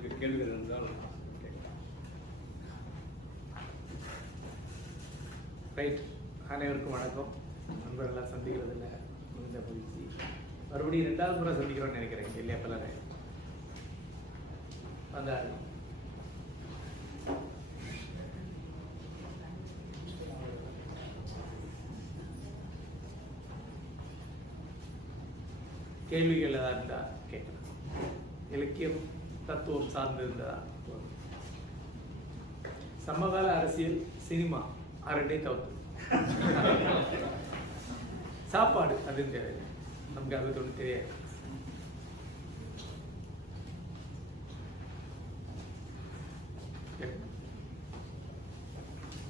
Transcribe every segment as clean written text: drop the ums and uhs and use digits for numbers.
உங்களுக்கு கேள்விகள் இருந்தால் கேட்கலாம். ரைட், அனைவருக்கும் வணக்கம். நண்பர்களாக சந்திக்கிறதுல முடிந்த மகிழ்ச்சி. மறுபடியும் 2வது முறை சந்திக்கிறோன்னு நினைக்கிறேன் இல்லையா? பலரை வந்தாரு. கேள்விகள் ஏதாவது இருந்தால் கேட்கலாம். இலக்கியம் தத்துவம் சார்ந்து இருந்தா போதும். சமகால அரசியல், சினிமா அரண்டே தவிர்த்து சாப்பாடு அது தேவை. நமக்கு அது ஒன்று தெரியாது.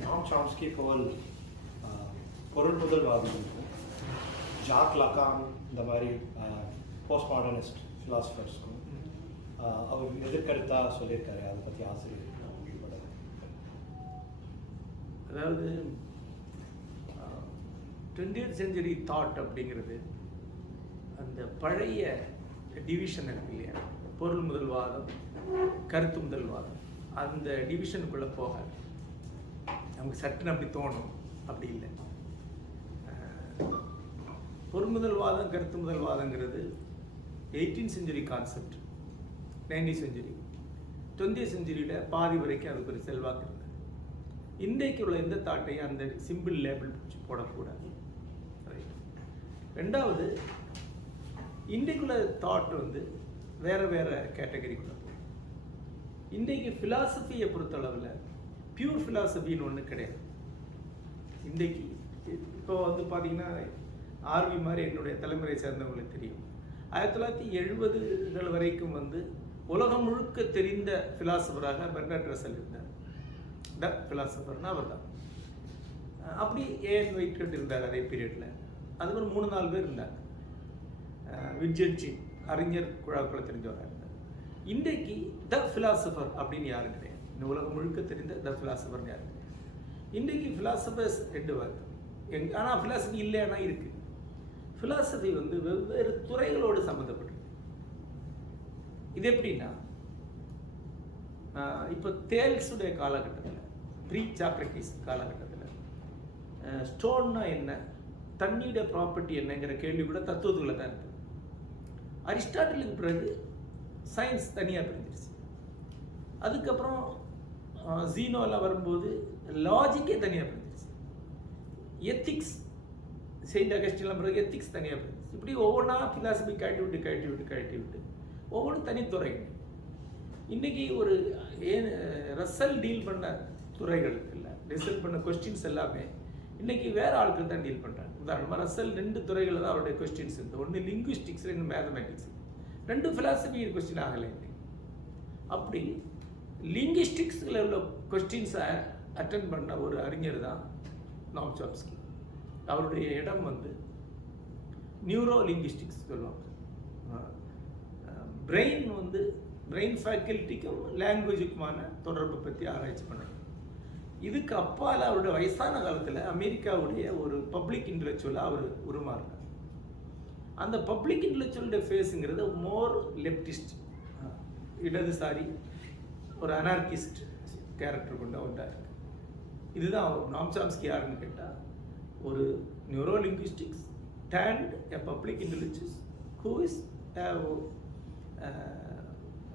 நாம் சாம்ஸ்கி போல் பொருள் முதல்வாதம், ஜாக் லகான் இந்த மாதிரி போஸ்ட் மாடர்னிஸ்ட் ஃபிலாசபர்ஸ்க்கும் அவர் எதிர்கருத்தாக சொல்லியிருக்காரு. அதை பற்றி ஆசிரியர் அதாவது 20th century தாட் அப்படிங்கிறது அந்த பழைய டிவிஷன் இருக்கு இல்லையா? பொருள் முதல்வாதம், கருத்து முதல்வாதம், அந்த டிவிஷனுக்குள்ளே போக நமக்கு சட்டுன்னு அப்படி தோணும். அப்படி இல்லை. பொருள் முதல்வாதம், கருத்து முதல்வாதங்கிறது 18th century concept. 19th century, 20th century பாதி வரைக்கும் அதுக்கு ஒரு செல்வாக்கு இருந்தது. இன்றைக்கு உள்ள எந்த தாட்டையும் அந்த சிம்பிள் லேபிள் போடக்கூடாது. ரெண்டாவது, இன்றைக்குள்ள தாட் வேற வேற கேட்டகரிக்குள்ள போகும். இன்றைக்கு ஃபிலாசபியை பொறுத்தளவில் பியூர் ஃபிலாசபின்னு ஒன்று கிடையாது. இன்றைக்கு இப்போ பார்த்தீங்கன்னா ஆர்வி மாதிரி என்னுடைய தலைமுறை சேர்ந்தவங்களுக்கு தெரியும். 1970கள் வரைக்கும் உலகம் முழுக்க தெரிந்த ஃபிலாசபராக பெர்னார்ட் ரசல் இருந்தார். த ஃபிலாசபர்னா அவர் தான். அப்படி ஏஎன் வைட்கட் இருந்தார் அதே பீரியடில். அது ஒரு 3-4 பேர் இருந்தாங்க. விட்ஜென்ஜி அறிஞர் குழாக்குள்ள தெரிஞ்சவராக இருந்தார். இன்றைக்கு த ஃபிலாசபர் அப்படின்னு யாரும் கிடையாது. இந்த உலகம் முழுக்க தெரிந்த த ஃபிலாசபர்னு யாரும் கிடையாது. இன்றைக்கு ஃபிலாசபர்ஸ் 2 வருது. ஆனால் ஃபிலாசபி இல்லைன்னா இருக்குது. ஃபிலாசபி வெவ்வேறு துறைகளோடு சம்மந்தப்பட்டிருக்கு. இது எப்படின்னா, இப்போ தேல்ஸுடைய காலகட்டத்தில், ப்ரீ சாக்ரட்டிஸ் காலகட்டத்தில் ஸ்டோன்னா என்ன, தண்ணியோட ப்ராப்பர்ட்டி என்னங்கிற கேள்வி கூட தத்துவத்துக்குள்ள தான் இருக்குது. அரிஸ்டாட்டிலுக்கு பிறகு சயின்ஸ் தனியாக பிரிஞ்சிருச்சு. அதுக்கப்புறம் ஜீனோலாம் வரும்போது லாஜிக்கே தனியாக பிரிஞ்சிருச்சு. எத்திக்ஸ், செயின்ட் அகஸ்டின்லாம் பிறகு எத்திக்ஸ் தனியாக பிரிஞ்சிருச்சு. இப்படி ஒவ்வொன்றா ஃபிலாசபி கழட்டி விட்டு ஒவ்வொன்றும் தனித்துறைகள். இன்றைக்கி ஒரு ரசல் டீல் பண்ண துறைகள் இல்லை, ரிசல்ட் பண்ண கொஸ்டின்ஸ் எல்லாமே இன்றைக்கி வேறு ஆட்கள் தான் டீல் பண்ணுறாங்க. உதாரணமாக ரசல் 2 துறைகளில் தான் அவருடைய கொஸ்டின்ஸ் இருக்குது. ஒன்று லிங்குவிஸ்டிக்ஸ், 2 மேத்தமேட்டிக்ஸ். 2 ஃபிலாசபி கொஸ்டின் ஆகலை. அப்படி லிங்குவிஸ்டிக்ஸில் உள்ள கொஸ்டின்ஸை அட்டன் பண்ண ஒரு அறிஞர் தான் நாம் சாம்ஸ்கி. அவருடைய இடம் நியூரோ லிங்குவிஸ்டிக்ஸ் சொல்லுவாங்க. பிரெயின் ஃபேக்கல்ட்டிக்கும் லாங்குவேஜுக்குமான தொடர்பை பற்றி ஆராய்ச்சி பண்ணணும். இதுக்கு அப்பால் அவருடைய வயசான காலத்தில் அமெரிக்காவுடைய ஒரு பப்ளிக் இன்டலெக்சுவலாக அவர் உருமாறினார். அந்த பப்ளிக் இன்டலெக்சுவலுடைய ஃபேஸுங்கிறது மோர் லெப்டிஸ்ட், இடதுசாரி, ஒரு அனார்கிஸ்ட் கேரக்டர் கொண்ட ஒன்றா இருக்குது. இதுதான் நாம் சாம்ஸ்கி யாருன்னு கேட்டால், ஒரு neuro linguistics and a public intellectual who is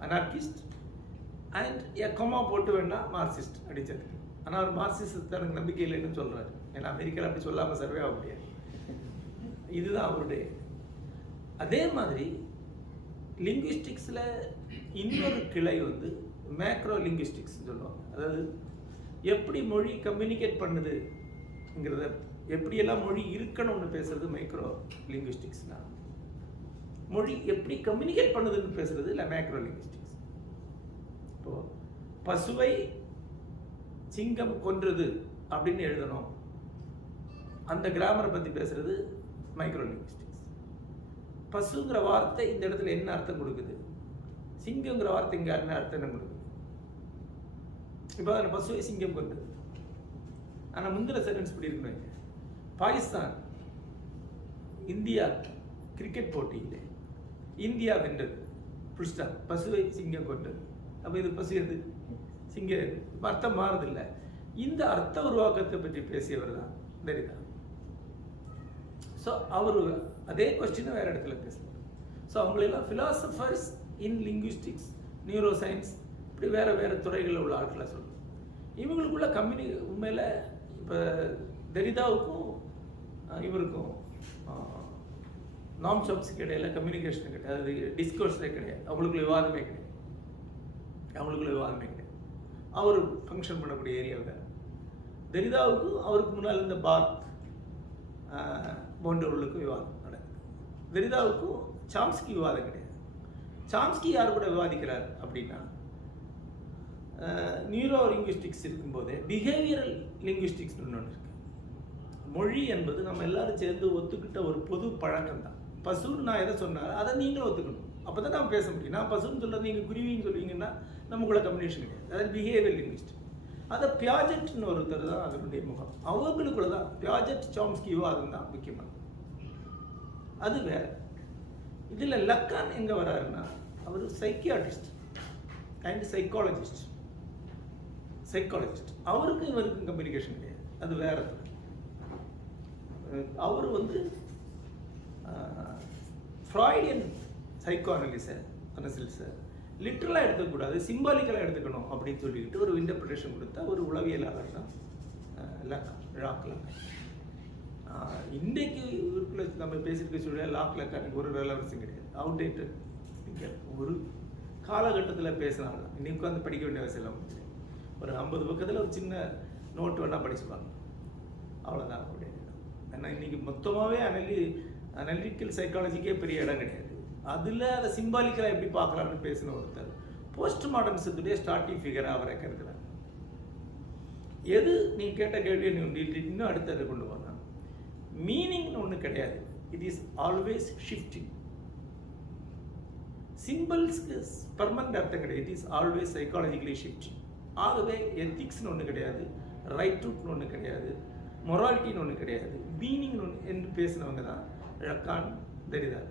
anarchist and a comma போட்டு வேணா மார்க்சிஸ்ட் அடித்தது. ஆனால் அவர் மார்க்சிஸ்ட் தனக்கு நம்பிக்கை இல்லைன்னு சொல்கிறாரு. ஏன்னா அமெரிக்காவில் அப்படி சொல்லாமல் சர்வே ஆக முடியாது. இதுதான் அவருடைய. அதே மாதிரி லிங்குவிஸ்டிக்ஸில் இன்னொரு கிளை மேக்ரோ லிங்குவிஸ்டிக்ஸ் சொல்லுவாங்க. அதாவது எப்படி மொழி கம்யூனிகேட் பண்ணுதுங்கிறத, எப்படியெல்லாம் மொழி இருக்கணும்னு பேசுறது மைக்ரோ லிங்குவிஸ்டிக்ஸ்னா, மொழி எப்படி கம்யூனிகேட் பண்ணுதுன்னு பேசுறது இல்லை மேக்ரோ லிங்குவிஸ்டிக்ஸ். இப்போ பசுவை சிங்கம் கொன்றது அப்படின்னு எழுதணும், அந்த கிராமரை பற்றி பேசுறது மைக்ரோ லிங்குவிஸ்டிக்ஸ். பசுங்கிற வார்த்தை இந்த இடத்துல என்ன அர்த்தம் கொடுக்குது, சிங்கங்கிற வார்த்தை இங்கே என்ன அர்த்தம் கொடுக்குது. இப்போ அதில் பசுவை சிங்கம் கொன்றது. ஆனால் முந்தின சென்டென்ஸ் இப்படி இருக்கணும். பாகிஸ்தான் இந்தியா கிரிக்கெட் போட்டியில் இந்தியா வென்றது, புஷ்டா பசுவை சிங்கம் கொண்டது. அப்போ இது பசி எது, சிங்கம் எது, அர்த்தம் மாறுதில்லை. இந்த அர்த்த உருவாக்கத்தை பற்றி பேசியவர் தான் தெரியுதா. ஸோ அவர் அதே கொஸ்டினை வேறு இடத்துல பேசுவார். ஸோ அவங்களெல்லாம் ஃபிலாசபர்ஸ் இன் லிங்குவிஸ்டிக்ஸ், நியூரோ சயின்ஸ், இப்படி வேறு வேறு துறைகளில் உள்ள ஆட்களை சொல்லுவோம். இவங்களுக்குள்ள உண்மையில் இப்போ தெரிதாவுக்கும் இவருக்கும் நாம் சாப்ஸுக்கு இடையில கம்யூனிகேஷன் கிடையாது, அது டிஸ்கோர்ஸே கிடையாது, அவங்களுக்குள்ள விவாதமே கிடையாது. அவர் ஃபங்க்ஷன் பண்ணக்கூடிய ஏரியாவில் தெரிதாவுக்கும் அவருக்கு முன்னால் இந்த பாத் போன்றவர்களுக்கும் விவாதம் நடக்குது. தெரிதாவுக்கும் சாம்ஸ்கி விவாதம் கிடையாது. சாம்ஸ்கி யார் கூட விவாதிக்கிறார் அப்படின்னா, நியூரோ லிங்குவிஸ்டிக்ஸ் இருக்கும்போது பிஹேவியரல் லிங்குவிஸ்டிக்ஸ் ஒன்று இருக்கு. மொழி என்பது நம்ம எல்லாரும் சேர்ந்து ஒத்துக்கிட்ட ஒரு பொது பழக்கம் தான். பசுன்னு நான் எதை சொன்னாலும் அதை நீங்களும் ஒத்துக்கணும், அப்போ தான் நம்ம பேச முடியும். நான் பசுன்னு சொல்கிறது நீங்கள் குருவின்னு சொல்லுவீங்கன்னா நமக்குள்ள கம்யூனிகேஷன் கிடையாது. அதாவது பிஹேவியரல் லிங்குவிஸ்டிக். அதை பியாஜெட்னு ஒருத்தர் தான் அதனுடைய முகம். அவங்களுக்குள்ள தான் பியாஜெட் சாம்ஸ்கி விவாதம் தான் முக்கியமாக. அது வேற. இதில் லக்கான் எங்கே வராருன்னா, அவர் சைக்கியாட்ரிஸ்ட் அண்ட் சைக்காலஜிஸ்ட். அவருக்கும் இவருக்கும் கம்யூனிகேஷன் கிடையாது, அது வேற. அவர் ஃப்ராய்டியன் சைக்கோ அனாலிசிஸை லிட்ரலாக எடுத்துக்கூடாது, சிம்பாலிக்கலாக எடுத்துக்கணும் அப்படின்னு சொல்லிக்கிட்டு ஒரு இன்டர்பிரிட்டேஷன் கொடுத்தா ஒரு உளவியலாளர் தான் லாக் லக்கான். இன்றைக்கு இவருக்குள்ள நம்ம பேசியிருக்க சூழல லாக் லக்கானுக்கு ஒரு ரெலவன்ஸும் கிடையாது, அவுடேட்டட் திங்கர். ஒரு காலகட்டத்தில் பேசினாங்க, இன்னைக்கு உட்காந்து படிக்க வேண்டிய அவசியம் இல்லாமல் ஒரு 50 பக்கத்தில் ஒரு சின்ன நோட்டு வேணால் படிச்சுப்பாங்க, அவ்வளோதான் அப்படியே. ஏன்னா இன்றைக்கி மொத்தமாகவே அனலிட்டிக்கல் சைக்காலஜிக்கே பெரிய இடம் கிடையாது. அதில் அதை சிம்பாலிக்கலாக எப்படி பார்க்கலான்னு பேசின ஒருத்தர் போஸ்ட் மாடர்னிசத்துடைய ஸ்டார்டிங் ஃபிகராக அவரை கருதுறாங்க. எது நீ கேட்ட கேள்வியை நீ இன்னும் அடுத்ததை கொண்டு போனால், மீனிங்னு ஒன்று கிடையாது, இட் இஸ் ஆல்வேஸ் ஷிஃப்டிங். சிம்பிள்ஸ்க்கு பர்மனண்ட் அர்த்தம் கிடையாது, it is always psychologically shifting. ஆகவே எத்திக்ஸ்னு ஒன்று கிடையாது, ரைட் ட்ரூத்னு ஒன்று கிடையாது, மொராலிட்டின்னு ஒன்று கிடையாது, மீனிங்னு ஒன்று என்று பேசினவங்க தான் லக்கான், தெரிதா.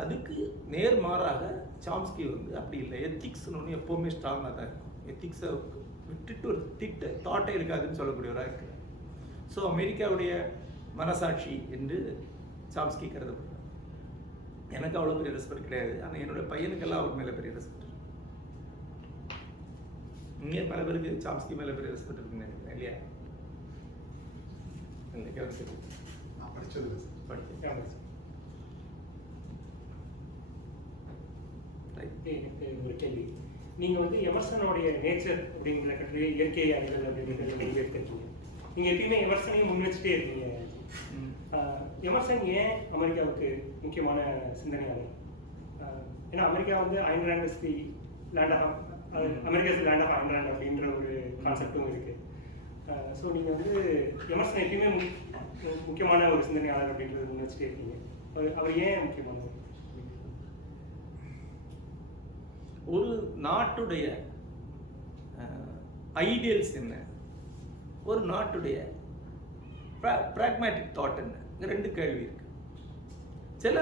அதுக்கு நேர்மாறாக சாம்ஸ்கி அப்படி இல்லை, எத்திக்ஸ்னு ஒன்று எப்போவுமே ஸ்ட்ராங்காக தான் இருக்கும். எத்திக்ஸை விட்டுட்டு ஒரு தாட்டே இருக்காதுன்னு சொல்லக்கூடியவராக இருக்கிறார். ஸோ அமெரிக்காவுடைய மனசாட்சி என்று சாம்ஸ்கி கருதப்படுறார். எனக்கு அவ்வளோ பெரிய ரெஸ்பெக்ட் கிடையாது, ஆனால் என்னோட பையனுக்கெல்லாம் அவர் மேலே பெரிய ரெஸ்பெக்ட். இங்கே பல பேருக்கு சாம்ஸ்கி மேலே பெரிய ரெஸ்பெக்ட் இருக்குன்னு நினைக்கிறேன், இல்லையா? நான் படித்தது படித்தேன். எனக்கு ஒரு கேள்வி. நீங்கள் எமர்சனுடைய நேச்சர் அப்படிங்கிற கட்டுரையை இயற்கை அறிதல் அப்படிங்கிறத எடுத்துருக்கீங்க. நீங்கள் எப்பயுமே எமர்சனையும் முன் வச்சுட்டே இருக்கீங்க. எமர்சன் ஏன் அமெரிக்காவுக்கு முக்கியமான சிந்தனையாளர்? ஏன்னா America iron land is the land of America is land of iron land அப்படின்ற ஒரு கான்செப்டும் இருக்குது. ஸோ நீங்கள் எமர்சன் எப்பயுமே முக்கியமான ஒரு சிந்தனையாளர் அப்படின்றது முன் வச்சுட்டே இருக்கீங்க. அவர் ஏன் முக்கியமானவர்? ஒரு நாட்டுடைய ஐடியல்ஸ் என்ன, ஒரு நாட்டுடைய பிராக்மேட்டிக் தாட் என்ன, ரெண்டு கேள்வி இருக்கு. சில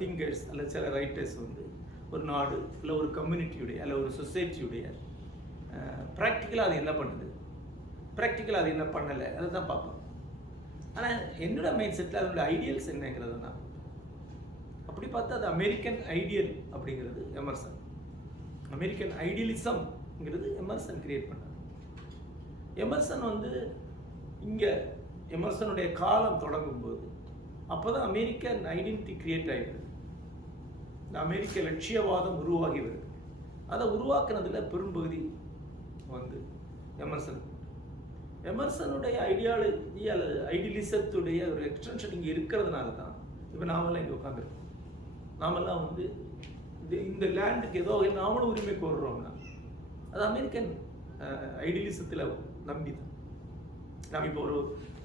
திங்கர்ஸ் அல்ல சில ரைட்டர்ஸ் ஒரு நாடு இல்லை ஒரு கம்யூனிட்டியுடைய அல்ல ஒரு சொசைட்டியுடைய ப்ராக்டிக்கலாக அது என்ன பண்ணுது, ப்ராக்டிக்கலாக அது என்ன பண்ணலை, அதை தான் பார்ப்போம். ஆனால் என்னோட மைண்ட் செட்டில் அதோட ஐடியல்ஸ் என்னங்கிறது தான். அப்படி பார்த்தா அது அமெரிக்கன் ஐடியல் அப்படிங்கிறது எமர்சன், அமெரிக்கன் ஐடியலிசம்ங்கிறது எமர்சன் கிரியேட் பண்ணார். எமர்சன் இங்கே எமர்சனுடைய காலம் தொடங்கும்போது அப்போ தான் அமெரிக்கன் ஐடென்டிட்டி கிரியேட் ஆகிடுது, இந்த அமெரிக்க லட்சியவாதம் உருவாகி வருது. அதை உருவாக்குனதில் பெரும்பகுதி எமர்சனுடைய ஐடியாலஜி அல்லது ஐடியலிசத்துடைய ஒரு எக்ஸ்டென்ஷன் இங்கே இருக்கிறதுனால தான் இப்போ நாமெல்லாம் இங்கே உட்காந்துருக்கோம். நாமெல்லாம் இந்த லேண்டுக்கு ஏதோ நாமளும் உரிமை கோருறோம்னா அது அமெரிக்கன் ஐடியலிசத்தில் நம்பி தான். நம்ம இப்போ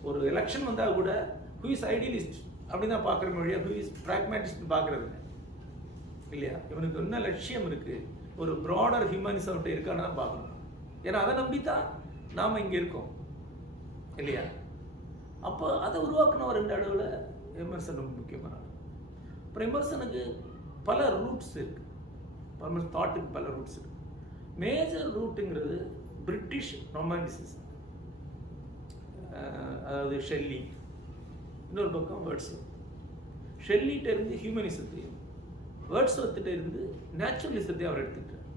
ஒரு எலெக்ஷன் வந்தால் கூட ஹூ இஸ் ஐடியலிஸ்ட் அப்படின்னு தான் பார்க்குற வழியாக ஹூ இஸ் ப்ராக்மேட்டிஸ்ட்னு பார்க்குறது இல்லையா? இவனுக்கு என்ன லட்சியம் இருக்குது, ஒரு ப்ராடர் ஹியூமனிசம் இருக்கான்னு தான் பார்க்கணும். ஏன்னா அதை நம்பி தான் நாம் இங்கே இருக்கோம் இல்லையா? அப்போ அதை உருவாக்குனவர் ரெண்டு அளவில் எமர்சன் ரொம்ப முக்கியமான. அப்புறம் எமர்சனுக்கு பல ரூட்ஸ் இருக்குது. பர்மனன்ட் தாட்டுக்கு பல ரூட்ஸ் இருக்குது. மேஜர் ரூட்டுங்கிறது பிரிட்டிஷ் ரொமான்டிசிசம், அதாவது ஷெல்லி, இன்னொரு பக்கம் வேர்ட்ஸ்வொர்த். ஷெல்லிகிட்ட இருந்து ஹியூமனிசத்தையும், வேர்ட்ஸ்வொர்த்திட்ட இருந்து நேச்சுரலிசத்தையும் அவர் எடுத்துக்கிறார்.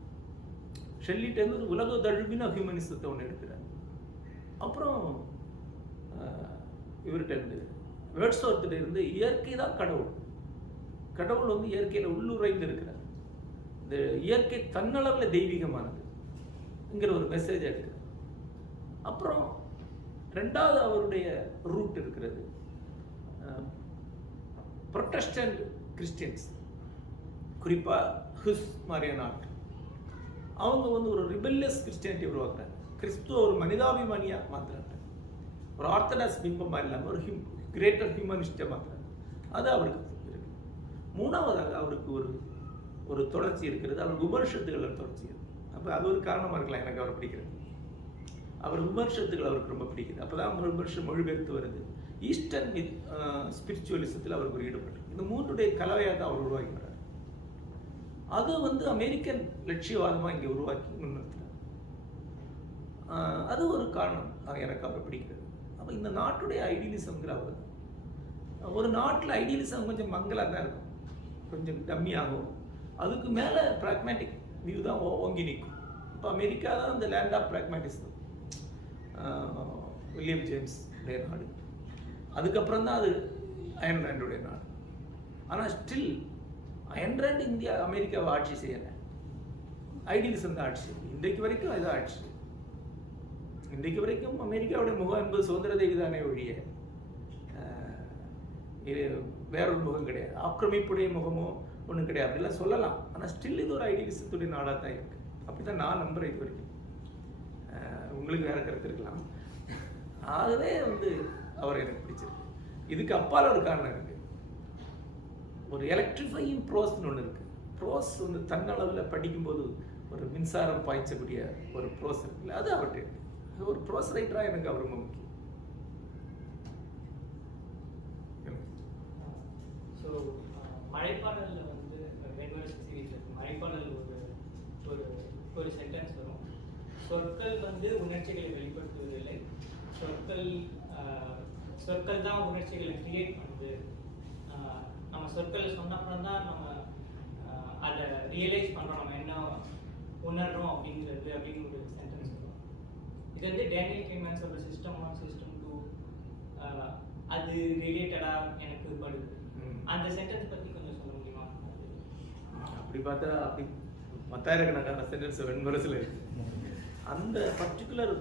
ஷெல்லிகிட்ட இருந்து உலக தழுவின ஹியூமனிசத்தை ஒன்று எடுக்கிறார். அப்புறம் இவர்கிட்ட இருந்து வேர்ட்ஸ்வொர்த்திட்ட இருந்து இயற்கை தான் கடவுள், கடவுள் வந்து இயற்கையில் உள்ளுரைந்து இருக்கிறார், இந்த இயற்கை தன்னளவில் தெய்வீகமானதுங்கிற ஒரு மெசேஜ் எடுக்கிறார். அப்புறம் ரெண்டாவது அவருடைய ரூட் இருக்கிறது புரொட்டஸ்டன்ட் கிறிஸ்டியன்ஸ், குறிப்பாக ஹுஸ் மாதிரியான ஆட்கள். அவங்க வந்து ஒரு ரிபெல்லியஸ் கிறிஸ்டியானிட்டி உருவாக்குறாங்க. கிறிஸ்துவ ஒரு மனிதாபிமானியாக மாற்றுறாங்க, ஒரு ஆர்த்தடாக்ஸ் பிம்பமாக இல்லாமல் ஒரு கிரேட்டர் ஹியூமனிஸ்டாக மாற்றுறாங்க. அது அவருக்கு இருக்கு. மூணாவதாக அவருக்கு ஒரு தொடர்ச்சி இருக்கிறது, அவர் விமர்சத்துகள் தொடர்ச்சி இருக்குது. அப்போ அது ஒரு காரணமாக இருக்கலாம் எனக்கு அவர் பிடிக்கிறது. அவர் விமர்சத்துகள் அவருக்கு ரொம்ப பிடிக்குது. அப்போ தான் விமர்சனம் மொழிபெயர்த்து வருது. ஈஸ்டர்ன் ஸ்பிரிச்சுவலிசத்தில் அவருக்கு ஒரு ஈடுபாடு. இந்த மூன்றுடைய கலவையாக தான் அவர் உருவாக்கி வர்றார். அது வந்து அமெரிக்கன் லட்சியவாதமாக இங்கே உருவாக்கி முன்னிறுத்துறார். அது ஒரு காரணம் எனக்கு அவரை பிடிக்கிறது. அப்போ இந்த நாட்டுடைய ஐடியலிசம்ங்கிற அவர் தான். ஒரு நாட்டில் ஐடியலிசம் கொஞ்சம் மங்கலாக தான் இருக்கும், கொஞ்சம் டம்மியாகும். அதுக்கு மேலே ப்ராக்மேட்டிக் வியூ தான் ஓங்கி நிற்கும். இப்போ அமெரிக்கா தான் இந்த land of pragmatism, William James உடைய நாடு. அதுக்கப்புறம் தான் அது அயன் ரேண்டுடைய நாடு. ஆனால் ஸ்டில் அயன் ரேண்ட் இந்தியா அமெரிக்காவை ஆட்சி செய்யலை, ஐடியலிசம் தான் ஆட்சி செய்யுது. இன்றைக்கு வரைக்கும் அதுதான் ஆட்சி. இன்றைக்கு வரைக்கும் அமெரிக்காவுடைய முகம் என்பது சுதந்திர தேவி தானே ஒழிய வேறொரு முகம் கிடையாது, ஆக்கிரமிப்புடைய முகமோ ஒன்றும் கிடையாது, அப்படிலாம் சொல்லலாம். ஆனால் ஸ்டில் இது ஒரு ஐடியலிசத்துடைய நாடாக தான் இருக்குது. அப்படி தான் நான் நம்புகிறேன் இது வரைக்கும். உங்களுக்கு வேறு கருத்து இருக்கலாம். ஆகவே வந்து அவர் எனக்கு பிடிச்சிருக்கு. இதுக்கு அப்பால் ஒரு காரணம் இருக்குது. ஒரு எலக்ட்ரிஃபையிங் ப்ரோஸ்ன்னு ஒன்று இருக்குது. ப்ரோஸ் வந்து தன்னளவில் படிக்கும்போது ஒரு மின்சாரம் பாய்ச்சக்கூடிய ஒரு ப்ரோஸ் இருக்குல்ல, அது அவர்கிட்ட இருக்குது. ஒரு ப்ரோஸ் ரைட்டராக எனக்கு அவர் ரொம்ப முக்கியம். ஸோ மழைப்பாடலில் வந்து வெண்வரசு சீரீஸ் இருக்குது. மழைப்பாடல் ஒரு சென்டென்ஸ் வரும். சொற்கள் வந்து உணர்ச்சிகளை வெளிப்படுத்துவதில்லை, சொற்கள் தான் உணர்ச்சிகளை கிரியேட் பண்ணுது. நம்ம சொற்களை சொன்னப்புறம் தான் நம்ம அதை ரியலைஸ் பண்ணுறோம், நம்ம என்ன உணர்றோம் அப்படிங்கிறது அப்படின்னு ஒரு சென்டென்ஸ் வரும். இது வந்து டேனியல் கேமன்ஸோட சிஸ்டம் 1 சிஸ்டம் 2 அது ரிலேட்டடாக எனக்கு படுது. அந்த சென்டென்ஸ் பற்றி கொஞ்சம் சொல்ல முடியுமா? அப்படி பார்த்தா அப்படி 10,000கணக்கான சென்டென்ஸ் வெண்வரசில் இருக்குது. அந்த பர்டிகுலர்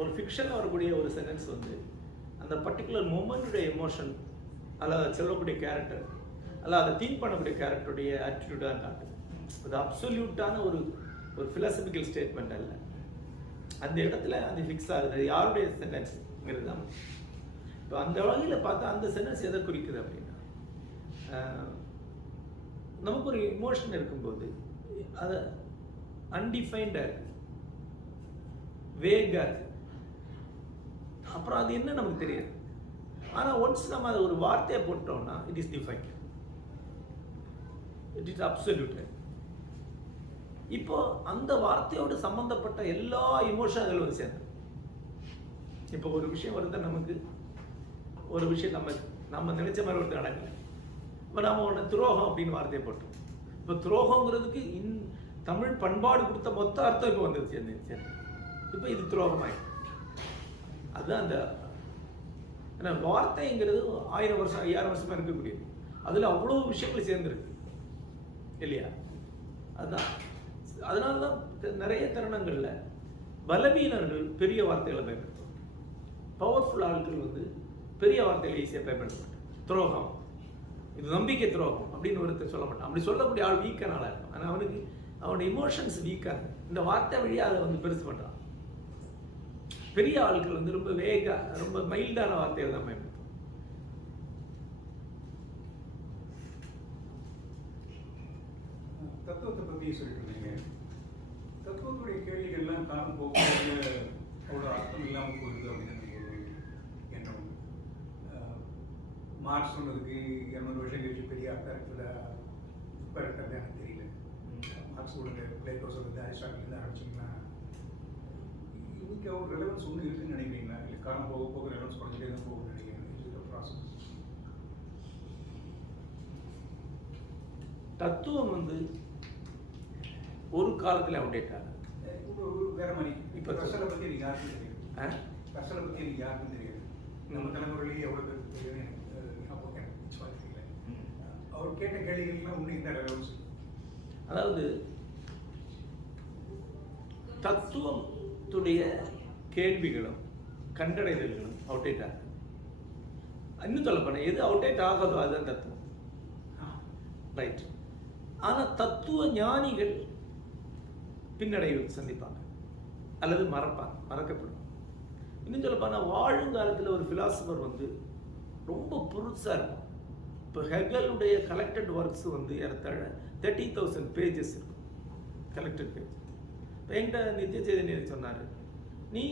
ஒரு ஃபிக்ஷனில் வரக்கூடிய ஒரு சென்டென்ஸ் வந்து அந்த பர்டிகுலர் மொமெண்ட்டுடைய எமோஷன், அதில் சொல்லக்கூடிய கேரக்டர், அல்ல அதை திங்க் பண்ணக்கூடிய கேரக்டருடைய ஆட்டிடியூடாக காட்டுது. அது அப்சல்யூட்டான ஒரு ஃபிலாசபிக்கல் ஸ்டேட்மெண்ட் அல்ல. அந்த இடத்துல அது ஃபிக்ஸ் ஆகுது. அது யாருடைய சென்டென்ஸுங்கிறது தான். இப்போ அந்த வகையில் பார்த்தா அந்த சென்டென்ஸ் எதை குறிக்குது அப்படின்னா, நமக்கு ஒரு இமோஷன் இருக்கும்போது அது அன்டிஃபைன்டாக இருக்குது, வேகாக இருக்குது. அப்புறம் அது என்ன நமக்கு தெரியாது. ஆனால் ஒன்ஸ் நம்ம அதை ஒரு வார்த்தையை போட்டோம்னா it is defined, it is absolute. இப்போ அந்த வார்த்தையோடு சம்பந்தப்பட்ட எல்லா இமோஷன் அதில் வந்து சேர்ந்து, இப்போ ஒரு விஷயம் வருது, நமக்கு ஒரு விஷயம் நம்ம நினைச்ச மாதிரி ஒருத்தர் நடக்கல. இப்போ நம்ம ஒன்று துரோகம் அப்படின்னு வார்த்தையை போட்டோம். இப்போ துரோகங்கிறதுக்கு தமிழ் பண்பாடு கொடுத்த மொத்த அர்த்தம் இப்போ வந்துருச்சு சேர்ந்து. இப்போ இது துரோகமாயிடும். அதுதான் அந்த ஏன்னா வார்த்தைங்கிறது 1000 வருஷம் 5000 வருஷமாக இருக்கக்கூடியது. அதில் அவ்வளோ விஷயங்கள் சேர்ந்துருக்கு இல்லையா? அதுதான். அதனால தான் நிறைய தருணங்களில் பலவீனர்கள் பெரிய வார்த்தைகளை பயன்படுத்துவாங்க, பவர்ஃபுல் ஆட்கள் வந்து பெரிய வார்த்தைகளை ஈஸியாக பயன்படுத்த மாட்டாங்க. துரோகம், இது நம்பிக்கை துரோகம் அப்படின்னு ஒருத்தர் சொல்ல மாட்டான். அப்படி சொல்லக்கூடிய ஆள் வீக்கான ஆளாக இருக்கும். ஆனால் அவனுக்கு அவனோட இமோஷன்ஸ் வீக்காக இருக்கு. இந்த வார்த்தை வழியாக அதை வந்து பெருசு பண்ணுறான். பெரிய ஆட்கள் வந்து ரொம்ப ரொம்ப மைல்டான வார்த்தைகள் தான் பயன்படுத்தும். தத்துவத்தை பற்றி சொல்லிட்டு இருந்தீங்க. தத்துவத்துடைய கேள்விகள்லாம் காலம் போக்குவரத்து அவ்வளோ அர்த்தம் இல்லாமல் போகுது அப்படின்னு ஒரு எண்ணம். மார்க்ஸ் சொன்னதுக்கு 200 வருஷம் கழிச்சு பெரிய அர்த்தத்தில் இப்போ இருக்கிறது எனக்கு தெரியல. மார்க்ஸோட பிளேட்டோஸோட அரிஸ்டாட்டில் ஆரம்பிச்சிங்கன்னா இதுக்கு ஒரு ரெலவன்ஸ் ஒன்று இருக்குன்னு நினைக்கிறீங்களா? இல்லை காலம் போக போக ரெலவன்ஸ் குறைஞ்சிட்டே தான் போகும்னு நினைக்கிறீங்க ப்ராசஸ்? தத்துவம் வந்து ஒரு காலத்தில் அவுடேட் ஆகும். வேற மாதிரி இப்ப இப்போ ரசலை பற்றி எனக்கு யாருக்கும் தெரியாது. ரசலை பற்றி எனக்கு யாருக்கும் தெரியாது. நம்ம தலைமுறையிலேயே எவ்வளோ பேருக்கு தெரியும் எனக்கு அப்போ எனக்கு தெரியல. அவர் கேட்ட கேள்விகள்லாம் உண்மை இந்த ரெலவன்ஸ். அதாவது தத்துவத்துடைய கேள்விகளும் கண்டடைதல்களும் அவுடேட் ஆகும். இன்னும் சொல்ல போனால் எது அவுடேட் ஆகாதோ அதுதான் தத்துவம். ரைட். ஆனால் தத்துவ ஞானிகள் பின்னடைவு சந்திப்பாங்க அல்லது மறக்கப்படும். இன்னும் சொல்ல போனால் வாழுங்காலத்தில் ஒரு ஃபிலாசபர் வந்து ரொம்ப புதுசாக இருக்கும். இப்போ ஹெகலுடைய கலெக்டட் ஒர்க்ஸ் வந்து ஏறத்தாழ 30,000 பேஜஸ் இருக்கும், கலெக்டட் பேஜ். இப்போ என்கிட்ட நித்திய சேதனியர் சொன்னார், நீ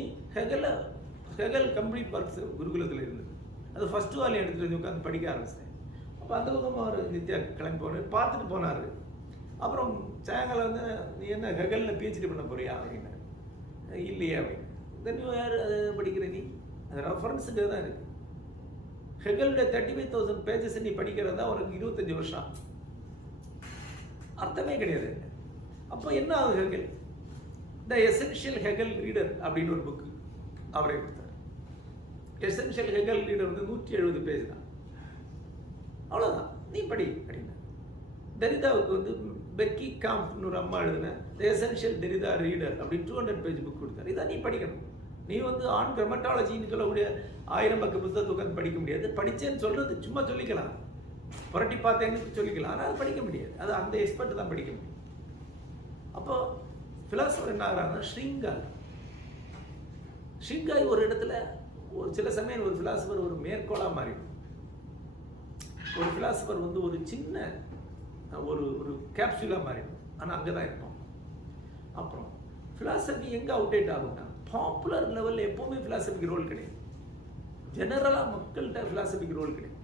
ஹெகல் கம்ப்ளீட் ஒர்க்ஸ் குருகுலத்தில் இருந்தது, அது ஃபஸ்ட்டு வாலி எடுத்துகிட்டு வந்து உட்காந்து படிக்க ஆரம்பிச்சேன். அப்போ அந்த பக்கம் அவர் நித்யா கிளம்பி போனார், பார்த்துட்டு போனார். அப்புறம் சாயங்காலம் வந்து நீ என்ன ஹெகலில் பிஹெச்டி பண்ண போறியா அப்படின்னு. இல்லையா அப்படின்னு. தென் யார் அதை படிக்கிற நீ? அது ரெஃபரன்ஸுக்கு தான் இருக்குது. ஹெகலுடைய 35,000 பேஜஸ் நீ படிக்கிறதா உனக்கு 25 வருஷம், அர்த்தமே கிடையாது. அப்போ என்ன ஆகும்? Hegel the essential Hegel reader அப்படின்னு ஒரு புக்கு அவரே கொடுத்தார். எசென்ஷியல் ஹெகல் ரீடர் வந்து 170 பேஜ் தான், அவ்வளோதான், நீ படி அப்படின்னா. தரிதாவுக்கு வந்து பெக்கி காம்ப்னு ஒரு அம்மா எழுதுன த எசென்ஷியல் டெரிதா ரீடர் அப்படின்னு 200 பேஜ் புக் கொடுத்தாரு. இதான் நீ படிக்கணும். நீ வந்து ஆன் கிராமட்டாலஜின்னு சொல்லக்கூடிய 1000 பக்க புத்தகத்தை உட்காந்து படிக்க முடியாது. படித்தேன்னு சொல்கிறது சும்மா சொல்லிக்கலாம், புரட்டி பார்த்தேன்னு சொல்லிக்கலாம், ஆனால் அது படிக்க முடியாது. அது அந்த எக்ஸ்பர்ட் தான் படிக்க முடியும். அப்போ ஃபிலாசபர் என்ன ஆகிறாங்கன்னா ஷ்ரிங்காய் ஒரு இடத்துல ஒரு சில சமயம் ஒரு ஃபிலாசபர் ஒரு மேற்கோளாக மாறிடும். ஒரு ஃபிலாசபர் வந்து ஒரு சின்ன ஒரு கேப்சூலாக மாறிடும், ஆனால் அங்கே தான் இருப்போம். அப்புறம் ஃபிலாசபி எங்கே அவுடேட் ஆகும்னா, பாப்புலர் லெவலில் எப்போவுமே ஃபிலாசபிக்கு ரோல் கிடையாது. ஜெனரலாக மக்கள்கிட்ட ஃபிலாசபிக்கு ரோல் கிடையாது.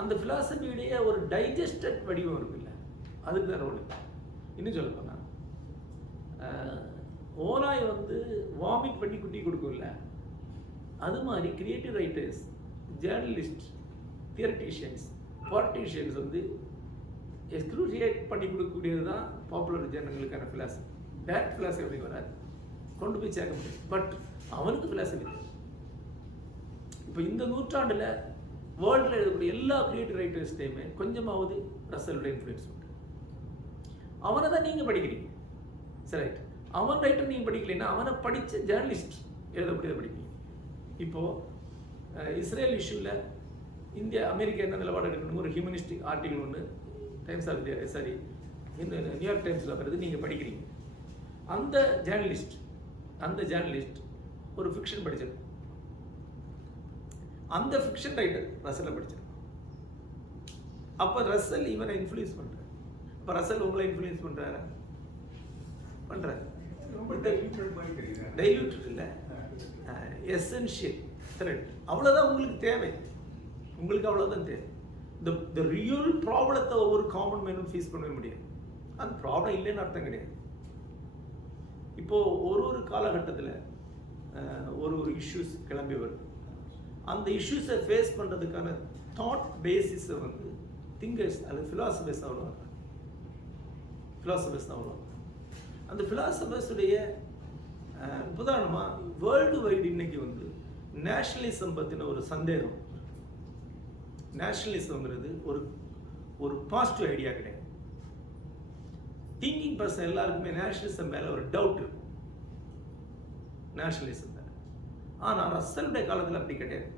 அந்த ஃபிலாசபியுடைய ஒரு டைஜஸ்டட் வடிவம் இருக்குல்ல, அதுக்கு தான் ரோல் இல்லை. இன்னும் சொல்ல போனால் ஓனாய் வந்து வாமிட் பண்ணி குட்டி கொடுக்கும்ல, அது மாதிரி கிரியேட்டிவ் ரைட்டர்ஸ், ஜேர்னலிஸ்ட், தியரட்டிஷியன்ஸ், பாலிட்டிஷியன்ஸ் வந்து எக்ஸ்க்ளூசியேட் பண்ணி கொடுக்கக்கூடியது தான் பாப்புலர் ஜனங்களுக்கான ஃபிலாசபி. டேரக்ட் ஃபிலாசபி வராது, கொண்டு போய் சேர்க்க முடியும். பட் அவனுக்கு ஃபிலாசபி இப்போ இந்த நூற்றாண்டில் வேர்ல்டில் எழுதக்கூடிய எல்லா கிரியேட்டிவ் ரைட்டர்ஸ்டையுமே கொஞ்சமாவது ரசலுடைய இன்ஃப்ளூயன்ஸ் உண்டு. அவனை தான் நீங்கள் படிக்கிறீங்க, சரி ரைட். அவன் ரைட்டர் நீங்கள் படிக்கலைன்னா அவனை படித்த ஜேர்னலிஸ்ட் எழுதக்கூடியதை படிக்கிறீங்க. இப்போது இஸ்ரேல் இஷ்யூவில் இந்தியா அமெரிக்கா என்ன நிலப்பாடு எடுக்கணும் ஒரு ஹியூமனிஸ்டிக் ஆர்டிகல் ஒன்று டைம்ஸ் ஆஃப் சாரி இந்த நியூயார்க் டைம்ஸில் வருது, நீங்கள் படிக்கிறீங்க. அந்த ஜேர்னலிஸ்ட் ஒரு ஃபிக்ஷன் படிச்சிருக்கும். அந்த ஃபிக்ஷன் ரைட்டர் ரசலை படிச்சிருக்கும். அப்போ ரசல் இவனை இன்ஃப்ளூயன்ஸ் பண்ணுறாரு. இப்போ ரசல் உங்களை இன்ஃப்ளூயன்ஸ் பண்ணுறாரு ரொம்ப டைல்யூட்டட் மாதிரி தெரியுது. டைல்யூட்டட் இல்லை, எசென்ஷியல் த்ரெட். அவ்வளோதான் உங்களுக்கு தேவை, உங்களுக்கு அவ்வளோதான் தேவை. இந்த ரியல் ப்ராப்ளத்தை ஒவ்வொரு காமன் மேனும் ஃபேஸ் பண்ண முடியாது. அந்த ப்ராப்ளம் இல்லைன்னு அர்த்தம் கிடையாது. இப்போது ஒரு காலகட்டத்தில் ஒரு இஷ்யூஸ் கிளம்பி வருது. அந்த இஷ்யூஸை ஃபேஸ் பண்ணுறதுக்கான தாட் பேசிஸை வந்து திங்கர்ஸ் அல்லது ஃபிலாசபர்ஸ் தான் வருவாங்க. அந்த ஃபிலாசபர்ஸுடைய உதாரணமாக வேர்ல்டு வைடு இன்னைக்கு வந்து நேஷனலிசம் பற்றின ஒரு சந்தேகம். நேஷனலிசம்ங்கிறது ஒரு பாசிட்டிவ் ஐடியா கிடையாது. திங்கிங் பர்சன் எல்லாருக்குமே நேஷனலிசம் மேலே ஒரு டவுட் இருக்கும், நேஷனலிசம் மேலே. ஆனால் ரசலுடைய காலத்தில் அப்படி கிடையாது.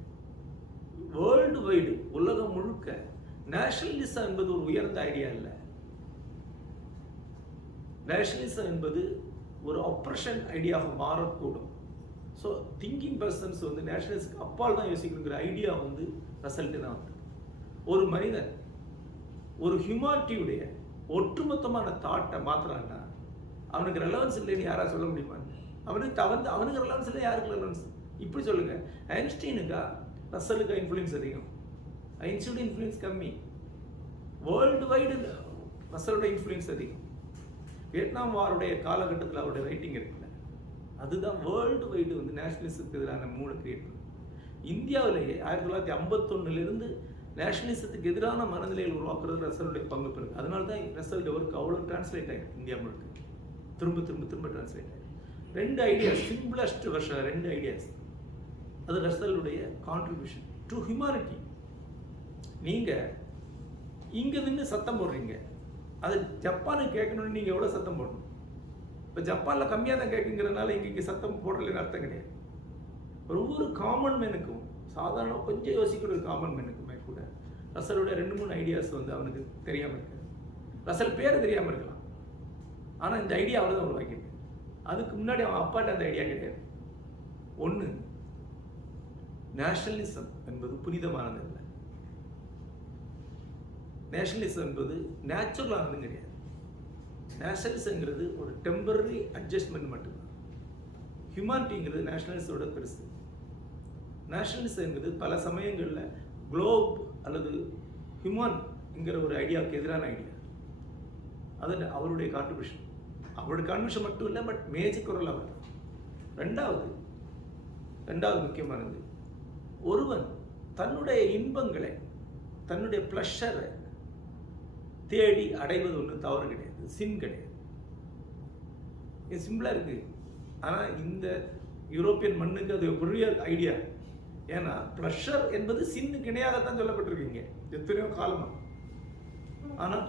வேர்ல்டு வைடு உலகம் முழுக்க நேஷனலிசம் என்பது ஒரு உயர்ந்த ஐடியா இல்லை. நேஷனலிசம் என்பது ஒரு ஆப்ரேஷன் ஐடியாவாக மாறக்கூடும். ஸோ திங்கிங் பர்சன்ஸ் வந்து நேஷனலிஸ்ட்க்கு அப்பால் தான் யோசிக்கணுங்கிற ஐடியா வந்து ரசல்ட்டு தான் வந்து ஒரு மனிதன் ஒரு ஹியூமானிட்டியுடைய ஒட்டுமொத்தமான தாட்டை மாற்றுறான்னா அவனுக்கு ரெலவன்ஸ் இல்லைன்னு யாராவது சொல்ல முடியுமா? அவனுக்கு ரெலவன்ஸ் இல்லை, யாருக்கு ரெலவன்ஸ்? இப்படி சொல்லுங்க. ஐன்ஸ்டீனுக்கா ரசலுக்கா இன்ஃப்ளூயன்ஸ் அதிகம்? ஐன்ஸ்டீன் இன்ஃப்ளூயன்ஸ் கம்மி. வேர்ல்டு வைடு ரசலோட இன்ஃப்ளூயன்ஸ் அதிகம். வியட்நாம் வாருடைய காலகட்டத்தில் அவருடைய ரைட்டிங் இருக்குல்ல, அதுதான் வேர்ல்டு வைடு வந்து நேஷனலிசத்துக்கு எதிரான மூளை கிரியேட் பண்ணுது. இந்தியாவிலேயே 1951 நேஷனலிசத்துக்கு எதிரான மனநிலைகள் உருவாக்குறது ரசலுடைய பங்கு பெறுது. அதனால தான் ரசலுடைய ஒர்க் அவ்வளோ டிரான்ஸ்லேட் ஆகிருக்கு இந்தியா முழுக்க, திரும்ப திரும்ப திரும்ப டிரான்ஸ்லேட் ஆகிருக்கு. 2 ஐடியாஸ், சிம்பிளஸ்ட் வெர்ஷன் 2 ஐடியாஸ், அது ரசலுடைய கான்ட்ரிபியூஷன் டு ஹியூமானிட்டி. நீங்கள் இங்கே நின்று சத்தம் போடுறீங்க, அது ஜப்பானுக்கு கேட்கணும்னு நீங்கள் எவ்வளோ சத்தம் போடணும்? இப்போ ஜப்பானில் கம்மியாக தான் கேட்குங்கிறதுனால இங்கே சத்தம் போடலைன்னு அர்த்தம் கிடையாது. ஒவ்வொரு காமன் மேனுக்கும், சாதாரண கொஞ்சம் யோசிக்கிற ஒரு காமன் மேனுக்குமே கூட ரசலுடைய 2-3 ஐடியாஸ் வந்து அவனுக்கு தெரியாமல் இருக்காது. ரசல் பேர் தெரியாமல் இருக்கலாம், ஆனால் இந்த ஐடியா அவர் தான் உருவாக்கியிருக்கு. அதுக்கு முன்னாடி அவன் அப்பாட்ட அந்த ஐடியா கிடையாது. ஒன்று, நேஷனலிசம் என்பது புனிதமானது இல்லை. நேஷனலிசம் என்பது நேச்சுரலானதும் கிடையாது. நேஷனலிசம்ங்கிறது ஒரு டெம்பரரி அட்ஜஸ்ட்மெண்ட் மட்டும்தான். ஹியூமானிட்டிங்கிறது நேஷனலிசத்தோட பெருசு. நேஷனலிசம்ங்கிறது பல சமயங்களில் குளோப் அல்லது ஹியூமன்ங்கிற ஒரு ஐடியாவுக்கு எதிரான ஐடியா. அது அவருடைய கான்ட்ரிபியூஷன். அவருடைய கான்ட்ரிபியூஷன் மட்டும் இல்லை, பட் மேஜர் குரல் அவர். ரெண்டாவது முக்கியமானது, ஒருவன் தன்னுடைய இன்பங்களை, தன்னுடைய ப்ளஷரை தேடி அடைவது ஒன்றும் தவறு கிடையாது, சின் கிடையாது. இது சிம்பிளாக இருக்குது. ஆனால் இந்த யூரோப்பியன் மண்ணுக்கு அது பெரிய ஐடியா. ஏன்னா ப்ளஷர் என்பது சின்னுக்கு இணையாகத்தான் சொல்லப்பட்டிருக்கீங்க எத்தனையோ காலமாக. ஆனால்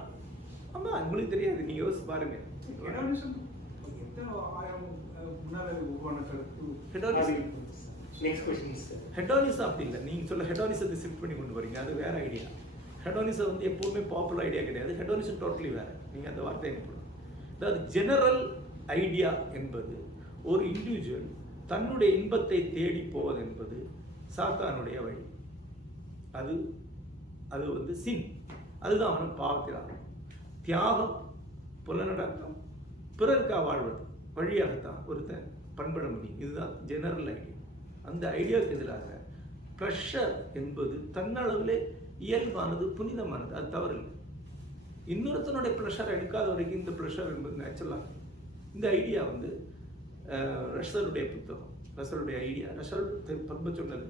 ஆமாம், உங்களுக்கு தெரியாது, நீங்கள் யோசிச்சு பாருங்க. ஹெடானிசம் எத்தனை ஆயிரம் முன்னால உருவான கருத்து. Next question sir. ஹெடானிசம் அப்படி இல்லை. நீங்கள் சொல்ல ஹெடானிசத்தை ஷிஃப்ட் பண்ணி கொண்டு வரீங்க, அது வேற ஐடியா. ஹெடானிசம் வந்து எப்போவுமே பாப்புலர் ஐடியா கிடையாது. ஹெடானிசம் டோட்டலி வேறு. நீங்கள் அந்த வார்த்தையை போடணும். அதாவது ஜெனரல் ஐடியா என்பது ஒரு இண்டிவிஜுவல் தன்னுடைய இன்பத்தை தேடி போவது என்பது சாத்தானுடைய வழி. அது அது வந்து சின். அதுதான் அவன் பாவத்திலாகும். தியாகம், புலனடக்கம், பிறருக்காக வாழ்வது வழியாகத்தான் ஒருத்தன் பண்பட முடியும். இதுதான் ஜெனரல் ஐடியா. அந்த ஐடியாவுக்கு எதிராக ப்ளஷர் என்பது தன்னளவிலே இயல்பானது, புனிதமானது, அது தவறில்லை. இன்னொருத்தனுடைய ப்ளஷர் எடுக்காத வரைக்கும் இந்த ப்ளஷர் என்பது நேச்சுரலாக. இந்த ஐடியா வந்து ரசலுடைய புத்தகம், ரசலுடைய ஐடியா, ரசல் பத்ம சொன்னது.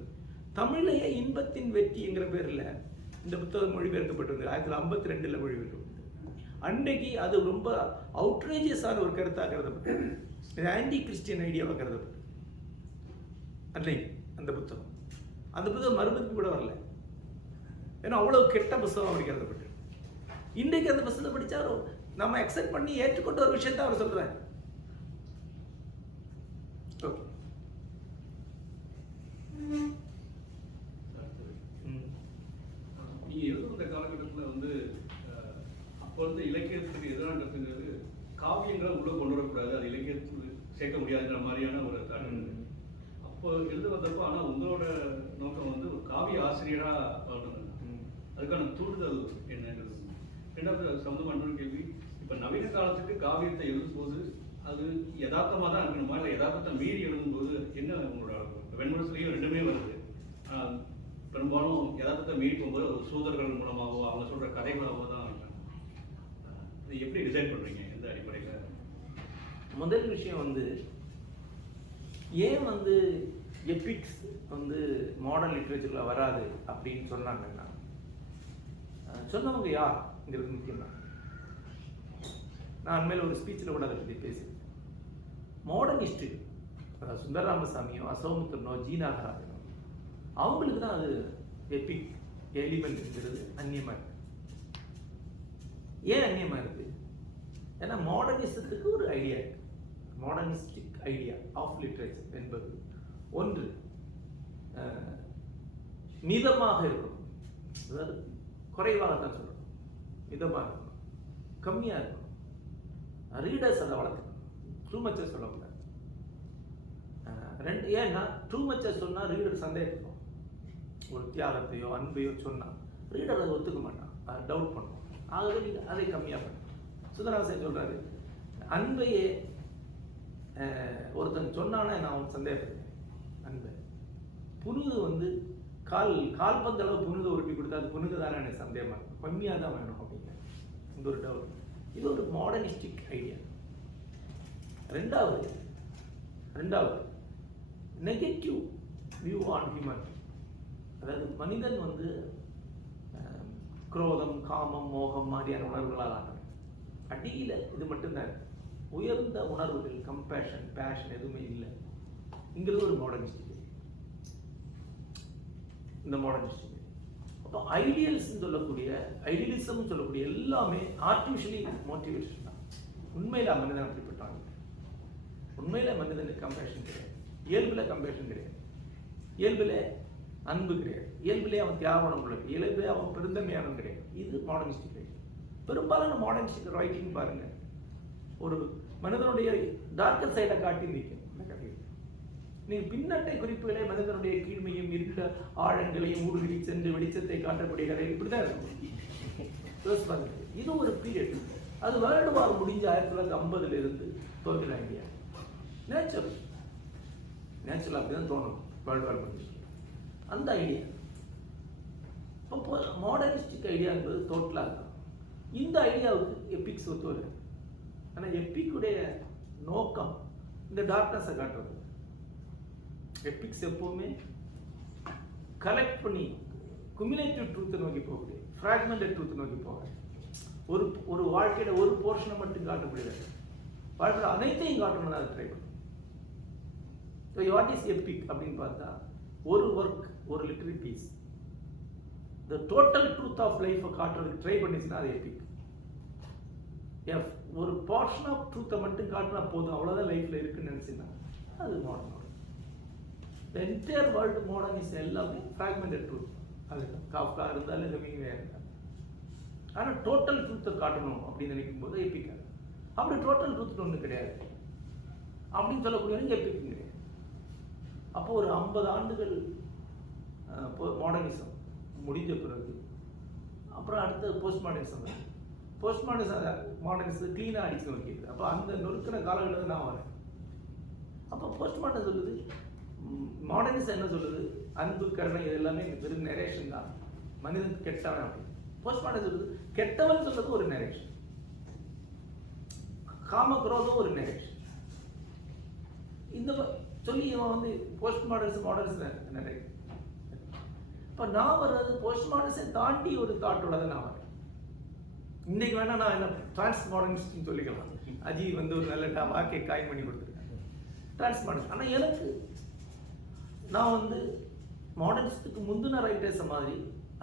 தமிழையே இன்பத்தின் வெற்றிங்கிற பேரில் இந்த புத்தகம் மொழிபெயர்க்கப்பட்டது 1952 மொழிபெயர்க்கப்பட்டது. அன்றைக்கு அது ரொம்ப அவுட்ரேஜியஸான ஒரு கருத்தாக கருதப்பட்டது. இது ஆன்டி கிறிஸ்டியன் ஐடியாவாக கருதப்பட்டது அன்னைக்கு. அந்த புத்தகம் மறுபடியும் கூட வரல. ஏன்னா அவ்வளோ கெட்ட புத்தகம் அப்படி கருதப்பட்டது. இன்றைக்கு அந்த புத்தகத்தை படித்தாலும் நம்ம அக்செப்ட் பண்ணி ஏற்றுக்கொண்ட ஒரு விஷயத்தை அவர் சொல்கிறார். ஓகே, நீங்க எழுதும் இந்த காலகட்டத்தில் வந்து அப்போ வந்து இலக்கியத்துக்கு எதிரான கருத்துங்கிறது காவியங்களை உள்ள கொண்டு வரக்கூடாது, அது இலக்கியத்துக்கு சேர்க்க முடியாதுங்கிற மாதிரியான ஒரு காரணம். அப்போ எழுத வந்தப்போ, ஆனால் உங்களோட நோக்கம் வந்து ஒரு காவிய ஆசிரியராக வரணும். அதுக்கான தூண்டுதல் என்னங்கிறது. ரெண்டாவது சம்பந்தமான கேள்வி, இப்போ நவீன காலத்துக்கு காவியத்தை எழுதும்போது அது யதார்த்தமாக தான் இருக்கணுமா, இல்லை யதார்த்தத்தை மீறி எழுதும்போது என்ன உங்களோட வெண்முரசுலையும் ரெண்டுமே வருது. பெரும்பாலும் யதார்த்தத்தை மீறி போகும்போது ஒரு சூதர்கள் மூலமாகவோ அவங்க சொல்கிற கதைகளாகவோ தான் இது எப்படி டிசைட் பண்ணுறீங்க, எந்த அடிப்படையில்? முதல் விஷயம் வந்து ஏன் வந்து எபிக்ஸ் வந்து மாடர்ன் லிட்ரேச்சரில் வராது அப்படின்னு சொன்னாங்கன்னா, சொன்னவங்க யார்ங்கிறது முக்கியம் தான். நான் அண்மையில் ஒரு ஸ்பீச்சில் கூட அதை பற்றி பேசியிருக்கேன். மாடர்ன் ஹிஸ்ட்ரி, அதாவது சுந்தர ராமசாமியோ, அசோமுத்திரனோ, ஜி நாகராஜனோ, அவங்களுக்கு தான் அது எபிக் எலிமெண்ட்ங்கிறது அந்நியமாக இருக்கு. ஏன் அந்நியமாக இருக்கு? ஏன்னா மாடர்னிசத்துக்கு ஒரு ஐடியா இருக்கு. மாடர்னிஸ்டிக் ஐடியா ஆஃப் லிட்ரேச்சர் என்பது ஒன்று மிதமாக இருக்கணும், அதாவது குறைவாகத்தான் சொல்லணும், மிதமாக இருக்கணும், கம்மியாக இருக்கணும், ரீடர்ஸ் அதை வளர்க்கணும், டூ மச்சை சொல்லக்கூடாது. ஏன்னா டூ மச்சை சொன்னால் ரீடர் சந்தேகப்படும். ஒரு தியாகத்தையோ அன்பையோ சொன்னால் ரீடர் அதை ஒத்துக்க மாட்டான், அதை டவுட் பண்ணுவோம். ஆகவே நீங்கள் அதை கம்மியாக பண்ணணும். சுந்தரராமசாமி சொல்கிறாரு, அன்பையே ஒருத்தன் சொன்னானே நான் அவன் சந்தேகப்படுறேன். அன்பை புனுகு வந்து கால்பந்தளவு புனுக உருட்டி கொடுத்தா அது புனுகு தானே எனக்கு சந்தேகமாக இருக்கும், கம்மியாக தான் வேணும் அப்படிங்க. இந்த ஒரு டவுட். இது ஒரு மாடர்னிஸ்டிக் ஐடியா. ரெண்டாவது நெகட்டிவ் வியூ ஆன் ஹியூமன். அதாவது மனிதன் வந்து குரோதம், காமம், மோகம் மாதிரியான உணர்வுகளால் ஆனது. அடியில் இது மட்டும்தான் இருக்கு. உயர்ந்த உணர்வுகள், கம்பேஷன், பேஷன் எதுவுமே இல்லை. இங்கிறது ஒரு மாடர்னிஸ்டிக். இந்த மாடர்னிஸ்டிக் அப்போ ஐடியலிசம் சொல்லக்கூடிய எல்லாமே ஆர்டிஃபிஷியலி மோட்டிவேஷன் தான். உண்மையில் மனிதன் அப்படிப்பட்டாங்க. உண்மையில் மனிதனுக்கு கம்பேஷன் கிடையாது. இயல்பில் கம்பேஷன் கிடையாது. இயல்பில் அன்பு கிடையாது. இயல்பிலே அவன் தியாகனம் உள்ளது. இயல்பிலே அவன் பெருந்தன்மையானவன் கிடையாது. இது மாடர்னிஸ்டிக் ரைட்டிங். பெரும்பாலான மாடர்னிஸ்டிக் ரைட்டிங் பாருங்க, ஒரு மனிதனுடைய டார்க்கர் சைடை காட்டி நிற்கும். நீங்க பின்னட்டை குறிப்புகளே மனிதனுடைய கீழ்மையும் இருண்ட ஆழங்களையும் ஊடுருவி சென்று வெளிச்சத்தை காட்டக்கூடிய கதை இப்படிதான் இருக்கும். இது ஒரு பீரியட். அது வேர்ல்டு வார் முடிஞ்ச 1950 இருந்து தோன்றின ஐடியா. நேச்சுரல் அப்படிதான் தோணும். வேர்ல்டு வார் முடிஞ்சு அந்த ஐடியா. இப்போ மாடர்னிஸ்டிக் ஐடியா என்பது டோட்டலாக இருக்கும். இந்த ஐடியாவுக்கு எப்பிக்ஸ் ஒத்து வருது. ஆனால் எப்பிக்குடைய நோக்கம் இந்த டார்க்னஸை காட்டுறது. எப்பிக்ஸ் எப்பவுமே கலெக்ட் பண்ணி குமுலேட்டிவ் ட்ரூத்தை நோக்கி போகுது, ஃப்ராக்மெண்டட் ட்ரூத்தை நோக்கி போகுது. ஒரு வாழ்க்கையில ஒரு போர்ஷனை மட்டும் காட்ட முடியாது. வாழ்க்கையில் அனைத்தையும் காட்டணும் அதை ட்ரை பண்ணும். வாட் இஸ் எப்பிக் அப்படின்னு பார்த்தா, ஒரு ஒர்க், ஒரு literary piece the total truth of லைஃப்பை காட்டுறதுக்கு ட்ரை பண்ணிச்சுன்னா அது எப்பிக். ஒரு போர்ஷன் ஆஃப் ட்ரூத்தை மட்டும் காட்டினா போதும், அவ்வளோதான் லைஃப்பில் இருக்குன்னு நினச்சின்னா அது modern. The entire world modern is எல்லாமே fragmented truth. அது காஃப்கா இருந்தாலும் ஹெமிங்வே இருந்தாலும். ஆனால் டோட்டல் ட்ரூத்தை காட்டணும் அப்படின்னு நினைக்கும் போது எப்பிக்கா. அப்படி டோட்டல் ட்ரூத் ஒன்று கிடையாது அப்படின்னு சொல்லக்கூடியவங்க எப்பிக் கிடையாது. அப்போ ஒரு 50 ஆண்டுகள் மாடர்னிசம் முடிஞ்ச பிறகு அப்புறம் அடுத்த போஸ்ட் மாடர்னிசம். மாடர்னிசம் க்ளீனாக அடிச்சு வைக்கிறது. அப்போ அந்த நொறுக்கிற காலங்களில் நான் வரேன். அப்போ போஸ்ட் மாடர்ன் சொல்லுது, மாடர்னிசம் என்ன சொல்லுது, அன்பு, கருணை இது எல்லாமே வெறும் நரேஷன் தான், மனிதன் கெட்டவன் அப்படி. போஸ்ட் மாடர்ன் சொல்லுது கெட்டவன் சொல்றது ஒரு நரேஷன், காமக்ரோதம் ஒரு நரேஷன். இந்த சொல்லி இவன் வந்து போஸ்ட் மாடர்னிசம் நிறைய. இப்போ நான் வர்றது போஸ்ட் மாடர்னிசை தாண்டி ஒரு தாட்டோட தான் நான் வரேன். இன்னைக்கு வேணா நான் என்ன டிரான்ஸ் மாடர்னிஸ்ட்னு சொல்லிக்கலாம். அஜி வந்து ஒரு நல்ல வாக்கை காய் பண்ணி கொடுத்துருக்கேன் டிரான்ஸ் மாடர்னிஸ்ட். ஆனால் எனக்கு நான் வந்து மாடர்னிஸ்டுக்கு முந்தின ரைட்டர்ஸ் மாதிரி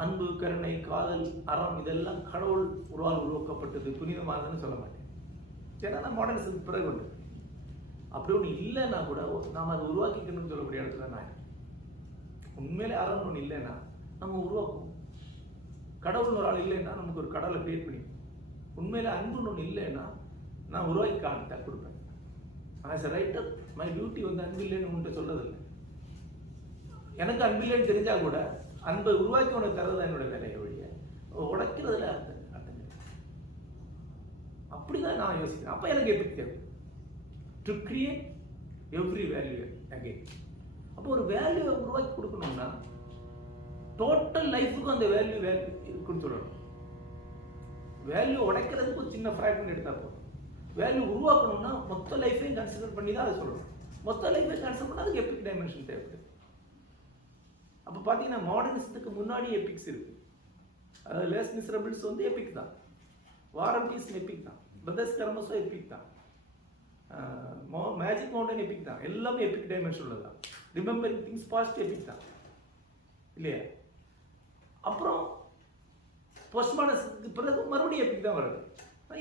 அன்பு, கருணை, காதல், அறம் இதெல்லாம் கடவுள் உருவாக்கப்பட்டது, புனிதமானதுன்னு சொல்ல மாட்டேன். ஏன்னா நான் மாடர்னிசத்துக்கு பிறகு உண்டு. அப்படி ஒன்று இல்லைன்னா கூட நாம் அதை உருவாக்கிக்கணும்னு சொல்லக்கூடிய இடத்துல நான் உண்மையிலே அறம் ஒன்று இல்லைன்னா நம்ம உருவாக்குவோம். கடவுள் ஒரு ஆள் இல்லைன்னா நமக்கு ஒரு கடவுளை கிரியேட் பண்ணி, உண்மையில அன்புன்னு ஒன்று இல்லைன்னா நான் உருவாக்கி காட்ட கொடுப்பேன். As a writer my duty வந்து அன்பு இல்லைன்னு உன்கிட்ட சொல்றதில்லை. எனக்கு அன்பில்லைன்னு தெரிஞ்சா கூட அன்பை உருவாக்கி உனக்கு தரது என்னோட வேலையை ஒழிய உடைக்கிறதுல அர்த்தம். அப்படிதான் நான் யோசிக்கிறேன். அப்போ எனக்கு எப்படி தேவை to create every value again. அப்போ ஒரு வேல்யூவை உருவாக்கி கொடுக்கணும்னா டோட்டல் லைஃபுக்கும் அந்த வேல்யூ இருக்குன்னு சொல்லணும். வேல்யூ உடைக்கிறதுக்கு ஒரு சின்ன ஃப்ராக்மெண்ட் எடுத்தால் போதும். வேல்யூ உருவாக்கணும்னா மொத்த லைஃபையும் கன்சிடர் பண்ணி தான் அதை சொல்லணும். மொத்த லைஃபையும் கன்சிடர் பண்ணால் அதுக்கு எப்பிக் டைமென்ஷன் தேவைப்படுது. அப்போ பார்த்தீங்கன்னா மாடர்னிசத்துக்கு முன்னாடி எப்பிக்ஸ் இருக்கு. அதாவது லேஸ் மிசரபிள்ஸ் வந்து எப்பிக் தான், வார் அண்ட் பீஸ் எப்பிக் தான், பிரதர்ஸ் கரமஸோ எப்பிக் தான், மேஜிக் மவுண்டன் எப்பிக் தான். எல்லாமே எப்பிக் டைமென்ஷன் உள்ளது. ரிமெம்பரிங் திங்ஸ் பாஸ்ட் எப்பிக் தான் இல்லையா? அப்புறம் போஸ்ட் மாடர்னிசத்துக்கு பிறகு மறுபடியும் எப்பிக் தான் வருது.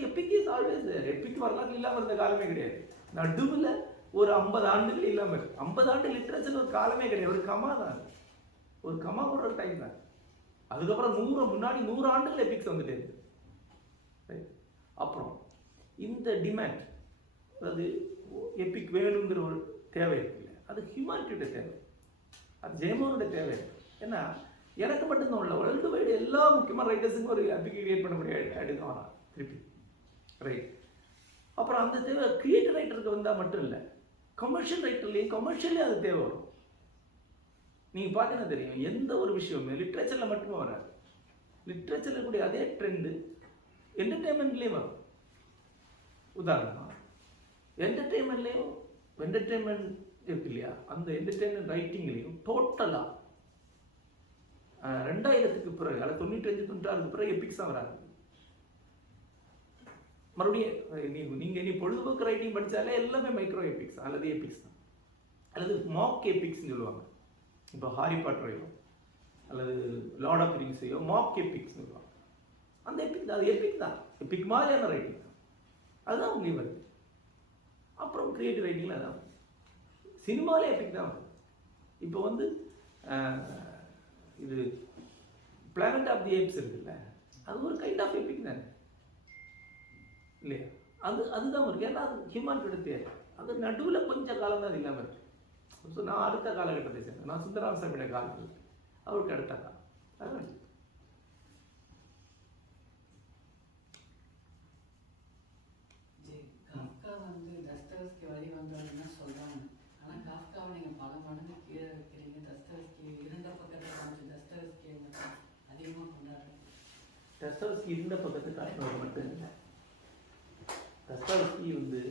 எப்பிக் இஸ் ஆல்வேஸ் எப்பிக் வரலாறு இல்லாமல் இருந்த காலமே கிடையாது. நடுவில் ஒரு 50 ஆண்டுகள் இல்லாமல் இருக்கு. 50 ஆண்டு லிட்ரேச்சர் ஒரு காலமே கிடையாது. ஒரு கமா தான், ஒரு கமா போடுற ஒரு டைம் தான். அதுக்கப்புறம் 100 ஆண்டுகள் எப்பிக்ஸ் வந்துட்டே இருக்கு. அப்புறம் இந்த டிமாண்ட், அதாவது எப்பிக் வேணுங்கிற ஒரு தேவை இருக்குல்ல, அது ஹியூமானிட்டியோட தேவை, அது ஜெயமோனோட தேவை. ஏன்னா எனக்கு மட்டும்தான் உள்ள வேர்ல்டு வைடு எல்லா முக்கியமான ரைட்டர்ஸுக்கும் ஒரு எப்பிக் கிரியேட் பண்ண முடியாது எடுக்கலாம் திருப்பி ரைட். அப்புறம் அந்த தேவை கிரியேட்டிவ் ரைட்டருக்கு வந்தால் மட்டும் இல்லை, கமர்ஷியல் ரைட்டர்லேயும் கமர்ஷியல்லையும் அது தேவை வரும். நீங்கள் பார்த்தீங்கன்னா தெரியும், எந்த ஒரு விஷயமுமே லிட்ரேச்சரில் மட்டுமே வராது. லிட்ரேச்சரில் கூடிய அதே ட்ரெண்டு என்டர்டெயின்மெண்ட்லேயும் வரும். உதாரணமாக என்டர்டெயின்மெண்ட் இருக்கு இல்லையா, அந்த என்டர்டெயின்மெண்ட் ரைட்டிங்லேயும் டோட்டலாக 2000க்கு பிறகு, அல்ல 95-96க்கு பிறகு எபிக்ஸ் தான் வராது. மறுபடியும் நீ பொழுதுபோக்கு ரைட்டிங் படித்தாலே எல்லாமே மைக்ரோ எபிக்ஸ் அல்லது எபிக்ஸ் தான், அல்லது மாக் எபிக்ஸ்ன்னு சொல்லுவாங்க. இப்போ ஹாரி பாட்டரையோ அல்லது லார்ட் ஆஃப் ரிங்ஸையோ மாக் எபிக்ஸ்ன்னு சொல்லுவாங்க. அந்த எபிக் தான், அது எபிக் தான், எபிக் மாதிரியான ரைட்டிங் தான், அதுதான் உங்களுக்கு வருது. அப்புறம் கிரியேட்டிவ் ரைட்டிங்கில் அதான் சினிமாவிலே எபிக் தான் வருது. இப்போ வந்து இது பிளானட் ஆஃப் தி ஏப்ஸ் இருக்குல்ல, அது ஒரு கைண்ட் ஆஃப் எபிக் தானே இல்லையா? அதுதான் இருக்கு. ஏன்னா அது ஹியூமன் தேவை. அது நடுவில் கொஞ்சம் காலம் தான் அது இல்லாமல் இருக்கு. ஸோ நான் அடுத்த காலகட்டத்தை சேர்ந்தேன். நான் சுந்தரராம சாமியோட காலத்தில், அவருக்கு அடுத்த காலம். அதான் காஃப்கா வந்து தஸ்தவஸ்கி வழி வந்தவர்னு சொல்றாங்க. ஆனா காஃப்காவை நீங்க பல மடங்கு கீழே வைக்கிறீங்க. தஸ்தவஸ்கி இருண்ட பக்கத்தை காமிச்சு தஸ்தவஸ்கி அதிகமா கொண்டாடுறேன். தஸ்தவஸ்கி இருண்ட பக்கத்தை காட்டினவர் மட்டும் இல்லை. தஸ்தவஸ்கி வந்து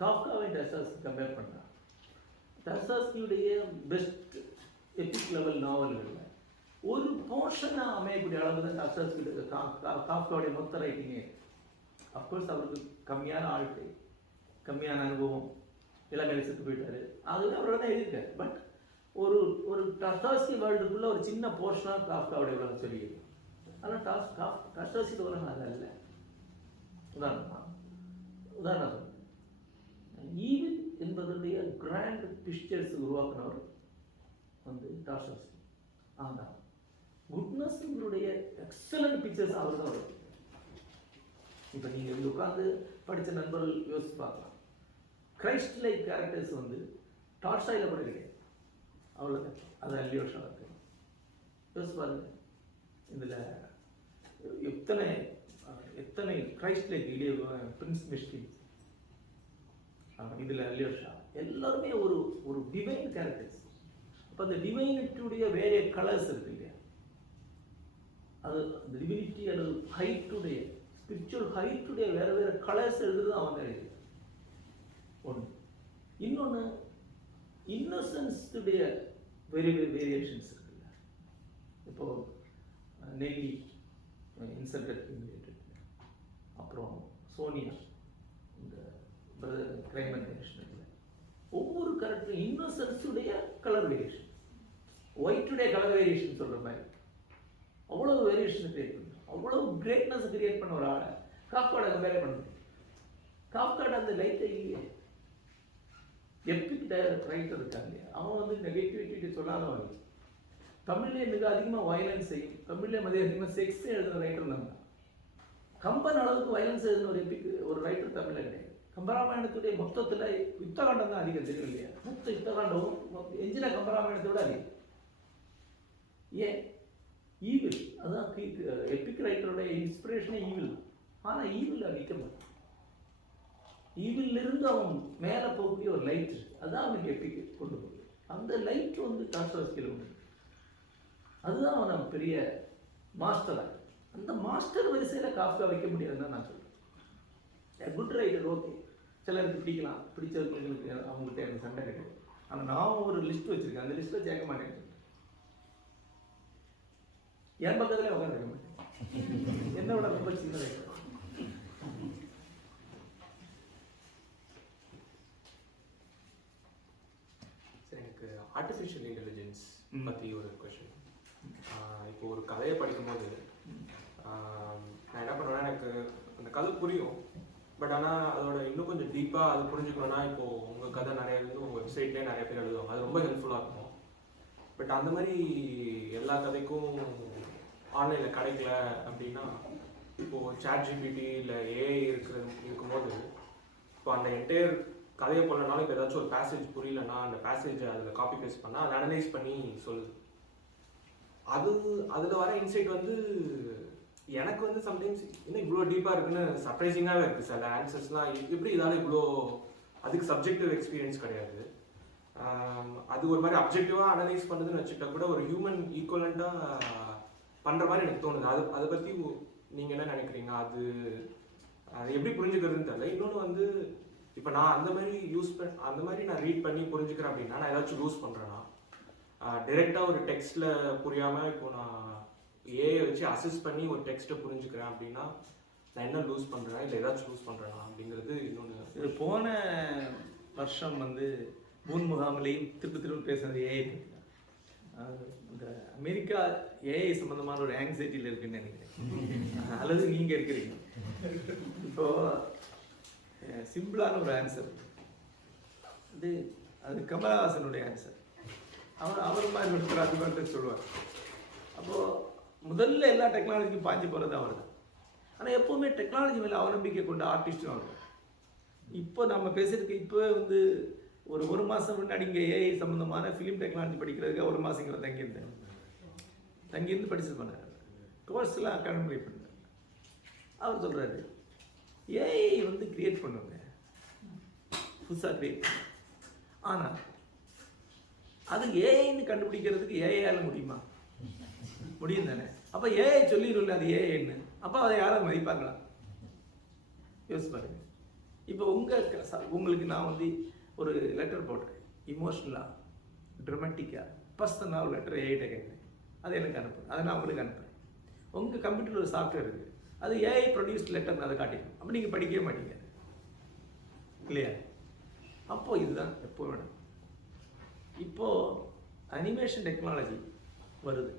காஃப்காவை தஸ்தவஸ்கி கம்பேர் பண்ணார். தஸ்தவஸ்கியுடைய பெஸ்ட் எபிக் லெவல் நாவல்களில் ஒரு போர்ஷனாக அமையக்கூடிய அளவு தான் தஸ்தவஸ்கியுடைய காஃப்காவுடைய மொத்த ரைட்டிங்கே. அஃப்கோர்ஸ் அவருக்கு கம்மியான ஆழ்க்கை, கம்மியான அனுபவம், இளங்கலை செத்து போயிட்டாரு, அதுவே அவரோட தான் எழுதியிருக்காரு. பட் ஒரு தஸ்தவஸ்கி வேர்ல்டுக்குள்ள ஒரு சின்ன போர்ஷனாக காஃப்காவுடைய உலகம் சொல்லியிருக்கு. ஆனால் தஸ்தவஸ்கி உலகம் அது அல்ல. உதாரணம் ஈவில் என்பதனுடைய கிராண்ட் பிக்சர்ஸ் உருவாக்குனவர் வந்து டாஸ்டாவ்ஸ்கி. ஆனால் குட்னஸ்ங்களுடைய எக்ஸலண்ட் பிக்சர்ஸ் அவர் தான் வரும். இப்போ நீங்கள் இங்கே உட்காந்து படித்த நண்பர்கள் யோசிச்சு பார்க்கலாம். கிரைஸ்ட் லைக் கேரக்டர்ஸ் வந்து டால்ஸ்டாயில் கூட கிடையாது. அவ்வளோதான். அது அல்யோஷா இருக்கு. யோசிச்சு பாருங்க, இதில் எத்தனை கிரைஸ்ட் லைக் இடையே பிரின்ஸ் மிஸ்டி, இதில் அல்யோஷா, எல்லாருமே ஒரு டிவைன் கேரக்டர்ஸ். அப்போ அந்த டிவைனிட்டியுடைய வேற கலர்ஸ் இருக்கு இல்லையா, அது அந்த டிவினிட்டி அல்லது ஹைட்டுடைய ஸ்பிரிச்சுவல் ஹைட்டுடைய வேறு வேறு கலர்ஸ் எழுதுறது அவன் தான் எழுது ஒன்று. இன்னொன்று இன்னோசன்ஸுடைய வேரியேஷன்ஸ் இருக்குல்ல. இப்போது நெல்லி இன்சல்டட் ரிலேட்டட், அப்புறம் சோனியா இந்த கிரைம் அண்ட் நேஷனல், ஒவ்வொரு கரெக்டும் இன்னோசன்ஸுடைய கலர் வேரியேஷன், ஒயிட்டுடைய கலர் வேரியேஷன் சொல்கிற மாதிரி அவ்வளோ வேரியேஷன் கிரியேட் பண்ணுறோம். அவ்வளோ கிரேட்னஸ் கிரியேட் பண்ண ஒரு ஆளை காஃப்காட கம்பேர் பண்ணுறோம். காஃப்காட அந்த லைட்டை இல்லையே. எப்பிக் ரைட்டர் இருக்காங்க இல்லையா, அவன் வந்து நெகட்டிவிட்டி சொல்லாதவங்க. தமிழ்லேயே மிக அதிகமாக வயலன்ஸ் செய்யும், தமிழ்லேயே மிக அதிகமாக செக்ஸ் எழுதுகிற ரைட்டர் தான். கம்பன் அளவுக்கு வயலன்ஸ் எழுதுன ஒரு எப்பிக் ஒரு ரைட்டர் தமிழில் கிடையாது. கம்பராமாயணத்துடைய மொத்தத்தில் யுத்தகாண்டம் தான் அதிகம், தெரியும் இல்லையா? மொத்த யுத்தகாண்டமும் எஞ்சின கம்பராமாயணத்தை விட அதிகம். ஏன்? ஈவில். அதுதான் எப்பிக் ரைட்டருடைய இன்ஸ்பிரேஷனே ஈவில். ஆனால் ஈவில் நிற்க மாட்டான். ஈவிலிருந்து அவன் மேலே போகக்கூடிய ஒரு லைட், அதுதான் அவனுக்கு எப்பிக்கு கொண்டு போகுது. அந்த லைட் வந்து டாஸ்டாவ்ஸ்கியில் உண்டு. அதுதான் அவன் பெரிய மாஸ்டராக. அந்த மாஸ்டர் வரிசையில் காஃப்கா வைக்க முடியாதுன்னு தான் நான் சொல்கிறேன். குட் ரைட்டர் ஓகே, சிலருக்கு பிடிக்கலாம், பிடிச்சவங்களுக்கு அவங்ககிட்ட எனக்கு சண்டை கிடையாது. ஆனால் நான் ஒரு லிஸ்ட் வச்சுருக்கேன், அந்த லிஸ்ட்டில் சேர்க்க மாட்டேன்னு சொல்லிட்டேன். என் பக்கத்துலேயே உட்காந்து வைக்க மாட்டேன். என்னோட ரொம்ப சின்ன ரைட்டர். சார், எனக்கு ஆர்டிஃபிஷியல் இன்டெலிஜென்ஸ் பற்றி ஒரு கொஷின். இப்போ ஒரு கதையை படிக்கும்போது நான் என்ன பண்ணுவேன்னா, எனக்கு அந்த கதை புரியும், பட் ஆனால் அதோட இன்னும் கொஞ்சம் டீப்பாக அது புரிஞ்சுக்கணுன்னா, இப்போது உங்கள் கதை நிறைய வந்து உங்கள் வெப்சைட்லேயே நிறைய பேர் எழுதுவாங்க, அது ரொம்ப ஹெல்ப்ஃபுல்லாக இருக்கும். பட் அந்த மாதிரி எல்லா கதைக்கும் ஆன்லைனில் கிடைக்கல அப்படின்னா, இப்போது ChatGPT இல்லை AI இருக்கும்போது, இப்போ அந்த என்டையர் கதையை போடலனாலும் இப்போ ஏதாச்சும் ஒரு பேசேஜ் புரியலன்னா அந்த பேசேஜை அதில் காப்பி பேஸ்ட் பண்ணால் அதை அனலைஸ் பண்ணி சொல்லுது. அதில் வர இன்சைட் வந்து எனக்கு வந்து சம்டைம்ஸ் இன்னும் இவ்வளோ டீப்பாக இருக்குன்னு சர்ப்ரைசிங்காகவே இருக்குது. சில ஆன்சர்ஸ்லாம் எப்படி இதால் இவ்வளோ, அதுக்கு சப்ஜெக்டிவ் எக்ஸ்பீரியன்ஸ் கிடையாது, அது ஒரு மாதிரி அப்ஜெக்டிவாக அனலைஸ் பண்ணுதுன்னு வச்சுக்கிட்டா கூட ஒரு ஹியூமன் ஈக்குவலண்ட்டாக பண்ணுற மாதிரி எனக்கு தோணுது. அதை பற்றி நீங்கள் என்ன நினைக்கிறீங்க? அது அது எப்படி புரிஞ்சுக்கிறதுன்னு தெரியல. இன்னொன்று வந்து இப்போ நான் அந்த மாதிரி நான் ரீட் பண்ணி புரிஞ்சுக்கிறேன் அப்படின்னா நான் ஏதாச்சும் லூஸ் பண்ணுறேன்னா, டிரெக்டாக ஒரு டெக்ஸ்ட்டில் புரியாமல் இப்போ நான் ஏஐ வச்சு அசிஸ்ட் பண்ணி ஒரு டெக்ஸ்ட்டை புரிஞ்சுக்கிறேன் அப்படின்னா நான் என்ன லூஸ் பண்ணுறேன் இல்லை ஏதாச்சும் லூஸ் பண்ணுறேன்னா அப்படிங்கிறது இன்னொன்று. இது போன வருஷம் வந்து மூன் முகாமிலையும் திரும்ப பேசுனது ஏஐ பற்றி தான். இந்த அமெரிக்கா ஏஐ சம்மந்தமான ஒரு ஆங்ஸைட்டியில் இருக்குன்னு நினைக்கிறேன், அல்லது நீங்கள் இருக்கிறீங்க. இப்போது சிம்பிளான ஒரு ஆன்சர் அது கமலஹாசனுடைய ஆன்சர். அவர் மாதிரி ஒருத்தர் அது மாதிரி சொல்லுவார். அப்போது முதல்ல எல்லா டெக்னாலஜிக்கும் பாஞ்சு போகிறது அவர் தான். ஆனால் எப்போவுமே டெக்னாலஜி மேலே அவநம்பிக்கை கொண்ட ஆர்டிஸ்ட்டும் அவர் தான். இப்போ நம்ம பேசுறதுக்கு இப்போ வந்து ஒரு மாதம் முன்னாடி இங்கே ஏஐ சம்மந்தமான ஃபிலிம் டெக்னாலஜி படிக்கிறதுக்கு ஒரு மாதம் இங்கே தங்கியிருந்து படிச்சுட்டு பண்ணார். கோர்ஸ்லாம் கம்ப்ளீட் பண்ணார். அவர் சொல்கிறாரு, ஏஐ வந்து கிரியேட் பண்ணுங்க, புதுசாக கிரியேட் பண்ணு. ஆனால் அது ஏஐன்னு கண்டுபிடிக்கிறதுக்கு ஏஐயால் முடியுமா? முடியும் தானே. அப்போ ஏஐ சொல்லிடும்ல அது ஏஐன்னு. அப்போ அதை யாரும் மதிப்பாங்களா? யோசிச்சு பாருங்க. இப்போ உங்களுக்கு நான் வந்து ஒரு லெட்டர் போடுறேன், இமோஷ்னலாக ட்ரமேட்டிக்காக பர்சனலாக லெட்டர் ஏஐட்ட கேட்குறேன், அதை எனக்கு அனுப்புறேன், அதை நான் உங்களுக்கு அனுப்புகிறேன். உங்கள் கம்ப்யூட்டரில் ஒரு சாஃப்ட்வேர் இருக்குது, அது ஏஐ ப்ரொடியூஸ்ட் லெட்டர்னு அதை காட்டிடும். அப்போ நீங்கள் படிக்கவே மாட்டீங்க இல்லையா? அப்போது இதுதான் எப்போ வேணும். இப்போது அனிமேஷன் டெக்னாலஜி வருது.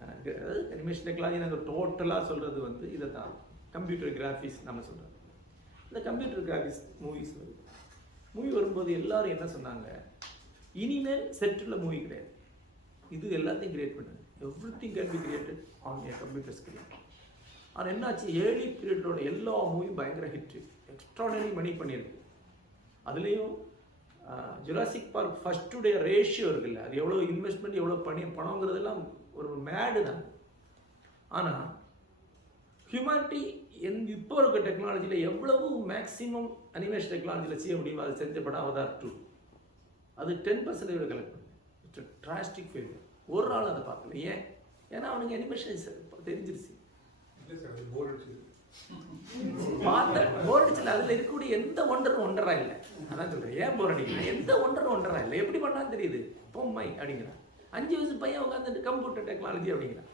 அதாவது அனிமேஷன் டெக்னாலஜி நாங்கள் டோட்டலாக சொல்கிறது வந்து இதை தான், கம்ப்யூட்டர் கிராஃபிக்ஸ் நம்ம சொல்கிறோம். இந்த கம்ப்யூட்டர் கிராஃபிக்ஸ் மூவிஸ் வருது. மூவி வரும்போது எல்லாரும் என்ன சொன்னாங்க, இனிமேல் செட்டில் மூவி கிடையாது, இது எல்லாத்தையும் கிரியேட் பண்ணுது, everything can be created on A computer screen. ஆனால் என்னாச்சு, ஏர்லி பீரியடோட எல்லா மூவியும் பயங்கர ஹிட்டு, எக்ஸ்ட்ராடனரி மணி பண்ணியிருக்கு. அதுலேயும் ஜுராசிக் பார்க் ஃபஸ்ட்டுடைய ரேஷியோ இருக்குல்ல, அது எவ்வளோ இன்வெஸ்ட்மெண்ட் எவ்வளோ பணங்கிறதெல்லாம் ஒரு மேடு தான். ஆனால் ஹியூமனிட்டி இப்போ இருக்க டெக்னாலஜியில் எவ்வளவு மேக்ஸிமம் அனிமேஷன் டெக்னாலஜியில் செய்ய முடியுமோ அது செஞ்ச படம் அவதார் 2. அது 10% கலெக்ட் பண்ணுது. It's drastic failure. ஒரு ஆள் அதை பார்க்கல. ஏன்? ஏன்னா அவனுக்கு அனிமேஷன் தெரிஞ்சிருச்சு. போர் அடிச்சல. அதில் இருக்கக்கூடிய எந்த ஒன்றரா இல்லை. அதான் சொல்கிறேன், ஏன் போர் அடிக்கல, எந்த ஒன்றரா இல்லை. எப்படி பண்ணாலும் தெரியுது, பொம்மை அப்படிங்கிறான். 5 வயசு பையன் உட்காந்துட்டு கம்ப்யூட்டர் டெக்னாலஜி அப்படிங்கிறான்.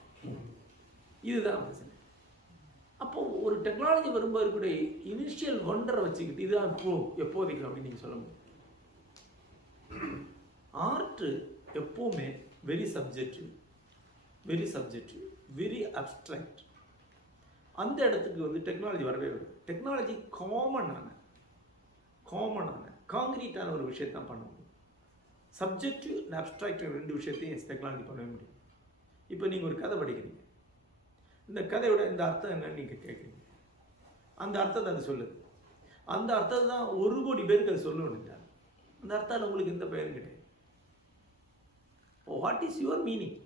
இதுதான் பிரச்சனை. அப்போ ஒரு டெக்னாலஜி வரும்போது இருக்கக்கூடிய இனிஷியல் ஒண்டரை வச்சுக்கிட்டு இதுதான் எப்போதைக்கு அப்படின்னு நீங்கள் சொல்ல முடியும். ஆர்ட் எப்போவுமே வெரி சப்ஜெக்டிவ், வெரி அப்ட்ராக்ட். அந்த இடத்துக்கு வந்து டெக்னாலஜி வரவே வரும். டெக்னாலஜி காமனான காங்கிரீட்டான ஒரு விஷயத்தான் பண்ண முடியும். சப்ஜெக்டிவ் அண்ட் அப்ட்ராக்ட் 2 விஷயத்தையும் டெக்னாலஜி பண்ண முடியும். இப்போ நீங்கள் ஒரு கதை படிக்கிறீங்க, இந்த கதையோட இந்த அர்த்தம் என்னன்னு நீங்கள் கேட்குறீங்க, அந்த அர்த்தத்தை அது சொல்லுது. அந்த அர்த்தத்தை தான் 1 கோடி பேருக்கு அது சொல்லணும்ட்டாங்க. அந்த அர்த்தத்தில் உங்களுக்கு எந்த பெயரும் கிடையாது. What is your meaning?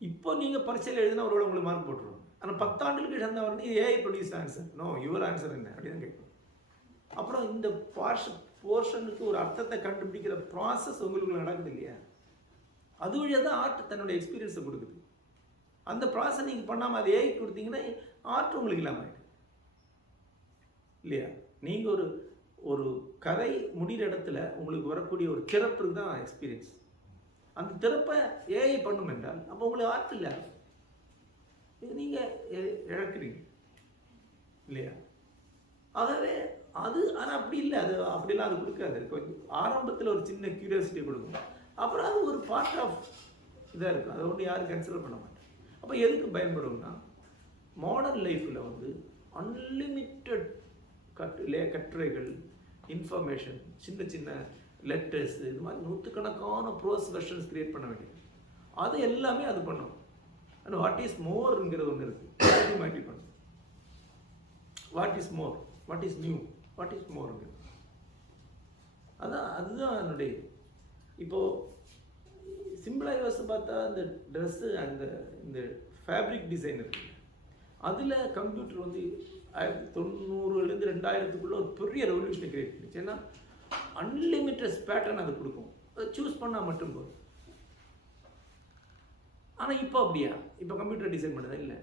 இப்போ நீங்கள் பரீட்சையில் எழுதினா ஒருவேளை உங்களுக்கு மார்க் போட்டுருவோம். ஆனால் 10 ஆண்டுகளுக்கு சேர்ந்தா வந்து AI produce answer, no your answer என்ன அப்படின்னு கேட்கணும். அப்புறம் இந்த போர்ஷனுக்கு ஒரு அர்த்தத்தை கண்டுபிடிக்கிற ப்ராசஸ் உங்களுக்குள்ள நடக்குது இல்லையா? அது வழியாக தான் ஆர்ட் தன்னுடைய எக்ஸ்பீரியன்ஸை கொடுக்குது. அந்த ப்ராசஸ் நீங்கள் பண்ணாமல் அது ஏஐ கொடுத்தீங்கன்னா ஆர்ட் உங்களுக்கு இல்லாமல் ஆகிடும் இல்லையா? நீங்கள் ஒரு கதை முடிகிற இடத்துல உங்களுக்கு வரக்கூடிய ஒரு திறப்புக்கு தான் எக்ஸ்பீரியன்ஸ். அந்த திறப்பை ஏஐ பண்ணும் என்றால் அப்போ உங்களுக்கு ஆர்ட் இல்லை, இது நீங்கள் இழக்கிறீங்க இல்லையா? ஆகவே அது ஆனால் அப்படி இல்லை, அது அப்படிலாம் அது கொடுக்காது. கொஞ்சம் ஆரம்பத்தில் ஒரு சின்ன க்யூரியாசிட்டி கொடுக்கும், அப்புறம் அது ஒரு பார்ட் ஆஃப் இதாக இருக்கும். அதை ஒன்று யாரும் கன்சிடர் பண்ண மாட்டேன். அப்போ எதுக்கு பயன்படும்னா, மாடர்ன் லைஃப்பில் வந்து அன்லிமிட்டட் கட்டுரைகள், இன்ஃபர்மேஷன், சின்ன லெட்டர்ஸ், இது மாதிரி 100கணக்கான ப்ரோஸ் வெர்ஷன்ஸ் கிரியேட் பண்ண வேண்டியது. அது எல்லாமே அது பண்ணும். அண்ட் வாட் இஸ் மோர்ங்கிறது ஒன்று இருக்குது, மாற்றி பண்ணும். What is more, what is new, what is மோர்ங்கிறது அதுதான் என்னுடைய. இப்போது சிம்பிளாக யோசிச்சு பார்த்தா இந்த ட்ரெஸ்ஸு இந்த ஃபேப்ரிக் டிசைன் இருக்குது, அதில் கம்ப்யூட்டர் வந்து 1990லேருந்து 2000க்குள்ளே ஒரு பெரிய ரெவல்யூஷனை கிரியேட் பண்ணிச்சு. ஏன்னா அன்லிமிட்டட் பேட்டர்ன் அது கொடுக்கும், அதை சூஸ் பண்ணால் மட்டும் போதும். ஆனால் இப்போ அப்படியா? இப்போ கம்ப்யூட்டர் டிசைன் பண்ணதா இல்லை,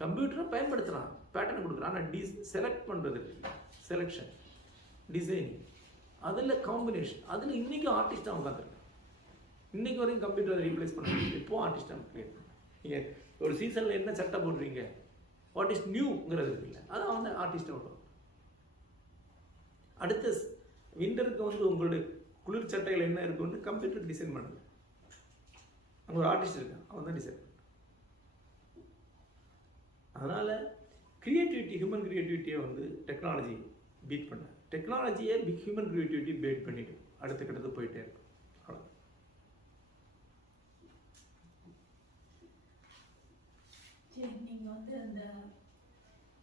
கம்ப்யூட்டரை பயன்படுத்துகிறான், பேட்டர்ன் கொடுக்குறான். ஆனால் செலக்ட் பண்ணுறது, செலெக்ஷன், டிசைனிங், அதில் காம்பினேஷன், அதில் இன்றைக்கும் ஆர்டிஸ்டாக உட்காந்துருக்கான். இன்றைக்கி வரைக்கும் கம்ப்யூட்டரை ரீப்ளேஸ் பண்ண முடியும். இப்போது ஆர்டிஸ்டாக க்ரியேட் பண்ணுறேன். நீங்கள் ஒரு சீசனில் என்ன சட்டை போடுறீங்க, வாட் இஸ் நியூங்கிறது இருக்குல்ல, அதான் வந்து ஆர்டிஸ்ட்டை விடும். அடுத்த விண்டருக்கு வந்து உங்களுடைய குளிர் சட்டைகள் என்ன இருக்குன்னு கம்ப்யூட்டர் டிசைன் பண்ணுது. அங்கே ஒரு ஆர்டிஸ்ட் இருக்கான், அவன் தான் டிசைன் பண்ணுறான். அதனால் க்ரியேட்டிவிட்டி, ஹியூமன் க்ரியேட்டிவிட்டியை வந்து டெக்னாலஜி பீட் பண்ண, டெக்னாலஜியே ஹியூமன் க்ரியேட்டிவிட்டி பீட் பண்ணிட்டு அடுத்த கட்டத்துக்கு போயிட்டே இருக்கும். அவ்வளோ. நீங்கள் வந்து அந்த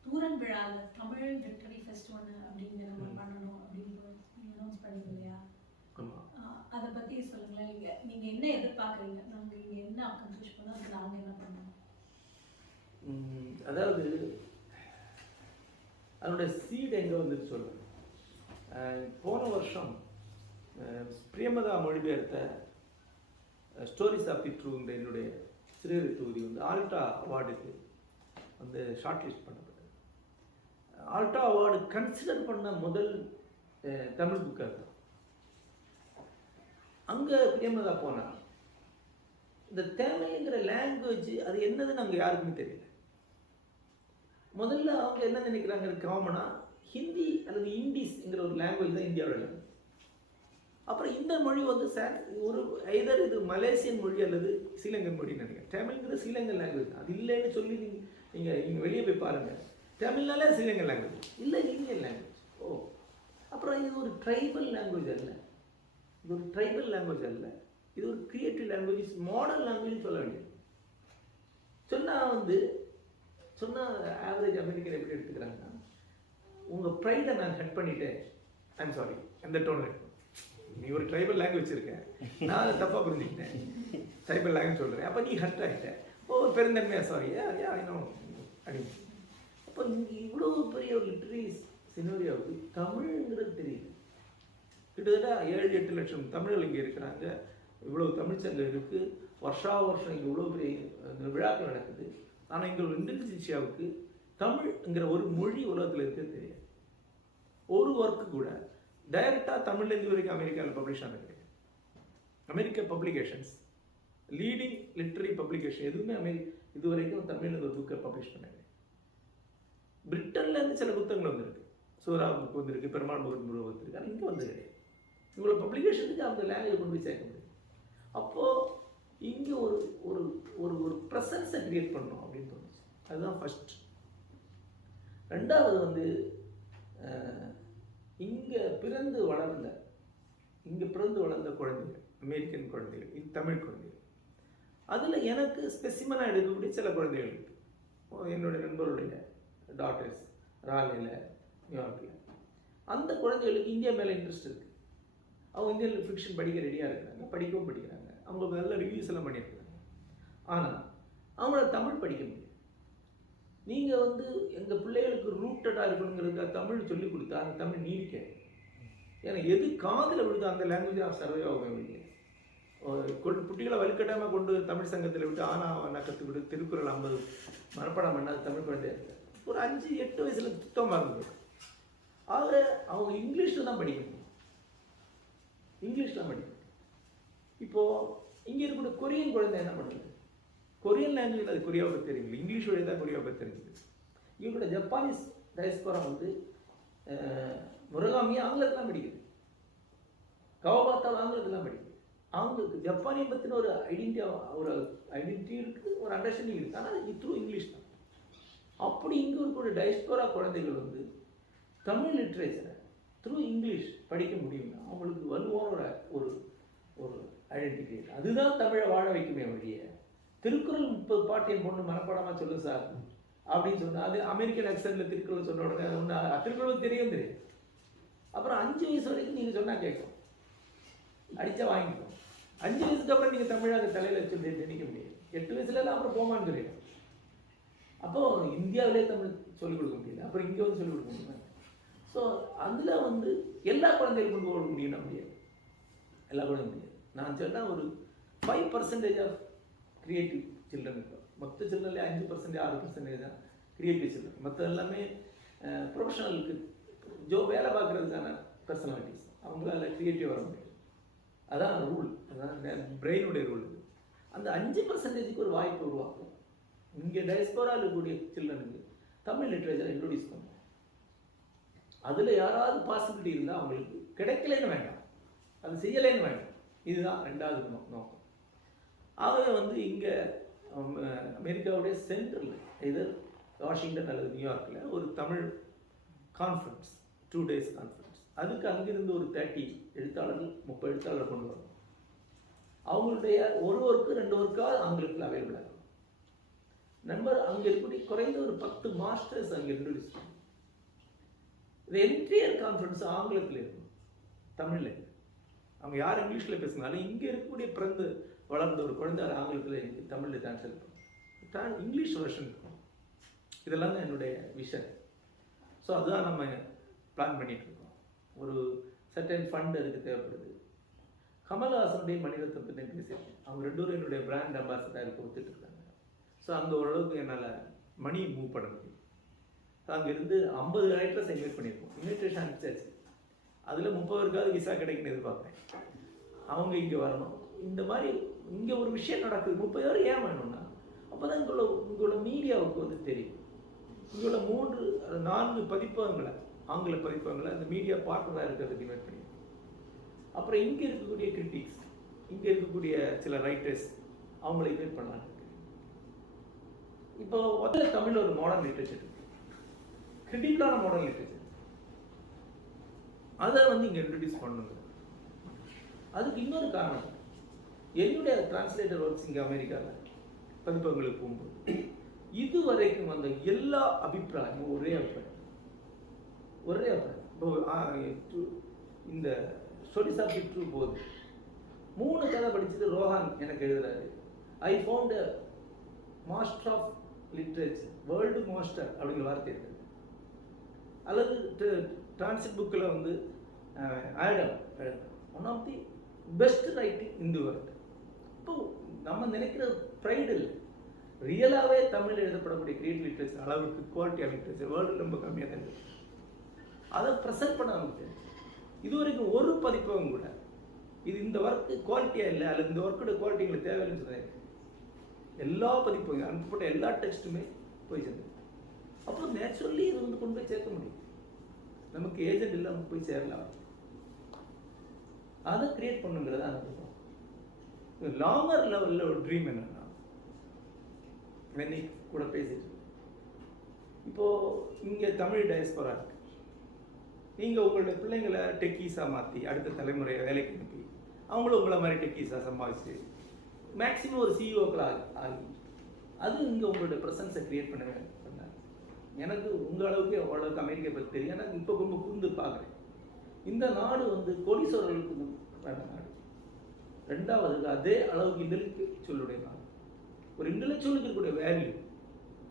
தூரன் விழாவில் தமிழ் லிட்ரரி ஃபெஸ்டிவல் அப்படின்னு நம்ம பண்ணணும் அப்படின்னு அனௌன்ஸ் பண்ணீங்க இல்லையா? அதை பற்றி சொல்லுங்களேன். நீங்கள் என்ன எதிர்பார்க்குறீங்க? நாங்கள் இங்கே என்ன அக்கம்ப்ளிஷ் பண்ணோம், அதுக்கு நாங்கள் என்ன பண்ணணும்? அதாவது அதனுடைய சீடு எங்கே வந்துட்டு சொல்லுங்கள். போன வருஷம் பிரியமதா மொழிபெயர்த்த ஸ்டோரிஸ் ஆஃப் தி ட்ரூங்கிற என்னுடைய சிறுகதை தொகுதி வந்து ஆல்டா அவார்டுக்கு வந்து ஷார்ட் லிஸ்ட் பண்ணப்பட்டது. ஆல்டா அவார்டு கன்சிடர் பண்ண முதல் தமிழ் புக்காக தான். அங்கே பிரியமதா போனால் இந்த தமிழ்ங்கிற லாங்குவேஜ் அது என்னதுன்னு அங்கே யாருக்குமே தெரியல. முதல்ல அவங்க என்ன நினைக்கிறாங்க, காமனாக ஹிந்தி அல்லது இங்கிலீஷ்ங்கிற ஒரு லாங்குவேஜ் தான் இந்தியாவோட லாங்குவேஜ். அப்புறம் இந்த மொழி வந்து ஒரு ஐதர் இது மலேசியன் மொழி அல்லது ஸ்ரீலங்கன் மொழின்னு நினைக்கிறேன். தமிழ்ங்கிற ஸ்ரீலங்கன் லாங்குவேஜ் தான். அது இல்லைன்னு சொல்லி நீங்கள் வெளியே போய் பாருங்கள், தமிழ்னாலே ஸ்ரீலங்கன் லாங்குவேஜ் இல்லை, இந்தியன் லாங்குவேஜ். ஓ, அப்புறம் இது ஒரு ட்ரைபல் லாங்குவேஜ் அல்ல, இது ஒரு ட்ரைபல் லாங்குவேஜ் அல்ல, இது ஒரு கிரியேட்டிவ் லாங்குவேஜ், மாடர்ன் லாங்குவேஜ் சொல்ல வேண்டியது. சொன்னால் ஆவரேஜ் அமெரிக்கன் எப்படி எடுத்துக்கிறாங்கன்னா, உங்கள் ப்ரைடை நான் ஹட் பண்ணிட்டேன், ஐம் சாரி, அந்த டோன். நீ ஒரு ட்ரைபல் லாங்குவேஜ் இருக்கேன், நான் அதை தப்பாக புரிஞ்சுக்கிட்டேன், ட்ரைபல் லாங்குவேஜ் சொல்கிறேன், அப்போ நீ ஹர்ட் ஆகிட்டேன், ஓ பெருந்தன்மையாக சாரி இன்னும் அப்படின்னு. அப்போ இங்கே இவ்வளோ பெரிய ஒரு லிட்ரரி சினோரியாவுக்கு தமிழ்ங்கிறது தெரியுது. கிட்டத்தட்ட 7-8 லட்சம் தமிழர்கள் இங்கே இருக்கிறாங்க, இவ்வளோ தமிழ்ச்சங்கம் இருக்குது, வருஷம் இங்கே இவ்வளோ பெரிய விழாக்கள் நடக்குது. ஆனால் இங்கே ஒரு இந்தோனேசியாவுக்கு தமிழ்ங்கிற ஒரு மொழி உலகத்தில் இருக்கிறது தெரியாது. ஒரு ஒர்க்கு கூட டைரெக்டாக தமிழ்லேருந்து வரைக்கும் அமெரிக்காவில் பப்ளிஷ் ஆனது கிடையாது. அமெரிக்க பப்ளிகேஷன்ஸ், லீடிங் லிட்ரரி பப்ளிகேஷன் எதுவுமே இது வரைக்கும் தமிழ்லேருந்து ஒரு புக்கை பப்ளிஷ் பண்ண கிடையாது. பிரிட்டன்லேருந்து சில புத்தகங்கள் வந்துருக்கு, சூரா புக் வந்துருக்கு, பெருமாள் முருகன் புக் வந்துருக்கு, ஆனால் இங்கே வந்து கிடையாது. இவ்வளோ பப்ளிகேஷனுக்கு அந்த லாங்குவேஜ் கொண்டு போய் சேர்க்க முடியும். அப்போது இங்கே ஒரு ஒரு ஒரு ஒரு ப்ரெசன்ஸை க்ரியேட் பண்ணணும் அப்படின்னு தோணுச்சு. அதுதான் ஃபஸ்ட். ரெண்டாவது வந்து இங்கே பிறந்து வளர்ந்த குழந்தைகள், அமெரிக்கன் குழந்தைகள், இது தமிழ் குழந்தைகள், அதில் எனக்கு ஸ்பெசிமனாக எடுக்கக்கூடிய சில குழந்தைகள் இருக்குது. என்னுடைய நண்பர்களுடைய டாட்டர்ஸ் ராலேயில், நியூயார்க்கில். அந்த குழந்தைகளுக்கு இந்தியா மேலே இன்ட்ரெஸ்ட் இருக்குது. அவங்க இந்தியன் ஃபிக்ஷன் படிக்க ரெடியாக இருக்கிறாங்க, படிக்கவும் படிக்கிறாங்க, அவங்களுக்கு நல்ல ரிவ்யூஸ் எல்லாம் பண்ணியிருக்காங்க. ஆனால் அவங்கள தமிழ் படிக்க முடியும். நீங்கள் வந்து எங்கள் பிள்ளைகளுக்கு ரூட்டடாக இருக்கணுங்கிறதுக்காக தமிழ் சொல்லிக் கொடுத்தா அந்த தமிழ் நீடிக்க. ஏன்னா எது காதில் விடுதோ அந்த லாங்குவேஜ் சர்வே ஆக வேண்டிய குட்டிகளை வலுக்கட்டாமல் கொண்டு தமிழ் சங்கத்தில் விட்டு ஆனா கற்றுக்கிட்டு திருக்குறள் 50 மனப்பாடம் பண்ணால் தமிழ் குழந்தையா இருக்கு. ஒரு 5-8 வயசில் சுத்தம் மறந்து. ஆக அவங்க இங்கிலீஷில் தான் படிக்க முடியும், இங்கிலீஷ் தான் படிக்கணும். இப்போது இங்கே இருக்கக்கூடிய கொரியன் குழந்தை என்ன பண்ணுறது? கொரியன் லாங்குவேஜ் அது கொரியாவை பற்றி தெரியுது, இங்கிலீஷ் வழி தான் கொரியாவை பற்றி தெரிஞ்சுது. இவங்களோட ஜப்பானீஸ் டயஸ்போரா வந்து முருகாமியை ஆங்கிலத்தில் படிக்குது, கவபாத்தால் ஆங்கிலத்தில் படிக்குது. அவங்களுக்கு ஜப்பானியை பற்றின ஒரு ஐடென்டிட்டி இருக்குது, ஒரு அண்டர்ஸ்டாண்டிங் இருக்குது. ஆனால் இது த்ரூ இங்கிலீஷ் தான். அப்படி இங்கே இருக்கக்கூடிய டயஸ்போரா குழந்தைகள் வந்து தமிழ் லிட்ரேச்சரை த்ரூ இங்கிலீஷ் படிக்க முடியும்னா அவங்களுக்கு வலுவான ஒரு ஒரு ஐடென்டிட்டி. அதுதான் தமிழை வாழ வைக்குமே வழிய திருக்குறள் 30 பாட்டு என் பொண்ணு மனப்பாடமாக சொல்லு சார் அப்படின்னு சொன்னால் அது அமெரிக்கன் ஆக்சன்ட்டில் திருக்குறள் சொன்ன உடனே ஒன்று திருக்குறள் தெரியும். அப்புறம் 5 வயசு வரைக்கும் நீங்கள் சொன்னால் கேட்கும், அடித்தா வாங்கிக்கும். 5 வயசுக்கு அப்புறம் நீங்கள் தமிழை அந்த தலையில் வச்சு திணிக்க முடியாது. 8 வயசுலலாம் அப்புறம் போமான்னு சொல்லிடும். அப்போது இந்தியாவிலே தமிழ் சொல்லிக் கொடுக்க முடியல, அப்புறம் இங்கே வந்து சொல்லிக் கொடுக்க முடியும். ஸோ அதில் வந்து எல்லா குழந்தைகளும் கொண்டு போக முடியும்னா முடியாது, எல்லா குழந்தையும் முடியாது. நான் சொன்னால் ஒரு 5% ஆஃப் கிரியேட்டிவ் சில்ட்ரன் இருப்பாங்க. மொத்த சில்லர்லேயே 5% 6% தான் கிரியேட்டிவ் சில்லர். மற்ற எல்லாமே ப்ரொஃபஷனலுக்கு வேலை பார்க்குறதுக்கான பர்சனாலிட்டிஸ். அவங்களால க்ரியேட்டிவ் வர முடியாது. அதான் ரூல், அதான் பிரெயினுடைய ரூல். அந்த 5%க்கு ஒரு வாய்ப்பு உருவாக்கும். இங்கே டயஸ்போராவில் இருக்கக்கூடிய சில்ட்ரனுக்கு தமிழ் லிட்ரேச்சரை இன்ட்ரோடியூஸ் பண்ணுவோம். அதில் யாராவது பாசிபிலிட்டி இருந்தால் அவங்களுக்கு கிடைக்கலன்னு வேண்டாம், அது செய்யலைன்னு வேண்டாம். இதுதான் 2வது நோக்கம். ஆகவே வந்து இங்கே அமெரிக்காவுடைய சென்ட்ரல் இதர் வாஷிங்டன் அல்லது நியூயார்க்கில் ஒரு தமிழ் கான்ஃபரன்ஸ், 2 days கான்ஃபரன்ஸ். அதுக்கு அங்கிருந்து ஒரு 30 எழுத்தாளர்கள் 30 எழுத்தாளர்கள் கொண்டு வரணும். அவங்களுடைய ஒரு ஒர்க்கு 2 ஒர்க்காக ஆங்கிலத்தில் அவைலபிளாக இருக்கும். நம்பர் அங்கே இருக்கக்கூடிய குறைந்த ஒரு 10 மாஸ்டர்ஸ் அங்கே இன்ட்ரோடியூஸ் பண்ணும். இது என்டையர் கான்ஃபரன்ஸ் ஆங்கிலத்தில் இருக்கும், தமிழில். அவங்க யார் இங்கிலீஷில் பேசினாலும் இங்கே இருக்கக்கூடிய பிறந்து வளர்ந்த ஒரு குழந்தை ஆங்கிலத்தில் தமிழில் டிரான்ஸ்லேட் பண்ணும். இங்கிலீஷ் வெர்ஷன் இருக்கும். இதெல்லாம் தான் என்னுடைய விஷன். ஸோ அதுதான் நம்ம பிளான் பண்ணிகிட்டு இருக்கோம். ஒரு சர்டன் ஃபண்ட் அதுக்கு தேவைப்படுது. கமல்ஹாசனுடைய மணிரத்னம் பற்றி பேசியிருக்கேன். அவங்க 2 பேரும் என்னுடைய பிராண்ட் அம்பாசிடருக்கு ஒத்துட்டு இருக்காங்க. ஸோ அங்கே ஓரளவுக்கு என்னால் மணி மூவ் பண்ண முடியும். ஸோ அங்கேருந்து 50 ரைட்டர்ஸ் இன்வைட் பண்ணியிருக்கோம். இன்விடேஷன் அனுப்பிச்சாச்சு. அதில் 30 பேருக்காவது விசா கிடைக்குன்னு எதிர்பார்க்குறேன். அவங்க இங்கே வரணும். இந்த மாதிரி இங்கே ஒரு விஷயம் நடக்குது. 30 பேர் ஏன் வேணும்னா அப்போ தான் இங்குள்ள மீடியாவுக்கு வந்து தெரியும். இங்குள்ள 3-4 பதிப்பகங்களை, ஆங்கில பதிப்பகங்களை அந்த மீடியா பார்ட்னராக இருக்கிறதுக்கு இன்வைட் பண்ணியிருக்கோம். அப்புறம் இங்கே இருக்கக்கூடிய கிரிட்டிக்ஸ், இங்கே இருக்கக்கூடிய சில ரைட்டர்ஸ், அவங்கள இன்வைட் பண்ணலான்னு இருக்கு. இப்போ முதல்ல தமிழில் ஒரு மாடர்ன் லிட்ரேச்சர் இருக்கு, கிரிட்டிக்கலான மாடர்ன் லிட்ரேச்சர். அதை வந்து இங்கே இன்ட்ரடியூஸ் பண்ணுங்க. அதுக்கு இன்னொரு காரணம், என்னுடைய டிரான்ஸ்லேட்டர் ஒர்க்ஸ் இங்கே அமெரிக்காவில் பதிப்பகங்களுக்கு போகும்போது இதுவரைக்கும் வந்த எல்லா அபிப்பிராயமும் ஒரே அபிப்பிராயம். இப்போ இந்த ஸ்டோரிஸ் ஆஃப் ட்ரூ போகுது, 3 கதை படிச்சுட்டு ரோஹான் எனக்கு எழுதுறாரு, I found master of literature, world master அப்படிங்கிற வார்த்தை இருக்குது. அல்லது டிரான்ஸ்லேட் புக்கில் வந்து Adam one of the best writing in the world. இப்போ நம்ம நினைக்கிற ப்ரைடு இல்லை, ரியலாகவே தமிழ் எழுதப்படக்கூடிய கிரியேட்டிவ் லிட்ரேச்சர் அளவுக்கு குவாலிட்டியாக லிட்ரேச்சர் வேர்ல்டு ரொம்ப கம்மியாக தான் இருக்குது. அதை ப்ரெசென்ட் பண்ண நமக்கு இது வரைக்கும் ஒரு பதிப்பகம் கூட இது இந்த ஒர்க்கு குவாலிட்டியாக இல்லை அல்லது இந்த ஒர்க்கோட குவாலிட்டி எங்களுக்கு தேவையில்லைன்னு சொன்னாங்க. எல்லா பதிப்பகம் அனுப்பப்பட்ட எல்லா டெக்ஸ்ட்டுமே போய் சேர்ந்து. அப்போ நேச்சுரலி இது வந்து கொண்டு போய் சேர்க்க முடியும். நமக்கு ஏஜென்ட் இல்லாமல் போய் சேரலாம். அதை கிரியேட் பண்ணுங்கிறத அனுப்புவோம். லாங்கர் லெவலில் ஒரு ட்ரீம் என்னன்னா, இன்னைக்கு கூட பேசிட்டு இப்போது இங்கே தமிழ் டயஸ்போரா இருக்கு. நீங்கள் உங்களுடைய பிள்ளைங்களை டெக்கீஸாக மாற்றி அடுத்த தலைமுறையை வேலைக்கு அனுப்பி அவங்களும் உங்களை மாதிரி டெக்கீஸாக சம்பாதிச்சு மேக்ஸிமம் ஒரு சிஇஓக்களாக ஆகி அது இங்கே உங்களுடைய ப்ரெசன்ஸை க்ரியேட் பண்ண பண்ணாங்க. எனக்கு உங்கள் அளவுக்கு அவ்வளோக்கு அமெரிக்கா பற்றி தெரியும். எனக்கு இப்போ ரொம்ப புரிந்து பார்க்குறேன். இந்த நாடு வந்து கோடீஸ்வரர்களுக்கு வேண்ட நாடு. 2வது அதே அளவுக்கு இன்டெலெக்சுவலுடைய நாடு. ஒரு இன்டெலெக்சுவலுக்கு இருக்கக்கூடிய வேல்யூ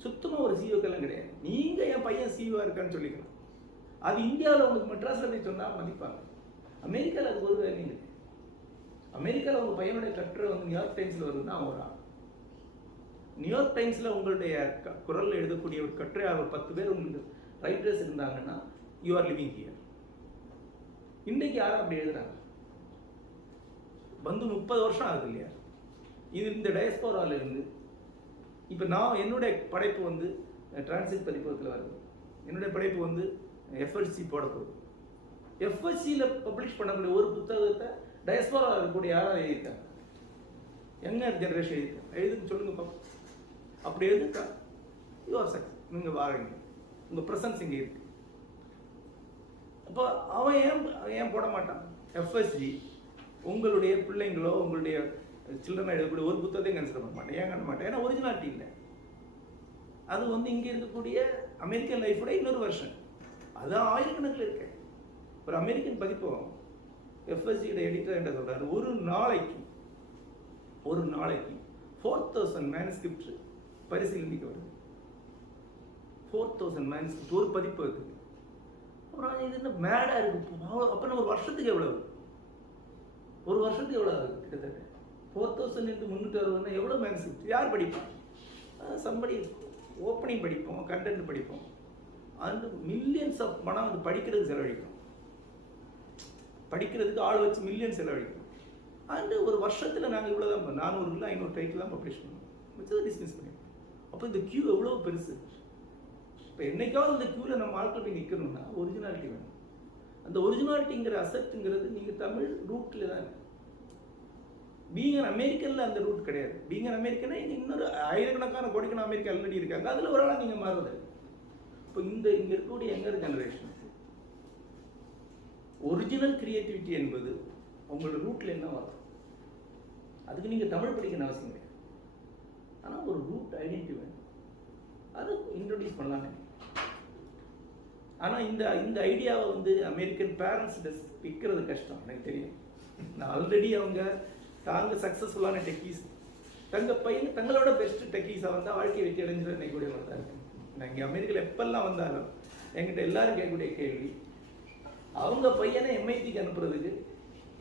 சுத்தமாக ஒரு சிஇஓக்கெல்லாம் கிடையாது. நீங்கள் என் பையன் சிஇஓவாக இருக்கான்னு சொல்லிக்கலாம். அது இந்தியாவில் உங்களுக்கு மெட்ராஸில் போய் சொன்னால் மதிப்பாங்க. அமெரிக்காவில் அதுக்கு ஒரு வேல்யூ இருக்குது. அமெரிக்காவில் உங்கள் பையனுடைய கட்டுரை வந்து நியூயார்க் டைம்ஸில் வருதுன்னா அவன் வரான். நியூயார்க் டைம்ஸில் உங்களுடைய குரலில் எழுதக்கூடிய ஒரு கட்டுரை ஒரு 10 பேர் உங்களுக்கு ரைட்டர்ஸ் இருந்தாங்கன்னா யூ ஆர் லிவிங் ஹியர். இன்றைக்கு யாரும் அப்படி எழுதுறாங்க வந்து 30 வருஷம் ஆகுது இல்லையா? இது இந்த டயஸ்போராவில் இருந்து இப்போ நான் என்னுடைய படைப்பு வந்து டிரான்ஸ்லேட் பதிப்பகத்தில் வருது. என்னுடைய படைப்பு வந்து எஃப்எஸ்சி போட போகுது. எஃப்எஸ்சியில் பப்ளிஷ் பண்ணக்கூடிய ஒரு புத்தகத்தை டயஸ்போராவில் இருக்கக்கூடிய யாராவது எழுதியிருக்காங்க? யங்கர் ஜென்ரேஷன் எழுதுன்னு சொல்லுங்க பாப்பா. அப்படி எழுதுக்கா யூஆர் சக்ஸஸ். நீங்கள் வாங்க, உங்கள் ப்ரெசன்ஸ் இங்கே இருக்கு. அப்போ அவன் ஏன் போட மாட்டான்? எஃப்எஸ்சி உங்களுடைய பிள்ளைங்களோ உங்களுடைய சில்ட்ரனை எழுதக்கூடிய ஒரு புத்தகத்தையும் கன்சிடர் பண்ண மாட்டேன். ஏன் பண்ண மாட்டேன்? ஏன்னா ஒரிஜினாலிட்டி இல்லை. அது வந்து இங்கே இருக்கக்கூடிய அமெரிக்கன் லைஃபோட இன்னொரு வருஷன். அதுதான் ஆயிரக்கணக்கில் இருக்கு. ஒரு அமெரிக்கன் பதிப்பகம் எஃப்எஸ்சியோட எடிட்டர் என்ன சொல்கிறாரு, ஒரு நாளைக்கு 4000 மேனுஸ்கிரிப்ட் பரிசீலனைக்கு வருது. 4000 மேனுஸ்கிரிப்ட் ஒரு பதிப்பகத்துக்கு. அப்புறம் இது என்ன மேடாக இருக்கு. அப்போ ஒரு வருஷத்துக்கு எவ்வளவு? ஒரு வருஷத்துக்கு எவ்வளோ ஆகுது? கிட்டத்தட்ட 4000 × 360 எவ்வளோ மேனுஸ்கிரிப்ட்? யார் படிப்பான்? சம்படி ஓப்பனிங் படிப்போம், கண்டென்ட் படிப்போம், அந்த மில்லியன்ஸ் ஆஃப் பணம் அது படிக்கிறதுக்கு செலவழிக்கும், படிக்கிறதுக்கு ஆள் வச்சு மில்லியன் செலவழிக்கும். அண்டு ஒரு வருஷத்தில் நாங்கள் இவ்வளோ தான் 400 இல்லை 500 டைட்டில் தான் பப்ளிஷ் பண்ணுவோம், வச்சு டிஸ்மிஸ் பண்ணிடுவோம். அப்போ இந்த கியூ எவ்வளோ பெருசு. இப்போ என்னைக்காவது இந்த க்யூவில் நம்ம ஆட்கள் போய் நிற்கணும்னா ஒரிஜினாலிட்டி வேணும். அந்த ஒரிஜினாலிட்டிங்கிற அசெப்ட்டுங்கிறது நீங்கள் தமிழ் ரூட்டில் தான் இருக்கு. பீங் அன் அமெரிக்கனில் அந்த ரூட் கிடையாது. பீங் அன் அமெரிக்கனா இங்கே இன்னொரு ஆயிரக்கணக்கான கோடிக்கான அமெரிக்கா ஆல்ரெடி இருக்காங்க, அதில் ஒரு ஆளாக நீங்கள் மாறுறது. இப்போ இங்கே இருக்கக்கூடிய யங்கர் ஜெனரேஷன் ஒரிஜினல் கிரியேட்டிவிட்டி என்பது உங்களோட ரூட்டில் என்ன வரும். அதுக்கு நீங்கள் தமிழ் படிக்கணும் அவசியம் கிடையாது, ஆனால் ஒரு ரூட் ஐடென்டிட்டி வேணும், அது இன்ட்ரடியூஸ் பண்ணலான்னு. ஆனால் இந்த ஐடியாவை வந்து அமெரிக்கன் பேரண்ட்ஸ் விற்கிறது கஷ்டம், எனக்கு தெரியும். நான் ஆல்ரெடி அவங்க தாங்க சக்ஸஸ்ஃபுல்லான டெக்கீஸ் தங்களோட பெஸ்ட் டெக்கீஸாக வந்தால் வாழ்க்கையை வெற்றி அடைஞ்சிட நினைக்கக்கூடிய மாதிரி தான் இருக்கு. நான் இங்கே அமெரிக்காவில் எப்பெல்லாம் வந்தாலும் என்கிட்ட எல்லாரும் கேட்கக்கூடிய கேள்வி, அவங்க பையனை எம்ஐடிக்கு அனுப்புறதுக்கு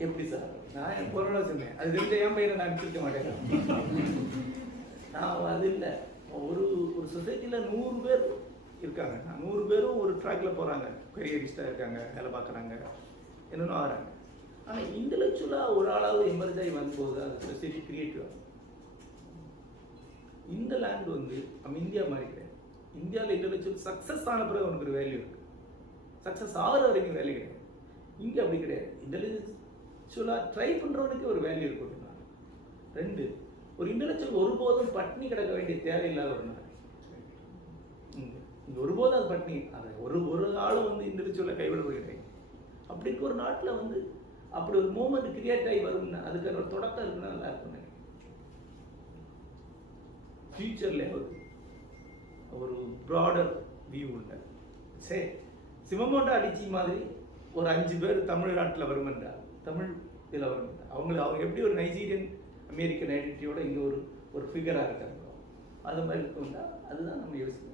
எப்படி சார்? நான் என் பொருளை சொன்னேன், அது தெரிஞ்ச என் பையனை நான் அனுப்பிச்சிருக்க மாட்டேன். நான் அது இல்லை, ஒரு சொசைட்டியில் 100 பேர் இருக்காங்க, 100 பேரும் ஒரு ட்ராக்ல போகிறாங்க, கரியரிஸ்டாக இருக்காங்க, வேலை பார்க்குறாங்க, என்னென்னும் ஆகிறாங்க. ஆனால் இன்டெலெக்சுவலாக ஒரு ஆளாவது எமர்ஜ் ஆகி வரும்போது அது சொசைட்டி கிரியேட்டிவ் ஆகும். இந்த லேண்ட் வந்து நம்ம இந்தியா மாதிரி கிடையாது. இந்தியாவில் இன்டெலெக்சுவல் சக்ஸஸ் ஆன பிறகு அவனுக்கு ஒரு வேல்யூ இருக்குது, சக்ஸஸ் ஆகிற வரைக்கும் வேல்யூ கிடையாது. இங்கே அப்படி கிடையாது. இன்டெலெக்சுவலாக ட்ரை பண்ணுறவனுக்கு ஒரு வேல்யூ இருக்குது. 2, ஒரு இன்டெலெக்சுவல் ஒருபோதும் பட்னி கிடக்க வேண்டிய தேவையில்லாத ஒரு நாள். இங்கே ஒருபோதும் அது பட்னி, அதை ஒரு ஆளும் வந்து இன்டெலெக்சுவலை கைவிடுறது கிடையாது. அப்படி இருக்க ஒரு நாட்டில் வந்து அப்படி ஒரு மூமெண்ட் கிரியேட் ஆகி வரும்னா அதுக்கு ஒரு தொடக்கம் இருக்குன்னா நல்லா இருக்கும். ஃபியூச்சரில் ஒரு ப்ராடர் வியூ உண்டு. சரி, சிவமோட்டா அடிச்சி மாதிரி ஒரு 5 பேர் தமிழ்நாட்டில் வருமென்றா, தமிழ் இதில் வருமென்றா, அவங்க எப்படி ஒரு நைஜீரியன் அமெரிக்கன் ஐடென்டிட்டியோட இங்கே ஒரு ஃபிகராக இருக்காங்களோ அது மாதிரி இருக்கும்னா அதுதான் நம்ம யோசிக்கணும்.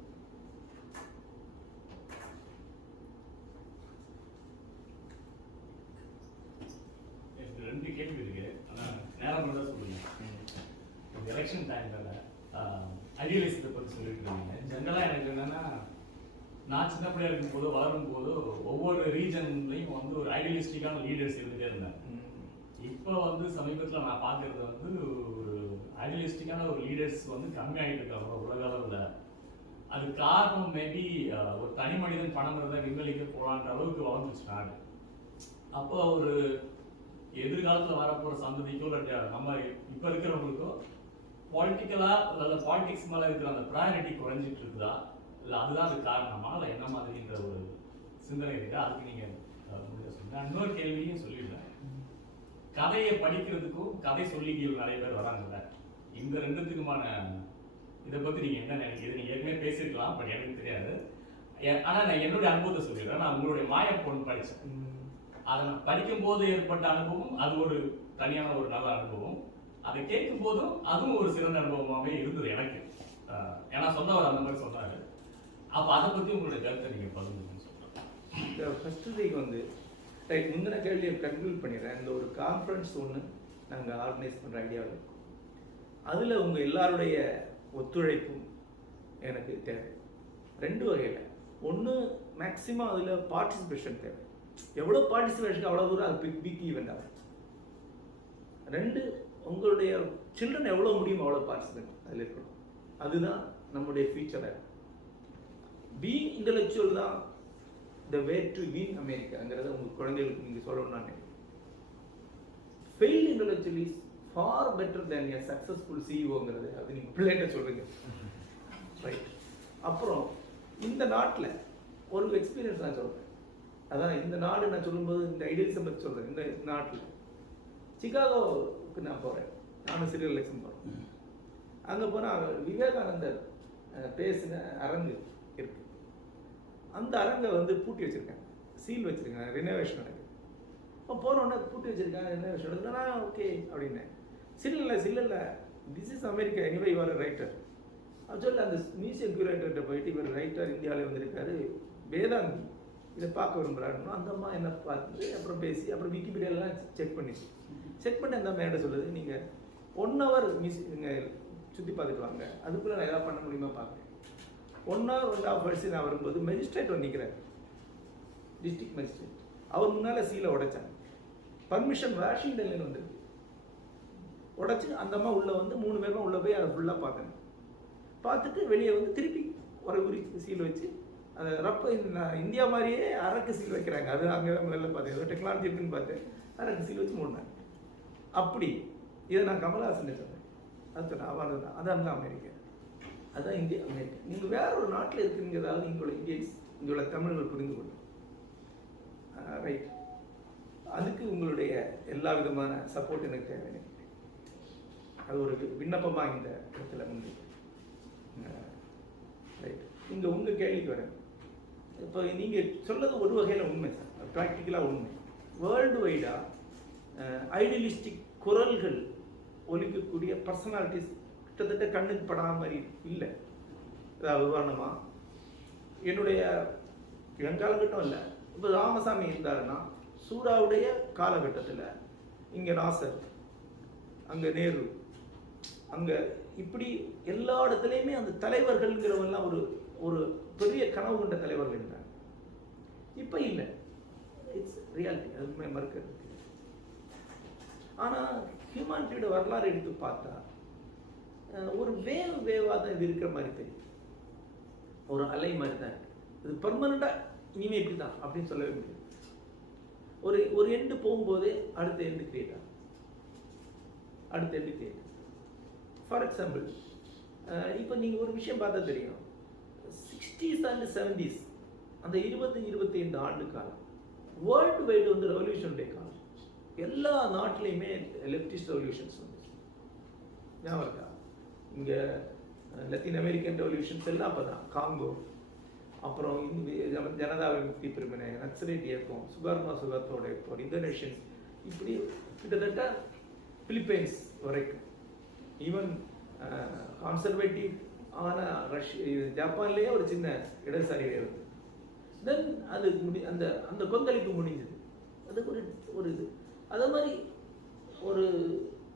எனக்கு 2 கேள்வி இருக்கு, ஆனால் நேரம் தான் சொல்லுங்க. எலெக்ஷன் டைமில் ஐடியலிஸ்ட்டை பற்றி சொல்லிட்டு இருக்கீங்க. ஜென்ரலாக எனக்கு என்னென்னா, நான் சின்ன பிள்ளையா இருக்கும்போது வளரும் போது ஒவ்வொரு ரீஜன்லையும் வந்து ஒரு ஐடியலிஸ்டிக்கான லீடர்ஸ் இருந்துகிட்டே இருந்தாங்க. இப்போ வந்து சமீபத்தில் நான் பார்க்குறது வந்து ஒரு ஐடியலிஸ்டிக்கான ஒரு லீடர்ஸ் வந்து கம்மியாகிட்டு இருக்காங்க உலக அளவில். அது காரணம் மேபி ஒரு தனி மனிதன் பணம் இருந்தால் விண்வெளிக்கு போகலான்ற அளவுக்கு வளர்ந்துச்சு நாடு. அப்போ ஒரு எதிர்காலத்தில் வரப்போகிற சந்ததிக்கோ இல்லை நம்ம இப்போ இருக்கிறவங்களுக்கோ பொலிட்டிக்கலாக இல்லை பாலிடிக்ஸ் மேலே இருக்கிற அந்த ப்ரையாரிட்டி குறைஞ்சிட்டு இருக்குதா, இல்லை அதுதான் அது காரணமா, இல்லை என்ன மாதிரின்ற ஒரு சிந்தனை இருக்கா? அதுக்கு நீங்கள் முடிஞ்ச சொல்லுங்கள். இன்னொரு கேள்வியும் சொல்லிடுறேன். கதையை படிக்கிறதுக்கும் கதை சொல்லிகள் நிறைய பேர் வராங்கல்ல, இந்த 2த்துக்குமான இதை பற்றி நீங்கள் என்ன நினைக்கிறீங்க? நீங்கள் ஏற்கனவே பேசியிருக்கலாம், பட் எனக்கு தெரியாது. ஆனால் நான் என்னுடைய அனுபவத்தை சொல்லிடுறேன். நான் உங்களுடைய மாயப்பொன் படித்தேன். அதை நான் படிக்கும்போது ஏற்பட்ட அனுபவம் அது ஒரு தனியான ஒரு நல்ல அனுபவம். அதை கேட்கும் போதும் அதுவும் ஒரு சிறந்த அனுபவமாகவே இருந்தது எனக்கு. ஏன்னா சொன்னவர் அந்த மாதிரி சொன்னார். அப்போ அதை பற்றி உங்களுடைய கருத்தை நீங்கள் பகிர்ந்துன்னு சொல்கிறேன். ஃபஸ்ட்டு திங் வந்து ரைட், முந்தின கேள்வியை கன்க்ளூட் பண்ணிடுறேன். இந்த ஒரு கான்ஃபரன்ஸ் ஒன்று நாங்கள் ஆர்கனைஸ் பண்ணுற ஐடியாவில் இருக்கும். அதில் உங்கள் எல்லாருடைய ஒத்துழைப்பும் எனக்கு தேவை 2 வகையில். ஒன்று, மேக்ஸிமம் அதில் பார்ட்டிசிபேஷன் தேவை. எவ்வளோ பார்ட்டிசிபேஷன் அவ்வளோ தூரம் அது பிக் ஈவெண்ட் ஆகும். 2, உங்களுடைய சில்ட்ரன் எவ்வளோ முடியும் அவ்வளோ பார்ட்டிசிபேட் அதில் இருக்கணும். அதுதான் நம்முடைய ஃபியூச்சரை. பீயிங் இன்டெலெக்சுவல் தான் த வே டு வின் அமெரிக்காங்கிறத உங்கள் குழந்தைகளுக்கு நீங்கள் சொல்லணும்னு நான் நினைக்கிறேன். Failed intellectual is far better than a successful சிஇஓங்கிறது அது நீங்கள் பிள்ளைகிட்ட சொல்லுங்க. ரைட். அப்புறம் இந்த நாட்டில் ஒரு எக்ஸ்பீரியன்ஸ் நான் சொல்கிறேன். அதான் இந்த நாடு நான் சொல்லும்போது இந்த ஐடியலிசம் பற்றி சொல்கிறேன். இந்த நாட்டில் சிகாகோவுக்கு நான் போகிறேன், நானும் சீரியல் எலெக்ஷன் போகிறேன். அங்கே போனால் விவேகானந்தர் பேசின அரங்கு இருக்குது. அந்த அரங்கை வந்து பூட்டி வச்சுருக்காங்க, சீல் வச்சுருக்காங்க, ரினோவேஷன் நடக்குது. இப்போ போனோடனே பூட்டி வச்சுருக்காங்க, ரினோவேஷன் நடக்குதுன்னா ஓகே அப்படின்னேன். இல்லை this is America, anyway you are writer. அது சொல்லி அந்த மியூசியம் கியூரேட்டர்கிட்ட போயிட்டு இவர் ரைட்டர், இந்தியாவில் வந்திருக்காரு, வேதாந்தி, இதை பார்க்க விரும்புகிறாருன்னா அந்த அம்மா என்ன பார்த்துட்டு அப்புறம் பேசி அப்புறம் விக்கிபீடியாலாம் செக் பண்ணி அந்த அம்மா என்ன சொல்லுது, நீங்கள் 1 hour சுற்றி பார்த்துட்டு வாங்க, அதுக்குள்ளே நான் எதாவது பண்ண முடியுமா பார்க்குறேன். 1 hour 1.5 hours நான் வரும்போது மெஜிஸ்ட்ரேட் வந்து நிற்கிறார், டிஸ்ட்ரிக்ட் மெஜிஸ்ட்ரேட். அவர் முன்னால் சீலை உடைச்சாங்க. பர்மிஷன் வாஷிங்டன்லேருந்து வந்திருக்கு. உடைச்சி அந்த அம்மா உள்ளே வந்து 3 பேரும் உள்ளே போய் அதை ஃபுல்லாக பார்க்கணும். பார்த்துட்டு வெளியே வந்து திருப்பி ஒரு உரிக்கு சீல் வச்சு அதை இந்தியா மாதிரியே அரக்கு சீல் வைக்கிறாங்க. அது அங்கே முதல்ல பார்த்தேன், ஏதோ டெக்னாலஜி இருக்குன்னு பார்த்தேன், அரக்கு சீல் வச்சு மூடினாங்க. அப்படி இதை நான் கமல்ஹாசன் சொன்னேன். அது சொன்னேன் அவார்டு தான். அதான் தான் அமெரிக்கா, அதுதான் இந்தியா அமெரிக்கா. நீங்கள் வேற ஒரு நாட்டில் இருக்குங்கிறதாவது இங்கோட இந்தியன்ஸ் இங்கோட தமிழர்கள் புரிந்து கொள்ளும். ரைட், அதுக்கு உங்களுடைய எல்லா விதமான சப்போர்ட் எனக்கு தேவை. அது ஒரு விண்ணப்பமாக இந்த இடத்துல முன்வை. ரைட், இங்கே உங்கள் கேள்விக்கு வரேன். இப்போ நீங்கள் சொல்றது ஒரு வகையில் உண்மை சார், ப்ராக்டிக்கலாக உண்மை. வேர்ல்டு வைடாக ஐடியலிஸ்டிக் குரல்கள் ஒலிக்கக்கூடிய பர்சனாலிட்டிஸ் கிட்டத்தட்ட கண்ணுக்கு படாத மாதிரி இல்லை. அதாவது உதாரணமாக என்னுடைய என் காலகட்டம் இல்லை, இப்போ ராமசாமி இருந்தாருன்னா சூராவுடைய காலகட்டத்தில் இங்கே நாசர், அங்கே நேரு, அங்கே இப்படி எல்லா இடத்துலையுமே அந்த தலைவர்கள்ங்கிறவங்கலாம் ஒரு ஒரு பெரிய கனவு கொண்ட தலைவர்கள் இருந்தாங்க. இப்போ இல்லை, இட்ஸ் ரியாலிட்டி, அதுவுமே மறுக்கிறது. ஆனால் ஹியூமானிட்டியோட வரலாறு எடுத்து பார்த்தா ஒரு வேவாக தான் இது இருக்கிற மாதிரி தெரியும், ஒரு அலை மாதிரி தான் இருக்கு. இது பர்மனண்டாக இனிமேல் இப்படி தான் அப்படின்னு சொல்லவே முடியாது. ஒரு எண்டு போகும்போதே அடுத்த எண்டு கிரியேட் ஆகும், அடுத்த எண்டு கிரியேட். ஃபார் எக்ஸாம்பிள், இப்போ நீங்கள் ஒரு விஷயம் பார்த்தா தெரியும், 60s and 70s அந்த 25 ஆண்டு காலம் வேர்ல்டு வைடு வந்து ரெவல்யூஷனுடைய காலம். எல்லா நாட்டிலையுமே லெஃப்டிஸ்ட் ரெவல்யூஷன்ஸ் வந்துச்சு. ஞாபகம் இருக்கா? இங்கே லத்தீன் அமெரிக்கன் ரெவல்யூஷன்ஸ் எல்லாம் அப்போ தான். காங்கோ, அப்புறம் ஜனதா விமுக்தி பிரிவினை, நக்சலைட் இயக்கம், சுகார்மா சுகாத்தோட இயக்கம், இந்தோனேஷியன்ஸ், இப்படி கிட்டத்தட்ட பிலிப்பைன்ஸ் வரைக்கும், ஈவன் கான்சர்வேட்டிவ் ஆனால் ஜப்பான்லேயே ஒரு சின்ன இடதுசாரி வருது. தென் அது அந்த அந்த கொந்தளிப்பு முடிஞ்சது. அது ஒரு இது. அதே மாதிரி ஒரு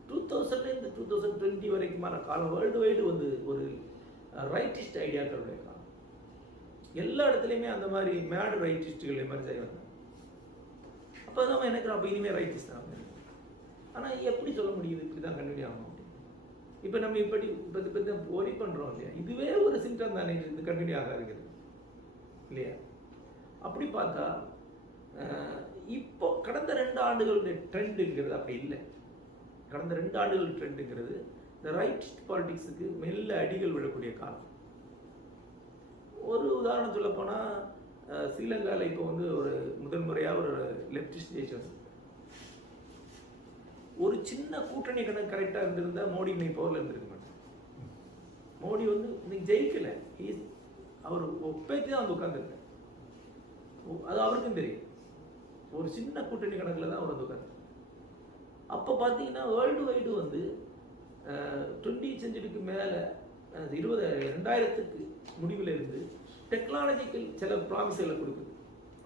2000 2020 வரைக்குமான காலம் வேர்ல்டு வைடு வந்து ஒரு ரைட்டிஸ்ட் ஐடியாக்களுடைய காலம். எல்லா இடத்துலையுமே அந்த மாதிரி மேடு ரைட்டிஸ்ட்டுகள் எமர்ஜ் ஆகி வந்தாங்க. அப்போ தான் எனக்கு அப்போ இனிமேல் ரைட்டிஸ்ட் தான். ஆனால் எப்படி சொல்ல முடியுது இப்படி தான் கண்டினியூ ஆகணும்? இப்போ நம்ம இப்படி இப்போ ஒரி பண்ணுறோம் இல்லையா, இதுவே ஒரு சிம்டம் தானே, இது கண்டினியூ ஆகாதுங்கிறது இல்லையா? அப்படி பார்த்தா இப்போ கடந்த 2 ஆண்டுகளுடைய ட்ரெண்டுங்கிறது அப்படி இல்லை. கடந்த 2 ஆண்டுகள் ட்ரெண்டுங்கிறது இந்த ரைட்டிஸ்ட் பாலிடிக்ஸுக்கு மெல்ல அடிகள் விழக்கூடிய காலம். ஒரு உதாரணம் சொல்ல போனால் ஸ்ரீலங்காவில் இப்போ வந்து ஒரு முதல் முறையாக ஒரு லெஃப்டிஸ்ட் ஜெயிச்சு வந்து ஒரு சின்ன கூட்டணி கணக்கு கரெக்டாக இருந்திருந்தால் மோடி இன்னைக்கு பவரில் இருந்திருக்க மாட்டார். மோடி வந்து இன்னைக்கு ஜெயிக்கலை, அவர் ஒப்பேத்தி தான் வந்து உட்காந்துருக்கார். அது அவருக்கும் தெரியும். ஒரு சின்ன கூட்டணி கணக்கில் தான் அவர் வந்து உட்காந்து. அப்போ பார்த்தீங்கன்னா வேர்ல்டு வைடு வந்து 20th செஞ்சுரிக்கு மேலே 2000க்கு முடிவில் இருந்து டெக்னாலஜிக்கல் சில ப்ராமிஸ்களை கொடுக்குது.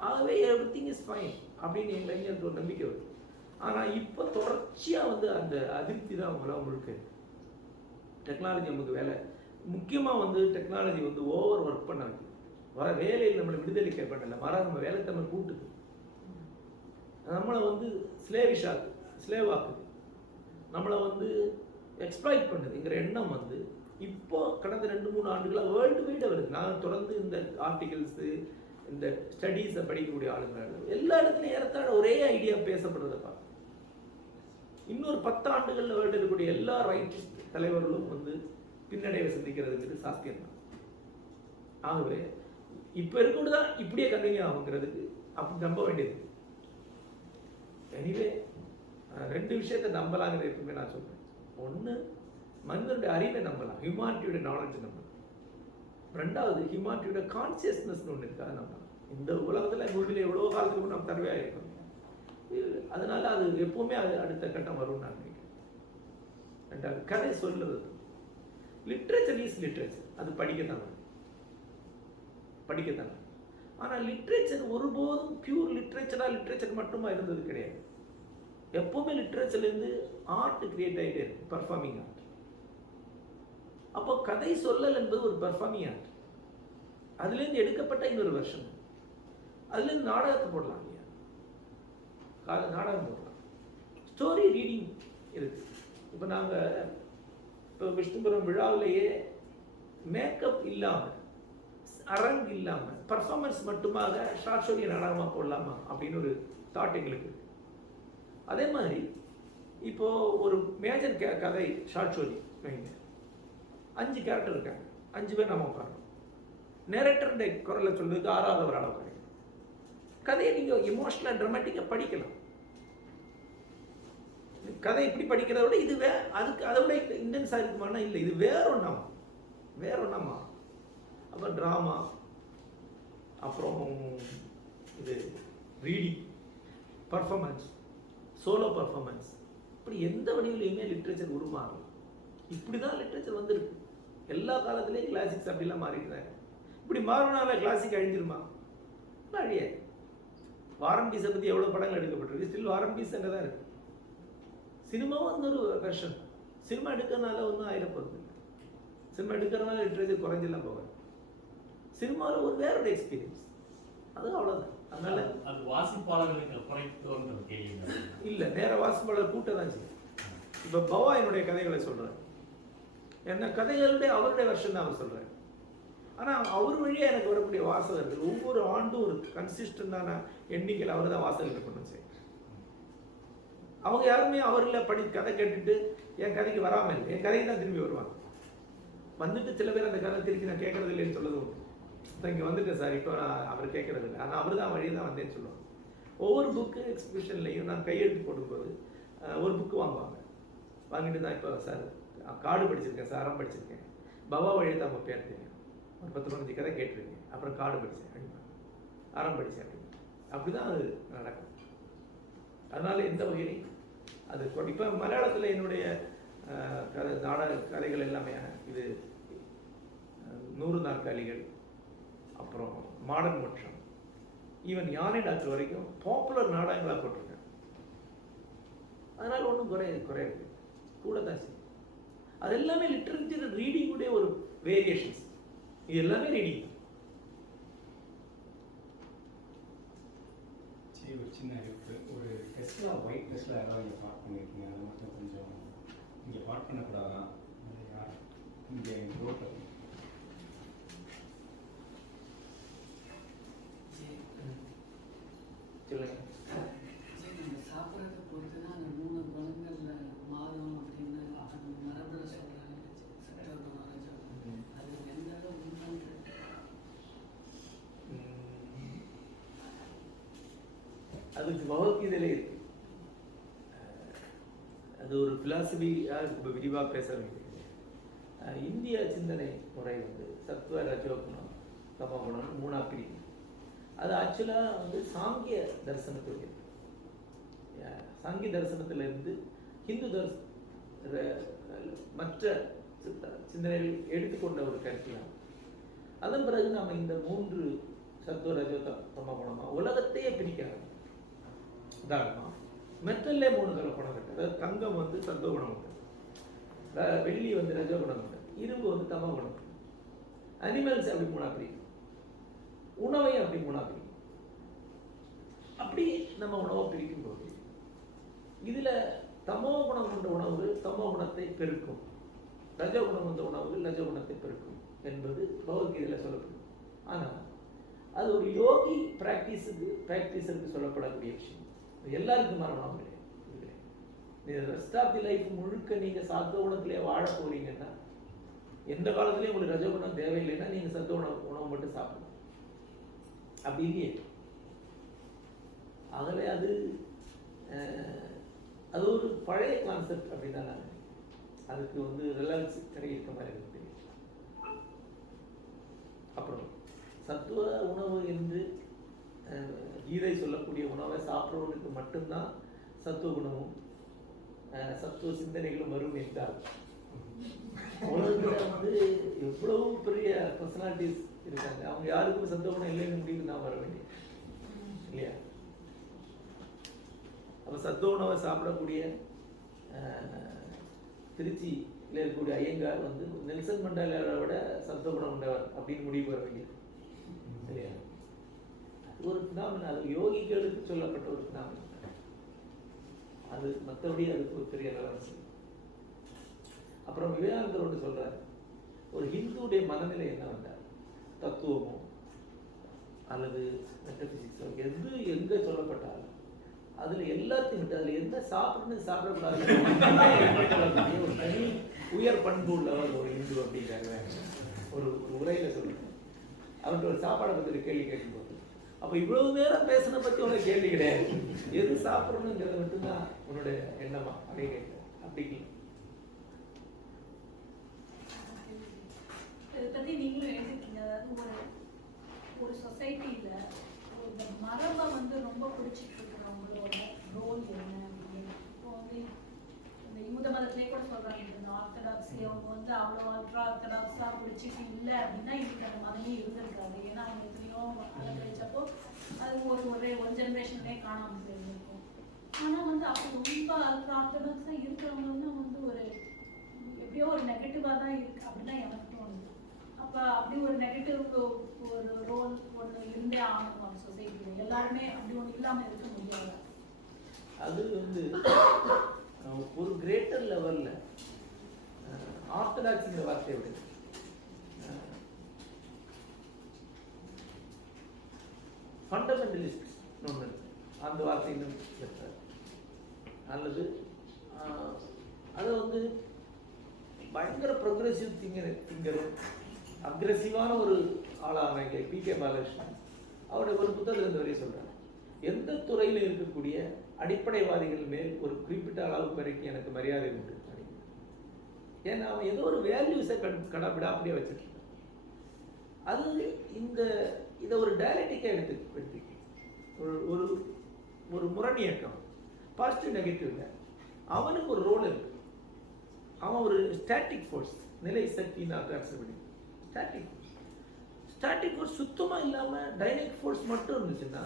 ஆகவே எவ்ரிதிங் இஸ் ஃபைன் அப்படின்னு எங்களுக்கு ஒரு நம்பிக்கை வருது. ஆனால் இப்போ தொடர்ச்சியாக வந்து அந்த அதிருப்தி தான் அவங்களாம் முழுக்க டெக்னாலஜி நமக்கு வேலை. முக்கியமாக வந்து டெக்னாலஜி வந்து ஓவர் ஒர்க் பண்ண வைக்குது. வர வேலையில் நம்மளை விடுதலை கேட்பதில்லை, வர நம்ம வேலை தன்மை கூட்டுது, நம்மளை வந்து ஸ்லேவ் ஆக்குது, நம்மளை வந்து எக்ஸ்ப்ளாய்ட் பண்ணுதுங்கிற எண்ணம் வந்து இப்போ கடந்த 2-3 ஆண்டுகளாக வேர்ல்டு வைடாக வருது. நான் தொடர்ந்து இந்த ஆர்டிகல்ஸு இந்த ஸ்டடீஸை படிக்கக்கூடிய ஆளுங்கள் எல்லா இடத்துலையும் ஏறத்தாழ ஒரே ஐடியா பேசப்படுறதை பார்க்க. இன்னொரு 10 ஆண்டுகளில் வேர்ல்டு இருக்கக்கூடிய எல்லா ரைட்டிஸ்ட் தலைவர்களும் வந்து பின்னடைவை சந்திக்கிறதுங்கிறது சாத்தியம்தான். ஆகவே இப்போ இருக்கக்கூட தான் இப்படியே கண்டினியூ ஆகுங்கிறதுக்கு அப்படி நம்ப வேண்டியது. எனிவே 2 விஷயத்தை நம்பலாங்கிறது எப்பவுமே நான் சொல்கிறேன். ஒன்று, மனிதனுடைய அறிவை நம்பலாம், ஹியூமானிட்டியோட நாலேஜ் நம்பலாம். 2வது, ஹியூமானிட்டியோட கான்சியஸ்னஸ்னு ஒன்று இருக்காது நம்பலாம். இந்த உலகத்தில் மொழியில் எவ்வளோ காலத்துக்கு நம்ம தரவையாக இருக்கோம். அதனால அது எப்பவுமே அது அடுத்த கட்டம் வரும்னு நான் நினைக்கிறேன். 2வது, கதை சொல்லுறது. லிட்ரேச்சர் இஸ் லிட்ரேச்சர், அது படிக்கத்தான். ஆனால் லிட்ரேச்சர் ஒருபோதும் பியூர் லிட்ரேச்சர் மட்டுமா இருந்தது கிடையாது. எப்பவுமே லிட்ரேச்சர்லேருந்து ஆர்ட் கிரியேட் ஆகிட்டே இருக்கு, பர்ஃபார்மிங் ஆர்ட். அப்போ கதை சொல்லல் என்பது ஒரு பெர்ஃபார்மிங் ஆர்ட். அதுலேருந்து எடுக்கப்பட்ட இன்னொரு வருஷம், அதுலேருந்து நாடகத்தை போடலாம் இல்லையா, நாடகம் போடலாம், ஸ்டோரி ரீடிங் இருக்கு. இப்போ நாங்கள் இப்போ விஷ்ணுபுரம் விழாவிலேயே மேக்கப் இல்லாமல், அரங்கு இல்லாமல், பர்ஃபார்மன்ஸ் மட்டுமாக ஷார்ட் ஸ்டோரி நாடகமாக போடலாமா அப்படின்னு ஒரு தாட் எங்களுக்கு இருக்கு. அதே மாதிரி இப்போ ஒரு மேஜர் கதை ஷார்ட் ஸ்டோரி வைங்க, 5 கேரக்டர் இருக்காங்க, 5 பேர் நம்ம உட்காரணும். நேரேட்டருடைய குரலை சொல்றதுக்கு 6வது ஒரு அளவு கிடைக்கும். கதையை நீங்கள் எமோஷனலாக ட்ராமாட்டிக்காக படிக்கலாம். கதை இப்படி படிக்கிறத விட இது அதுக்கு அதை விட இன்டென்ஸாக இருக்குமானா இல்லை, இது வேற ஒன்றாமா. அப்புறம் ட்ராமா, அப்புறம் இது ரீடிங், பர்ஃபார்மன்ஸ், சோலோ பர்ஃபார்மன்ஸ், இப்படி எந்த வடிவிலையுமே லிட்ரேச்சர் உருமாறலாம். இப்படி தான் லிட்ரேச்சர் வந்திருக்கு. எல்லா காலத்துலேயும் கிளாசிக்ஸ் அப்படிலாம் மாறிடுறாங்க. இப்படி மாறினால கிளாசிக் அழிஞ்சிருமா? அழியாது. வாரன் பீஸை பற்றி எவ்வளோ படங்கள் எடுக்கப்பட்டிருக்கு, ஸ்டில் வாரன் பீஸ் அங்கே தான் இருக்கு. சினிமாவும் வந்து ஒரு வெர்ஷன். சினிமா எடுக்கிறதுனால ஒன்றும் ஆயிரப்போகுது. சினிமா எடுக்கிறதுனால லிட்ரேச்சர் குறைஞ்செல்லாம் போகாது. சினிமாவில் ஒரு வேற ஒரு எக்ஸ்பீரியன்ஸ், அது அவ்வளோதான். அதனால அது வாசிப்பாளர்களுக்கு குறைத்தோன்ற கேள்வி இல்லை, நேர வாசிப்பாளர் கூட்ட தான் செய்யும். இப்போ பவா என்னுடைய கதைகளை சொல்கிறார், என்ன கதைகளுடைய அவருடைய வெர்ஷன் தான் அவர் சொல்கிறார். ஆனால் அவர் வழியாக எனக்கு வரக்கூடிய வாசகர்கள் ஒவ்வொரு ஆண்டும் ஒரு கன்சிஸ்டண்டான எண்ணிக்கையில் அவர் தான் வாசகர்களை கொண்டு வந்து செய்யும். அவங்க யாருமே அவரில் கதை கேட்டுட்டு என் கதைக்கு வராமல் இல்லை, என் கதைக்கு தான் திரும்பி வருவாங்க. வந்துட்டு சில பேர் அந்த கதை திருப்பி நான் கேட்கறது இல்லைன்னு சொல்லது உண்டு. இங்கே வந்துட்டேன் சார், இப்போ நான் அவர் கேட்கறது இல்லை, ஆனால் அவர் தான் வழியை தான் வந்தேன்னு சொல்லுவாங்க. ஒவ்வொரு புக்கு எக்ஸிபிஷன்லையும் நான் கையெழுத்து போடும்போது ஒரு புக்கு வாங்குவாங்க. வாங்கிட்டு தான் இப்போ சார் காடு படிச்சிருக்கேன், சார் அறம் படிச்சிருக்கேன், பவா வழியை தான் அவங்க பேர் தெரியும், ஒரு 10-15 கதை கேட்டிருக்கேன், அப்புறம் காடு படித்தேன் அப்படின்னா, அறம் படித்தேன் அப்படின்னு. அப்படி தான் அது நடக்கும். அதனால எந்த வகையிலையும் அது இப்போ மலையாளத்தில் என்னுடைய நாடக கதைகள் எல்லாமே இது 100 நாற்காலிகள், அப்புறம் மாடர்ன் மோட்சம், ஈவன் யானை டாக்டர் வரைக்கும் பாப்புலர் நாடகங்களாக போட்டிருக்கேன். அதனால் ஒன்றும் குறையாது, கூட தான் செய்யும். அது எல்லாமே லிட்ரேச்சர் ரீடிங்குடைய ஒரு வேரியேஷன்ஸ். இது எல்லாமே ரீடிங். சரி, ஒரு சின்ன இருக்கு. ஒரு டெஸ்ட்ல ஒயிட் டெஸ்ட்ல யாராவது இங்கே பார்ட் பண்ணியிருக்கீங்க, அதை மட்டும் கொஞ்சம் இங்கே பார்ட் பண்ணக்கூடாதா? யார் இங்கே ரோட்டில் சொல்லுங்க. நம்ம சாப்பிட்றத பொறுத்து தான் அந்த 3 குணங்கள்ல மாறும் அப்படின்னு அந்த மரபில் சொல்கிறாங்க. அது எந்த அளவு உண்மைன்றது அதுக்கு பகவத்கீதையிலே இருக்கு. அது ஒரு பிலாசபியாக இப்போ விரிவாக பேச வேண்டியது. இந்திய சிந்தனை முறை வந்து சத்துவ ரஜோகுணம் தமோகுணம் 3ஆ பிரிவு. அது ஆக்சுவலாக வந்து சாங்கிய தரிசனத்துடைய சாங்கிய தரிசனத்திலிருந்து ஹிந்து மற்ற சிந்தனைகள் எடுத்துக்கொண்ட ஒரு கருத்துலாம். அதன் பிறகு நம்ம இந்த 3 சத்துவ ரஜோ தமோகுணமாக உலகத்தையே பிரிக்கிறாங்க. உதாரணமாக மெட்டல்லே 3 குணம் இருக்கு. அதாவது தங்கம் வந்து சத்துவகுணம் உண்டு, வெள்ளி வந்து ரஜோகுணம் உண்டு, இரும்பு வந்து தமோகுணம் உண்டு. அனிமல்ஸ் அப்படி 3ஆ பிரிக்கும், உணவையும் அப்படி 3ஆ பிரிக்கும். அப்படி நம்ம உணவை பிரிக்கும் போது இதில் தமோ குணம் கொண்ட உணவு தமோ குணத்தை பெருக்கும், ரஜகுணம் கொண்ட உணவு ரஜகுணத்தை பெருக்கும் என்பது பகவத்கீதையில் சொல்லப்படும். ஆனால் அது ஒரு யோகி ப்ராக்டிஸருக்கு சொல்லப்படக்கூடிய விஷயம். எல்லாருக்கும் மரணம் கிடையாது. ரெஸ்ட் ஆஃப் தி லைஃப் முழுக்க நீங்கள் சத்துவ குணத்திலே வாழ போறீங்கன்னா, எந்த காலத்துலேயும் உங்களுக்கு ரஜகுணம் தேவையில்லைன்னா நீங்கள் சத்துவ உணவு மட்டும் சாப்பிடணும். அப்படி இல்லையே. ஆகவே அது ஒரு பழைய கான்செப்ட் அப்படின்னு தான் நான் அதுக்கு வந்து ரிலவன்ஸ் இருக்க மாதிரி எனக்கு தெரியும். அப்புறம் சத்துவ உணவு என்று கீதை சொல்லக்கூடிய உணவை சாப்பிட்றவனுக்கு மட்டும்தான் சத்துவ குணமும் சத்துவ சிந்தனைகளும் வரும் என்றால் உலகத்தில் வந்து எவ்வளவு பெரிய பர்சனாலிட்டிஸ் இருக்காங்க, அவங்க யாருக்கும் சத்துவ குணம் இல்லைன்னு முடிவு நான் வர வேண்டிய இல்லையா? அப்போ சத்துவ உணவை சாப்பிடக்கூடிய திருச்சி இருக்கக்கூடிய ஐயங்கார் வந்து நெல்சன் மண்டேலாவை விட சப்தகுணம் உண்டவர் அப்படின்னு முடிவு வரவங்க இல்லையா? அது ஒரு பினாமினா, அது யோகிகளுக்கு சொல்லப்பட்ட ஒரு பினாமினா. அது மற்றபடி அதுக்கு ஒரு பெரிய ரெலவன்ஸ். அப்புறம் விவேகானந்தர் ஒன்று சொல்றாரு, ஒரு ஹிந்துடைய மனநிலை என்ன வந்தார், தத்துவமோ அல்லது மெட்டபிசிக்ஸோ எது எங்க சொல்லப்பட்டாலும் அதுல எல்லாத்தையும் விட்டு அதுல என்ன சாப்பிடணும் சாப்பிடக்கூடாது ஒரு தனி உயர் பண்பு உள்ளவர் ஒரு இந்து அப்படிங்கிறாங்க. ஒரு உரையில சொல்லுங்க, அவர்கிட்ட ஒரு சாப்பாடை பற்றி ஒரு கேள்வி கேட்கும்போது, அப்ப இவ்வளவு நேரம் பேசுன பத்தி உனக்கு கேள்வி கிடையாது, எது சாப்பிடணுங்கிறத மட்டும்தான் உன்னுடைய எண்ணமா அப்படியே கேட்க. அப்படி இதை பற்றி நீங்களும் எழுதிருக்கீங்க. அதாவது ஒரு சொசைட்டியில் ஒரு மரபை வந்து ரொம்ப பிடிச்சிட்டு இருக்கிறவங்களோட ரோல் என்ன அப்படின்னு. இப்போ வந்து இந்த யூத மதத்திலே கூட சொல்கிறாங்க, இந்த ஆர்த்தடாக்ஸி அவங்க வந்து அவ்வளோ அல்ட்ரா ஆர்த்தடாக்ஸாக பிடிச்சிட்டு இல்லை அப்படின்னா இன்னைக்கு அந்த மதமே இருந்திருக்காது. ஏன்னா அவங்க எத்தனையோ அலங்கரிச்சப்போ அது ஒரு ஜென்ரேஷன்லேயே காணாமல் போயிருந்திருக்கும். ஆனால் வந்து அப்போ ரொம்ப அல்ட்ரா ஆர்த்தடாக்ஸாக இருக்கிறவங்கன்னா வந்து ஒரு எப்படியோ ஒரு நெகட்டிவாக தான் இருக்குது அப்படின்னா எனக்கு தோணுது. அப்போ அப்படி ஒரு நெகட்டிவ் ஒரு ரோல் ஒன்று இருந்தே ஆகணும் அந்த சொசைட்டியில். எல்லாருமே அப்படி ஒன்று இல்லாமல் இருக்க முடியாது. அது வந்து ஒரு கிரேட்டர் லெவலில் ஆர்த்தடாக்ஸுங்கிற வார்த்தையை விட ஃபண்டமெண்டலிஸ்ட் ஒன்று அந்த வார்த்தை இன்னும் பெற்றார். அல்லது அதை வந்து பயங்கர ப்ரோக்ரெசிவ் திங்கரும் அக்ரெசிவான ஒரு ஆளான பி.கே. பாலகிருஷ்ணன் அவருடைய ஒரு புத்தகத்தில் இந்த வரையும் சொல்கிறார், எந்த துறையில் இருக்கக்கூடிய அடிப்படைவாதிகள் மேல் ஒரு குறிப்பிட்ட அளவுக்கு வரைக்கும் எனக்கு மரியாதை உண்டு. ஏன்னா அவன் ஏதோ ஒரு வேல்யூஸை கடைப்பிட அப்படியே வச்சுருக்கான். அது இதை ஒரு டயலெக்டிக்காக எடுத்து ஒரு ஒரு முரண் இயக்கம், பாசிட்டிவ் நெகட்டிவ்ல அவனுக்கு ஒரு ரோல் இருக்கு. அவன் ஒரு ஸ்டாட்டிக் ஃபோர்ஸ், நிலை சக்தின்னு அர்த்தப்படி ஸ்டாட்டிக் ஃபோர்ஸ் சுத்தமாக இல்லாமல் டைனமிக் ஃபோர்ஸ் மட்டும் இருந்துச்சுன்னா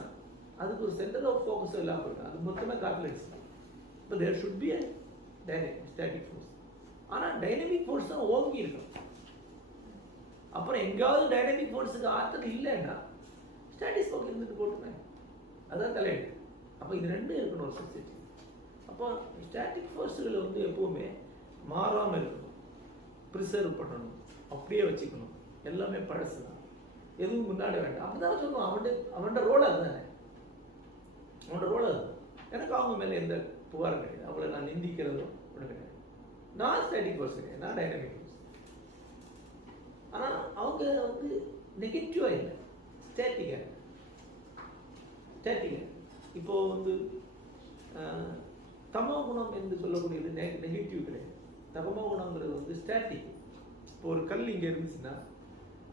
அதுக்கு ஒரு சென்டர் ஆஃப் ஃபோக்கஸும் இல்லாமல் இருக்கும், அது மொத்தமாக கால்குலேட்ஸ் தான். இப்போ there should be a static force. ஆனால் டைனமிக் ஃபோர்ஸ் தான் ஓங்கி இருக்கும். அப்புறம் எங்கேயாவது டைனமிக் ஃபோர்ஸுக்கு ஆற்றல் இல்லைன்னா ஸ்டாட்டிக் ஃபோர்ஸ் இருந்துட்டு போட்டுமே, அதான் தலையெழுத்து. அப்போ இது ரெண்டும் இருக்கணும் ஒரு சொசைட்டி. அப்போ ஸ்டாட்டிக் ஃபோர்ஸுகளை வந்து எப்போவுமே மாறாமல் இருக்கணும், ப்ரிசர்வ் பண்ணணும், அப்படியே வச்சுக்கணும். எல்லாமே பழசு தான், எதுவும் முன்னாடி வேண்டாம். அப்படிதான் சொல்லணும். அவனோட ரோல் அதுதானே, அவனோட ரோல் அதுதான். எனக்கு அவங்க மேலே எந்த புகாரும் கிடையாது, அவங்கள நான் நிந்திக்கிறதும் ஒன்றும் கிடையாது. நான் ஸ்டாட்டிக் ஃபோர்ஸ் கிடையாது, நான் டைனமிக் ஃபோர்ஸ். ஆனால் அவங்க வந்து நெகட்டிவாக இல்லை, ஸ்டாட்டிக்காக. இப்போ வந்து தமோ குணம் என்று சொல்லக்கூடியது நெகட்டிவ் கிடையாது. தமோ குணங்கிறது வந்து ஸ்டாட்டிக். இப்போ ஒரு கல் இங்கே இருந்துச்சுன்னா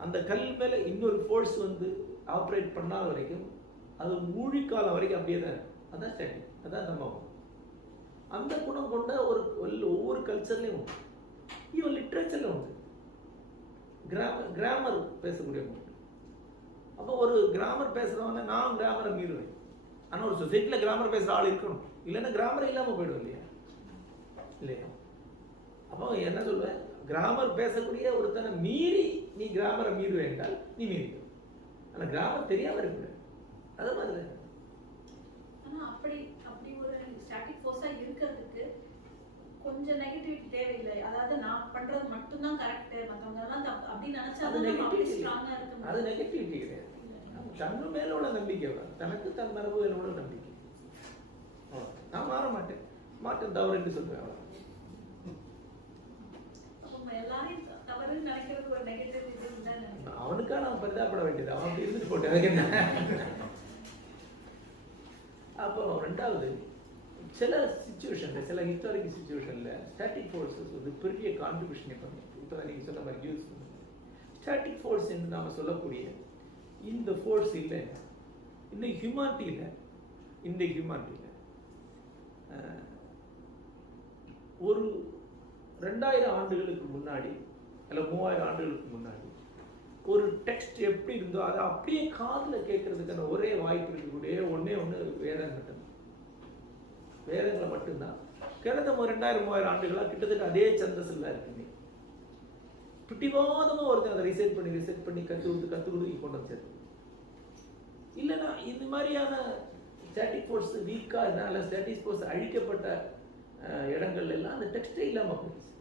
அந்த கல் மேலே இன்னொரு ஃபோர்ஸ் வந்து ஆப்ரேட் பண்ணாத வரைக்கும் அது மூழ்கிக்காலம் வரைக்கும் அப்படியே தான் இருக்கும். அதான் ஸ்டாட்டிக், அதான் தமோ குணம். அந்த குணம் கொண்ட ஒவ்வொரு கல்ச்சர்லேயும் உண்டு, ஈவன் லிட்ரேச்சரில் உண்டு. கிராமர் பேசக்கூடியவங்க உண்டு. அப்போ ஒரு கிராமர் பேசுகிறவங்க நான் கிராமரை மீறுவேன். ஆனால் ஒரு சொசைட்டியில் கிராமர் பேசுகிற ஆள் இருக்கணும், இல்லைன்னா கிராமர் இல்லாமல் போயிடும் இல்லையா? அப்போ என்ன சொல்லுவேன், கிராமர் பேசக்கூடிய ஒருத்தனை மீறி நீ கிராமரை மீறுவே என்றால் நீ மீறிடும். ஆனால் கிராமர் தெரியாமல் இருக்கக்கூடாது. அதே மாதிரி ஆனால் அப்படி ஒரு ஸ்டாட்டிக் ஃபோர்ஸாக இருக்கிறதுக்கு கொஞ்சம் நெகட்டிவிட்டி தேவையில்லை. அதாவது நான் பண்றது மட்டும்தான் கரெக்ட், மற்றவங்க எல்லாம் அப்படின்னு நினைச்சா அது ஸ்ட்ராங்கா இருக்கு. அது நெகட்டிவிட்டி கிடையாது, தன்னு மேல உள்ள நம்பிக்கை தான், தனக்கு தன் மரபு உள்ள நம்பிக்கை. நான் மாற மாட்டேன், மாற்றம் தவறு என்று சொல்றேன். எல்லாரையும் தவறு நினைக்கிறது ஒரு நெகட்டிவ் இது தான். அவனுக்கா நான் பரிதாபப்பட வேண்டியது, அவன் அப்படி இருந்துட்டு போட்டேன், எனக்கு என்ன. அப்போ ரெண்டாவது, சில சிச்சுவேஷன்ல, சில ஹிஸ்டாரிக் சிச்சுவேஷன்ல ஸ்டாட்டிக் ஃபோர்ஸஸ் வந்து பெரிய கான்ட்ரிபியூஷன் பண்ணி. இப்போ நீங்கள் சொன்ன மாதிரி யூஸ் ஸ்டாட்டிக் ஃபோர்ஸ் என்று நாம் சொல்லக்கூடிய இந்த ஃபோர்ஸ் இல்லை, இந்த ஹியூமானிட்டியில் ஒரு 2000 ஆண்டுகளுக்கு முன்னாடி அல்ல 3000 ஆண்டுகளுக்கு முன்னாடி ஒரு டெக்ஸ்ட் எப்படி இருந்தோ அதை அப்படியே காதில் கேட்கறதுக்கான ஒரே வாய்ப்பு இருக்கக்கூடிய ஒன்று வேதம் மட்டும்தான். வேதங்களை மட்டும்தான் கடந்த 2000-3000 ஆண்டுகளாக கிட்டத்தட்ட அதே சந்தஸில் தான் இருக்குங்க. பிடிவாதமாக ஒருத்தர் அதை ரிசர்ச் பண்ணி கற்றுக் கொடுத்து கொண்டு வந்து சேர்த்து. இல்லைன்னா இந்த மாதிரியான ஸ்டாட்டிக் ஃபோர்ஸ் வீக்காக இதனால ஸ்டாட்டிக் ஃபோர்ஸ் அழிக்கப்பட்ட இடங்கள்ல எல்லாம் அந்த டெக்ஸ்டே இல்லாமல் போயிடுச்சு.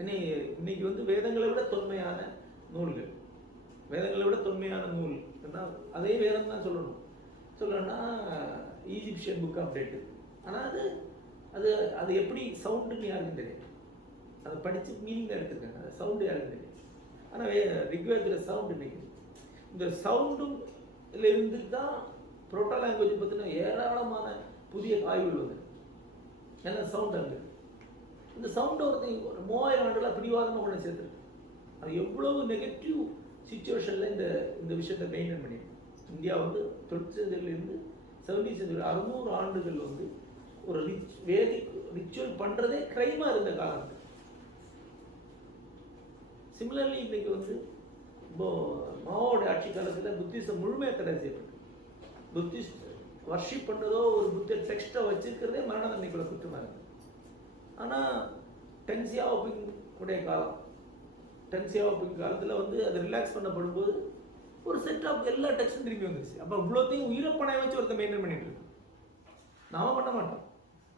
இன்னைக்கு வந்து வேதங்களை விட தொன்மையான நூல்கள், வேதங்களை விட தொன்மையான நூல் அதே வேதம் தான் சொல்லணும்னா ஈஜிப்சியன் புக் ஆஃப் டேட். ஆனால் அது அது எப்படி சவுண்டுன்னு யாருக்கும் தெரியாது. அதை படித்து மீனிங் தான் எடுத்துருக்காங்க, அது சவுண்டு யாருக்கும் தெரியாது. ஆனால் ரிக்வேதத்தில் சவுண்டு இன்னைக்கு இந்த சவுண்டும் இருந்து தான் புரோட்டோ லாங்குவேஜ் பற்றின ஏராளமான புதிய ஆய்வுகள் வந்து ஏன்னா சவுண்ட் அங்கே இந்த சவுண்டை ஒருத்தங்க ஒரு 3000 ஆண்டுகளாக பிடிவாதமாக கொண்டு சேர்த்துருக்கு. அது எவ்வளவு நெகட்டிவ் சுச்சுவேஷனில் இந்த விஷயத்தை மெயின்டைன் பண்ணியிருக்கு. இந்தியா வந்து 12th செஞ்சுரியிலேருந்து 17th செஞ்சுரி 600 ஆண்டுகள் வந்து ஒரு வேதிக் ரிச்சுவல் பண்ணுறதே க்ரைமாக இருந்த காலம். சிமிலர்லி இன்னைக்கு வந்து இப்போ மாவோட ஆட்சி காலத்தில் புத்திசம் முழுமையாக தடை செய்யப்பட்டு புத்திஸ்ட் வர்ஷிப் பண்ணுறதோ ஒரு புத்த டெக்ஸ்ட்டை வச்சிருக்கிறதே மரண தண்டனைக்குள்ள குற்றமாக இருக்குது. ஆனால் டென் சியாவோபிங் உடைய காலம், டென் சியாவோபிங் காலத்தில் வந்து அது ரிலாக்ஸ் பண்ணப்படும்போது ஒரு செட் ஆஃப் எல்லா டெக்ஸ்டும் திரும்பி வந்துருச்சு. அப்போ இவ்வளோத்தையும் உயிரப்பணையை வச்சு ஒருத்தர் மெயின்டைன் பண்ணிட்டு இருக்கான். நாம பண்ண மாட்டோம்,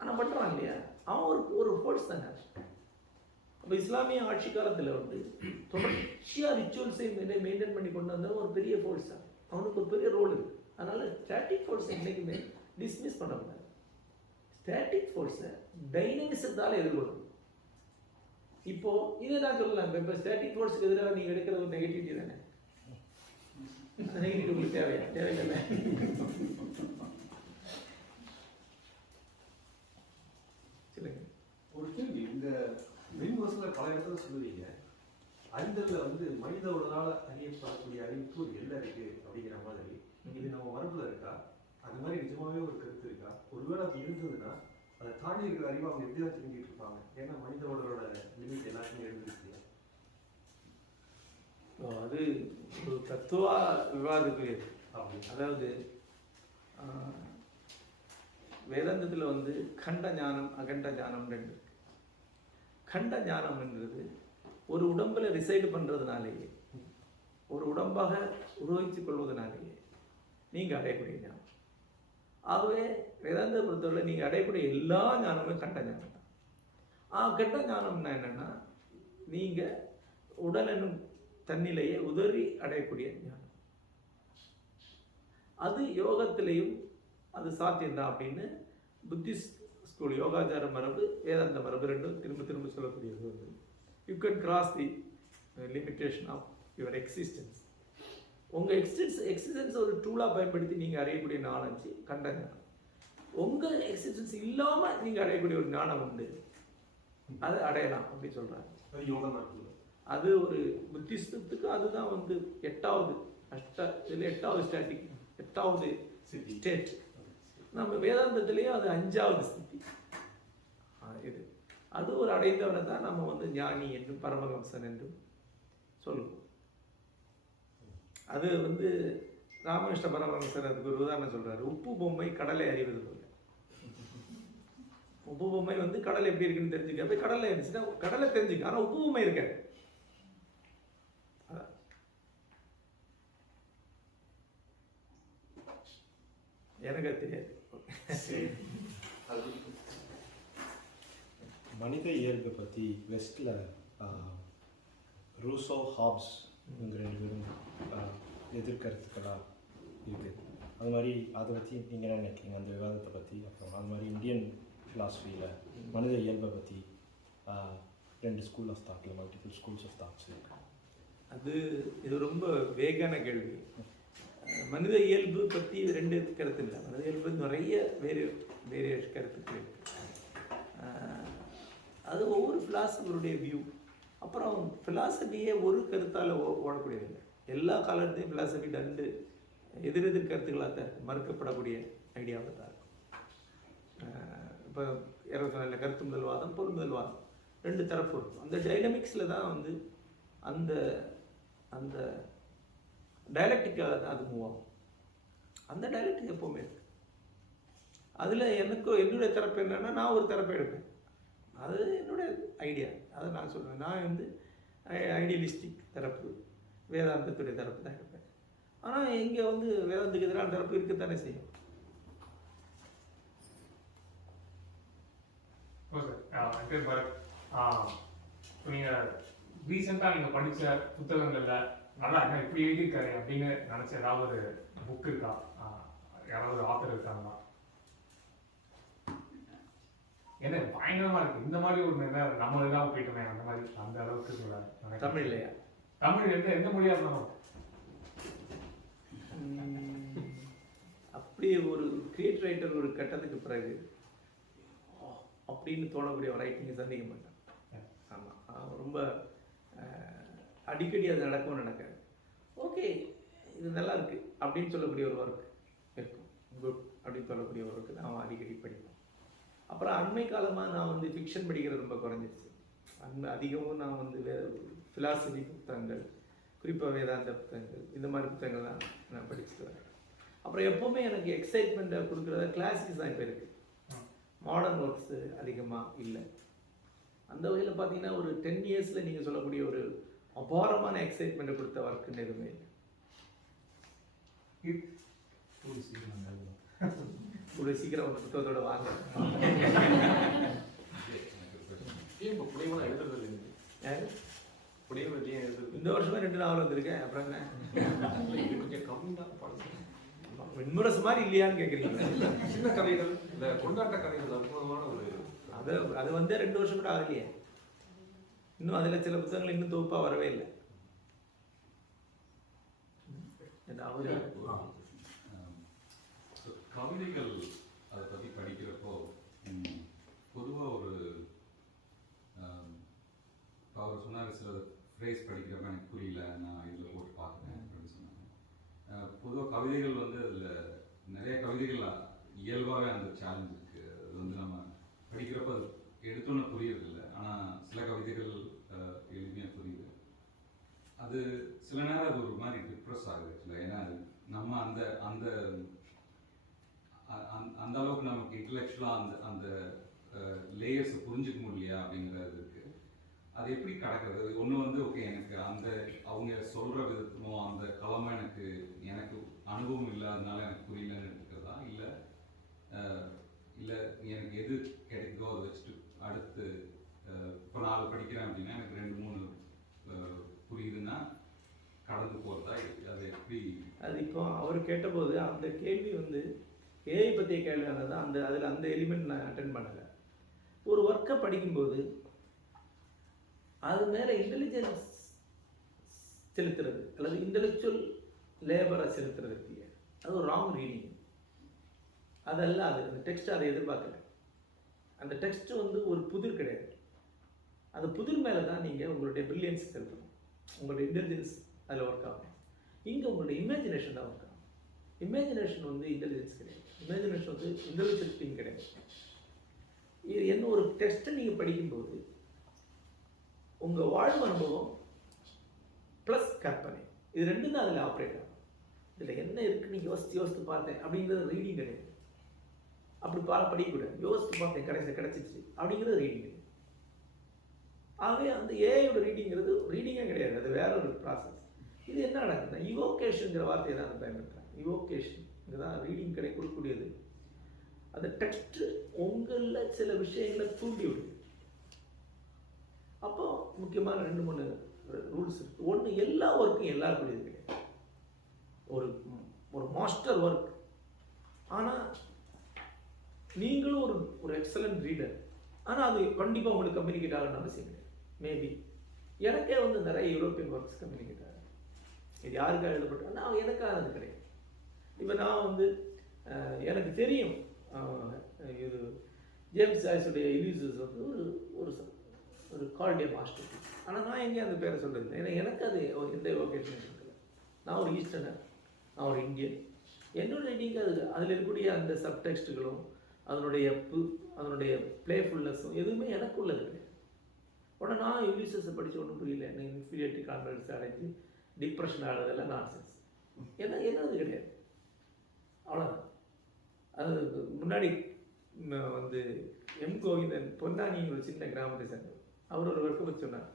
ஆனால் பண்ணுறான் இல்லையா, அவன் ஒரு ஃபோர்ஸ் தானே. அப்போ இஸ்லாமிய ஆட்சி காலத்தில் வந்து தொடர்ச்சியாக ரிச்சுவல்ஸை மெயின்டைன் பண்ணி கொண்டு வந்தவன் ஒரு பெரிய ஃபோர்ஸ் தான். அவனுக்கு ஒரு பெரிய ரோல் இருக்குது. அதனால் ஸ்டாட்டிக் ஃபோர்ஸை என்றைக்குமே டிஸ்மிஸ் பண்ணக்கூடாது. ஸ்டாட்டிக் ஃபோர்ஸை டைனமிசத்தால் எதிர்கொள்ளணும். இப்போது இதே தான் சொல்லலாம். இப்போ ஸ்டாட்டிக் ஃபோர்ஸுக்கு எதிராக நீங்கள் எடுக்கிற ஒரு நெகட்டிவிட்டி தானே. அந்த நெகட்டிவிட்டி உங்களுக்கு தேவையில்லை. சொல்லுங்க. ஒரு கேள்வி, இந்த யூனிவர்ஸில் பல இடத்துல சொல்லுவீங்க, அறிதலில் வந்து மனித உடலால் அறியப்படக்கூடிய அறிவுக்கு ஒரு எல்லை இருக்கு அப்படிங்கிற மாதிரி. இது நம்ம மரபுல இருக்கா? அது மாதிரி நிஜமாவே ஒரு கருத்து இருக்கா? ஒருவேளை அது இருந்ததுன்னா அதை தாண்டி இருக்கிற அறிவை அவங்க எப்படி தான் தெரிஞ்சுட்டு இருப்பாங்க? ஏன்னா மனித உடலோட லிமிட் எல்லாருக்குமே இருந்துருக்கு. அது ஒரு தத்துவ விவாதத்துக்குரியது. அதாவது வேதாந்தத்தில் வந்து கண்ட ஞானம் அகண்ட ஞானம் ரெண்டு. கண்ட ஞானம்ன்றது ஒரு உடம்பில் ரிசைடு பண்ணுறதுனாலேயே, ஒரு உடம்பாக உருவகித்து கொள்வதனாலேயே நீங்கள் அடையக்கூடிய ஞானம். ஆகவே வேதாந்த பொறுத்தவரை நீங்கள் அடையக்கூடிய எல்லா ஞானமும் கண்ட ஞானம் தான். கண்ட ஞானம்னா என்னென்னா, நீங்கள் உடல் என்னும் தன்னிலையை உதறி அடையக்கூடிய ஞானம். அது யோகத்திலையும் அது சாத்தியம்தான் அப்படின்னு புத்திஸ்ட் ஸ்கூல் யோகாச்சார மரபு வேதாந்த மரபு ரெண்டும் திரும்ப திரும்ப சொல்லக்கூடியது வந்து you can cross the limitation of your existence. உங்கள் எக்ஸிஸ்டன்ஸ் ஒரு டூலாக பயன்படுத்தி நீங்கள் அடையக்கூடிய நாலேஜ் கண்ட ஞானம். உங்கள் எக்ஸிஸ்டன்ஸ் இல்லாமல் நீங்கள் அடையக்கூடிய ஒரு ஞானம் உண்டு, அதை அடையலாம் அப்படின்னு சொல்கிறாங்க. அது யோகா மரபு. அது ஒரு புத்திஸ்தத்துக்கு அதுதான் வந்து எட்டாவது ஸ்டாட்டிக் 8வது ஸ்டேட். நம்ம வேதாந்தத்திலேயே அது 5வது ஸ்திதி. இது அது ஒரு அடைந்தவனை தான் நம்ம வந்து ஞானி என்றும் பரமஹம்சன் என்றும் சொல்லுவோம். அது வந்து ராமகிருஷ்ண பரமஹம்சர் அதுக்கு ஒரு உதாரணம் சொல்றாரு. உப்பு பொம்மை கடலை அறிவது போல. உப்பு பொம்மை வந்து கடல் எப்படி இருக்குன்னு தெரிஞ்சுக்க, போய் கடலை இருந்துச்சுன்னா கடலை தெரிஞ்சுக்க, ஆனால் உப்பு பொம்மை இருக்காது. எனக்கு தெரியாது. மனித இயல்பை பற்றி வெஸ்டில் ரூசோ ஹாப்ஸ் இவங்க 2 பேரும் எதிர்கருத்துக்களாக இருக்குது. அது மாதிரி அதை பற்றி நீங்கள் என்ன நினைக்கிறீங்க அந்த விவாதத்தை பற்றி? அப்புறம் அது மாதிரி இந்தியன் ஃபிலாசபியில் மனித இயல்பை பற்றி 2 ஸ்கூல் ஆஃப் தாட்டில் மல்டிபிள் ஸ்கூல்ஸ் ஆஃப் தாட்ஸ் இருக்கு. இது ரொம்ப வேகான கேள்வி. மனித இயல்பு பற்றி 2 கருத்து இல்லை. மனித இயல்பு நிறைய வேறு கருத்துக்கள் இருக்கு. அது ஒவ்வொரு ஃபிலாசபருடைய வியூ. அப்புறம் ஃபிலாசபியே ஒரு கருத்தால் ஓடக்கூடியதில்லை. எல்லா காலத்தையும் ஃபிலாசபி 2 எதிரெதிர் கருத்துக்களாக தான் மறுக்கப்படக்கூடிய ஐடியாவை தான் இருக்கும். இப்போ இல்லை கருத்து முதல்வாதம் பொருள் முதல்வாதம் 2 தரப்பு இருக்கும். அந்த டைனமிக்ஸில் தான் வந்து அந்த அந்த டயலக்டிக்காக தான் அது மூவ் ஆகும். அந்த டயலக்டிக் எப்போவுமே இருக்குது. அதில் என்னுடைய தரப்பு என்னென்னா, நான் ஒரு தரப்பை எடுப்பேன். அது என்னுடைய ஐடியா, அதை நான் சொல்லுவேன். நான் வந்து ஐடியலிஸ்டிக் தரப்பு, வேதாந்தத்துடைய தரப்பு தான் எடுப்பேன். ஆனால் இங்கே வந்து வேதாந்தத்துக்கு எதிரான தரப்பு இருக்கத்தானே செய்யும். ஓகே சார், என் பேர் பரத். இப்போ நீங்கள் ரீசெண்டாக நீங்கள் படித்த புத்தகங்களில் நல்லா என்ன இப்படி எழுதியிருக்காரு அப்படின்னு நினச்ச ஏதாவது ஒரு புக் இருக்கா? யாராவது ஆத்தர் இருக்காங்களா? என்ன பயங்கரமாக இருக்குது, இந்த மாதிரி ஒரு நம்ம இதாக போயிட்டோமே அந்த மாதிரி, அந்த அளவுக்கு தமிழ்லையா? தமிழ் எந்த மொழியாக இருந்தாலும் அப்படி ஒரு கிரியேட் ரைட்டர் ஒரு கட்டத்துக்கு பிறகு அப்படின்னு தோணக்கூடிய ஒரு ரைட்டிங்கை சந்திக்க மாட்டேன். ஆமாம், ரொம்ப அடிக்கடி அது நடக்காது. ஓகே, இது நல்லா இருக்குது அப்படின்னு சொல்லக்கூடிய ஒரு ஒர்க் இருக்கும், குட் அப்படின்னு சொல்லக்கூடிய ஒரு ஒர்க்கு தான் அடிக்கடி படிப்பேன். அப்புறம் அண்மை காலமாக நான் வந்து ஃபிக்ஷன் படிக்கிறது ரொம்ப குறைஞ்சிருச்சு. அதிகமும் நான் வந்து ஃபிலாசபி புத்தகங்கள், குறிப்பாக வேதாந்த புத்தகங்கள், இந்த மாதிரி புத்தகங்கள் தான் நான் படிச்சுட்டு வரேன். அப்புறம் எப்போவுமே எனக்கு எக்ஸைட்மெண்ட்டை கொடுக்குறத கிளாசிக்ஸ் தான் இப்போ இருக்குது. மாடர்ன் ஒர்க்ஸு அதிகமாக இல்லை. அந்த வகையில் பார்த்தீங்கன்னா ஒரு 10 இயர்ஸில் நீங்கள் சொல்லக்கூடிய ஒரு அபாரமான எக்ஸைட்மெண்ட்டை கொடுத்த ஒர்க்குன்னு எதுவுமே இல்லை. ஒரு சீக்கிரம் ஒரு புத்தகத்தோட வாங்க. இந்த வருஷமே 2 நாவல் வந்திருக்கேன். அப்புறம் என்ன விண்முரசு மாதிரி இல்லையான்னு கேட்குறீங்களா? சின்ன கதைகள், இந்த கொண்டாட்ட கதைகள் அற்புதமான ஒரு அது வந்து 2 வருஷம் கூட ஆகலையே. இன்னும் அதில் சில புத்தகங்கள் இன்னும் தொகுப்பாக வரவே இல்லை. கவிதைகள் அதை பற்றி படிக்கிறப்போ பொதுவாக ஒரு இப்போ அவர் சொன்னார், சில ஃப்ரேஸ் படிக்கிறப்ப எனக்கு புரியல, நான் இதில் போட்டு பார்க்குறேன் அப்படின்னு சொன்னாங்க. பொதுவாக கவிதைகள் வந்து அதில் நிறைய கவிதைகள் இயல்பாகவே அந்த சேலஞ்ச் இருக்குது. அது வந்து நம்ம படிக்கிறப்ப அது எடுத்தோன்னு புரியறதில்லை. ஆனால் சில கவிதைகள் எளிமையாக புரியுது. அது சில நேரம் அது ஒரு மாதிரி டிப்ரெஸ் ஆகுது ஆக்சுவலாக. ஏன்னா நம்ம அந்த அந்த அந்த அளவுக்கு நமக்கு இன்டலெக்சுவலாக அந்த அந்த லேயர்ஸை புரிஞ்சுக்க முடியலையா அப்படிங்கிறது இருக்குது. அது எப்படி கடக்கிறது? ஒன்று வந்து ஓகே, எனக்கு அந்த அவங்க சொல்கிற விதமோ அந்த களமோ எனக்கு அனுபவம் இல்லாததுனால எனக்கு புரியலன்னு எடுத்துக்கிறதா, இல்லை எனக்கு எது கிடைக்குதோ அதை வச்சுட்டு அடுத்து இப்போ 4 படிக்கிறேன் அப்படின்னா எனக்கு 2-3 புரியுதுன்னா கடந்து போகிறதா, அது எப்படி? அது இப்போ அவர் கேட்டபோது அந்த கேள்வி வந்து ஏஐ பற்றிய கேள்வியானது தான். அதில் அந்த எலிமெண்ட் நான் அட்டென்ட் பண்ணலை. ஒரு ஒர்க்கை படிக்கும்போது அது மேலே இன்டெலிஜென்ஸ் செலுத்துறது அல்லது இன்டெலெக்சுவல் லேபரை செலுத்துறது இல்லையா, அது ஒரு ராங் ரீடிங். அதெல்லாம் அது அந்த டெக்ஸ்ட் அதை எதிர்பார்க்கல. அந்த டெக்ஸ்ட் வந்து ஒரு புதிர் கிடையாது. அந்த புதிர் மேலே தான் நீங்கள் உங்களுடைய ப்ரில்லியன்ஸ் செலுத்தணும், உங்களுடைய இன்டெலிஜென்ஸ் அதில் ஒர்க் ஆகும். இங்கே உங்களுடைய இமேஜினேஷன் தான் ஒர்க் ஆகும். இமேஜினேஷன் வந்து இன்டெலிஜென்ஸ் கிடையாது, இமேஜினேஷன் வந்து இன்டெலிஜென்ஸ் திங் கிடையாது. இது என்ன, ஒரு டெக்ஸ்ட்டை நீங்கள் படிக்கும்போது உங்கள் வாழ்வு அனுபவம் ப்ளஸ் கற்பனை, இது 2 தான் அதில் ஆப்ரேட் ஆகும். இதில் என்ன இருக்குன்னு யோசித்து பார்த்தேன் அப்படிங்கிறது ரீடிங் கிடையாது. அப்படி படிக்கக்கூடாது. யோசித்து பார்த்தேன், கிடைச்சிச்சு அப்படிங்கிறது ரீடிங் கிடையாது. ஆகவே அந்த ஏஐயோட ரீடிங்கிறது ரீடிங்கே கிடையாது, அது வேற ஒரு ப்ராசஸ். இது என்ன நடக்குதுன்னா இவோகேஷனுங்கிற வார்த்தையை தான் அதை பயன்படுத்துகிறேன். இவோகேஷன் இங்கே தான் ரீடிங் கொடுக்கக்கூடியது. அந்த டெக்ஸ்ட்டு உங்களில் சில விஷயங்களை தூண்டி விடுது. அப்போ முக்கியமான 2-3 ரூல்ஸ் இருக்குது. ஒன்று, எல்லா ஒர்க்கும் எல்லாருக்குரியது கிடையாது. ஒரு மாஸ்டர் ஒர்க், ஆனால் நீங்களும் ஒரு எக்ஸலண்ட் ரீடர், ஆனால் அது கண்டிப்பாக உங்களுக்கு கம்யூனிகேட் ஆகணும்னு அவசியம் கிடையாது. மேபி எனக்கே வந்து நிறைய யூரோப்பியன் ஒர்க்ஸ் கம்யூனிகேட் ஆகும். இது யாருக்காக எழுதப்பட்டா நான் எனக்காக அது கிடையாது. இப்போ நான் வந்து எனக்கு தெரியும் இது ஜேம்ஸ் ஜாய்ஸுடைய இலியூசஸ் வந்து ஒரு கால்டே மாஸ்டர். ஆனால் நான் எங்கேயும் அந்த பேரை சொல்கிறது, ஏன்னா எனக்கு அது எந்த ஒகேஷனும் இருக்குது. நான் ஒரு ஈஸ்டர்னர், நான் ஒரு இந்தியன். என்னோட ரீடிங் அதில் இருக்கக்கூடிய அந்த சப்டெக்ஸ்ட்டுகளும் அதனுடைய பிளேஃபுல்னஸும் எதுவுமே எனக்கு உள்ளது கிடையாது. உடனே நான் யூலிசஸை படித்து ஒன்றும் புரியல, எனக்கு இன்ஃபீரியாரிட்டி கான்ஃபிடன்ஸ் அடைஞ்சு டிப்ரெஷன் ஆகிறதெல்லாம் நான்சென்ஸ். ஏன்னா என்னது கிடையாது, அவ்வளோதான். அது முன்னாடி வந்து எம் கோவிந்தன் பொன்னானி ஒரு சின்ன கிராமத்தை சேர்ந்தவர். அவர் ஒரு ஒர்க்கை பற்றி சொன்னார்,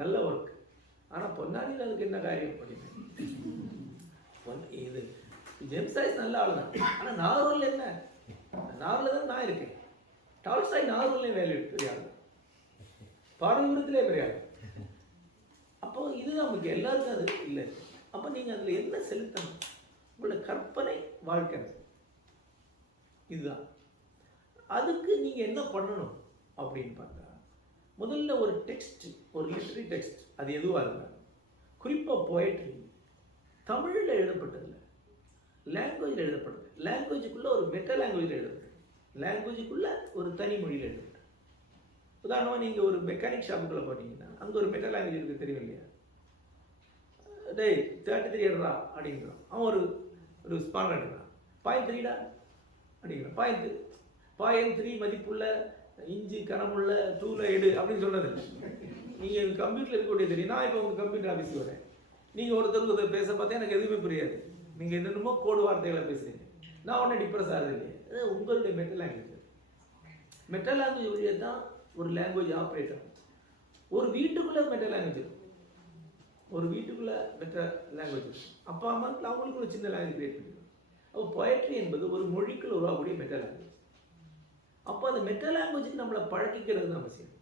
நல்ல ஒர்க், ஆனால் பொன்னானியில் அதுக்கு என்ன காரியம் அப்படின்னு. இது ஜெம்சாய்ஸ் நல்ல ஆள் தான், ஆனால் நாகூரில் என்ன, நாகூரில் தான் நான் இருக்கேன். டால்ஸ்டாய் நாகூர்லேயும் வேலை பெரிய ஆள், பார்வபுரத்திலே பெரிய ஆள். அப்போ இதுதான் முக்கியம், எல்லாருக்கும் அது இல்லை. அப்போ நீங்கள் அதில் என்ன செலுத்தணும், உங்களோட கற்பனை வாழ்க்கை இதுதான். அதுக்கு நீங்கள் என்ன பண்ணணும் அப்படின்னு பார்த்தா, முதல்ல ஒரு டெக்ஸ்ட், ஒரு லிட்ரரி டெக்ஸ்ட், அது எதுவாக இருந்தாலும், குறிப்பாக போயட்ரி தமிழில் எழுதப்பட்டதில்லை, லாங்குவேஜில் எழுதப்பட்டது, லாங்குவேஜுக்குள்ளே ஒரு மெட்டா லாங்குவேஜில் எழுதப்பட்டது, லாங்குவேஜுக்குள்ளே ஒரு தனி மொழியில் எழுதப்பட்டது. உதாரணமாக நீங்கள் ஒரு மெக்கானிக் ஷாப்புக்குள்ளே போனீங்கன்னா அங்கே ஒரு மெட்டா லாங்குவேஜ் இருக்குது, தெரியும் இல்லையா? டேய் 33 எடுறா அப்படிங்கிறான், அவன் ஒரு ஸ்பான் எடுக்கிறான், 0.3டா அப்படிங்கிறான், 0.3 மதிப்புள்ள இஞ்சி கனமுள்ள டூல எடு அப்படின்னு சொன்னது. நீங்கள் கம்ப்யூட்டரில் இருக்கக்கூடிய தெரியும். நான் இப்போ உங்கள் கம்ப்யூட்டர் ஆஃபீஸுக்கு வரேன், நீங்கள் ஒருத்தருக்கு பேச பார்த்தா எனக்கு எதுவுமே புரியாது, நீங்கள் என்னென்னமோ கோடு வார்த்தைகளை பேசுகிறீங்க, நான் உடனே டிப்ரெஸ் ஆகுது இல்லையா? அது உங்களுடைய மெட்டா லாங்குவேஜ். மெட்டா லாங்குவேஜ் வழியாக தான் ஒரு லாங்குவேஜ் ஆப்ரேட் ஆகும். ஒரு வீட்டுக்குள்ளே மெட்டா லாங்குவேஜ் இருக்கும், ஒரு வீட்டுக்குள்ளே மெட்டா லாங்குவேஜ் இருக்கும். அப்பா அம்மா அவங்களுக்கு ஒரு சின்ன லாங்குவேஜ் கிரியேட் பண்ணிடுவோம். அப்போ பொயட்ரி என்பது ஒரு மொழிக்குள் உருவாகக்கூடிய மெட்டா லாங்குவேஜ். அப்போ அந்த மெட்டா லாங்குவேஜுக்கு நம்மளை பழக்கிக்கிறது தான் அவசியம்.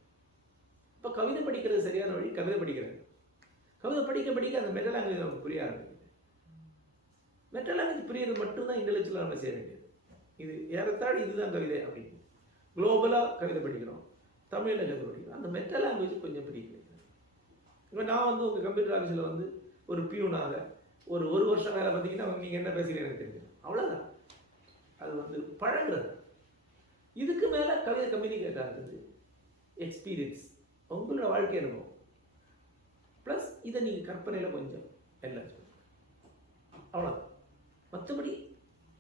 இப்போ கவிதை படிக்கிறது சரியான வழி, கவிதை படிக்கிறது. கவிதை படிக்க படிக்க அந்த மெட்டா லாங்குவேஜ் நமக்கு புரிய ஆரம்பிக்குது. மெட்டா லாங்குவேஜ் புரியுறது மட்டும்தான் இன்டெலெக்சுவலாக நம்ம செய்ய வேண்டியது. இது ஏறத்தாழ் இதுதான் கவிதை அப்படின்னு. குளோபலாக கவிதை படிக்கிறோம், தமிழில் கவிதை படிக்கிறோம், அந்த மெட்டா லாங்குவேஜ் கொஞ்சம் புரியுது. இப்போ நான் வந்து உங்கள் கம்ப்யூட்டர் ஆஃபீஸில் வந்து ஒரு பியூனாக ஒரு வருஷம் வேலை பார்த்தீங்கன்னா நீங்கள் என்ன பேசுகிறீங்க எனக்கு தெரியும், அவ்வளோதான். அது வந்து பழகுறது. இதுக்கு மேலே கவிதை கம்யூனிகேட் ஆகுது எக்ஸ்பீரியன்ஸ், உங்களோட வாழ்க்கை அனுபவம் ப்ளஸ் இதை நீங்கள் கற்பனையில் கொஞ்சம் எல்லாம் அவ்வளோதான். மற்றபடி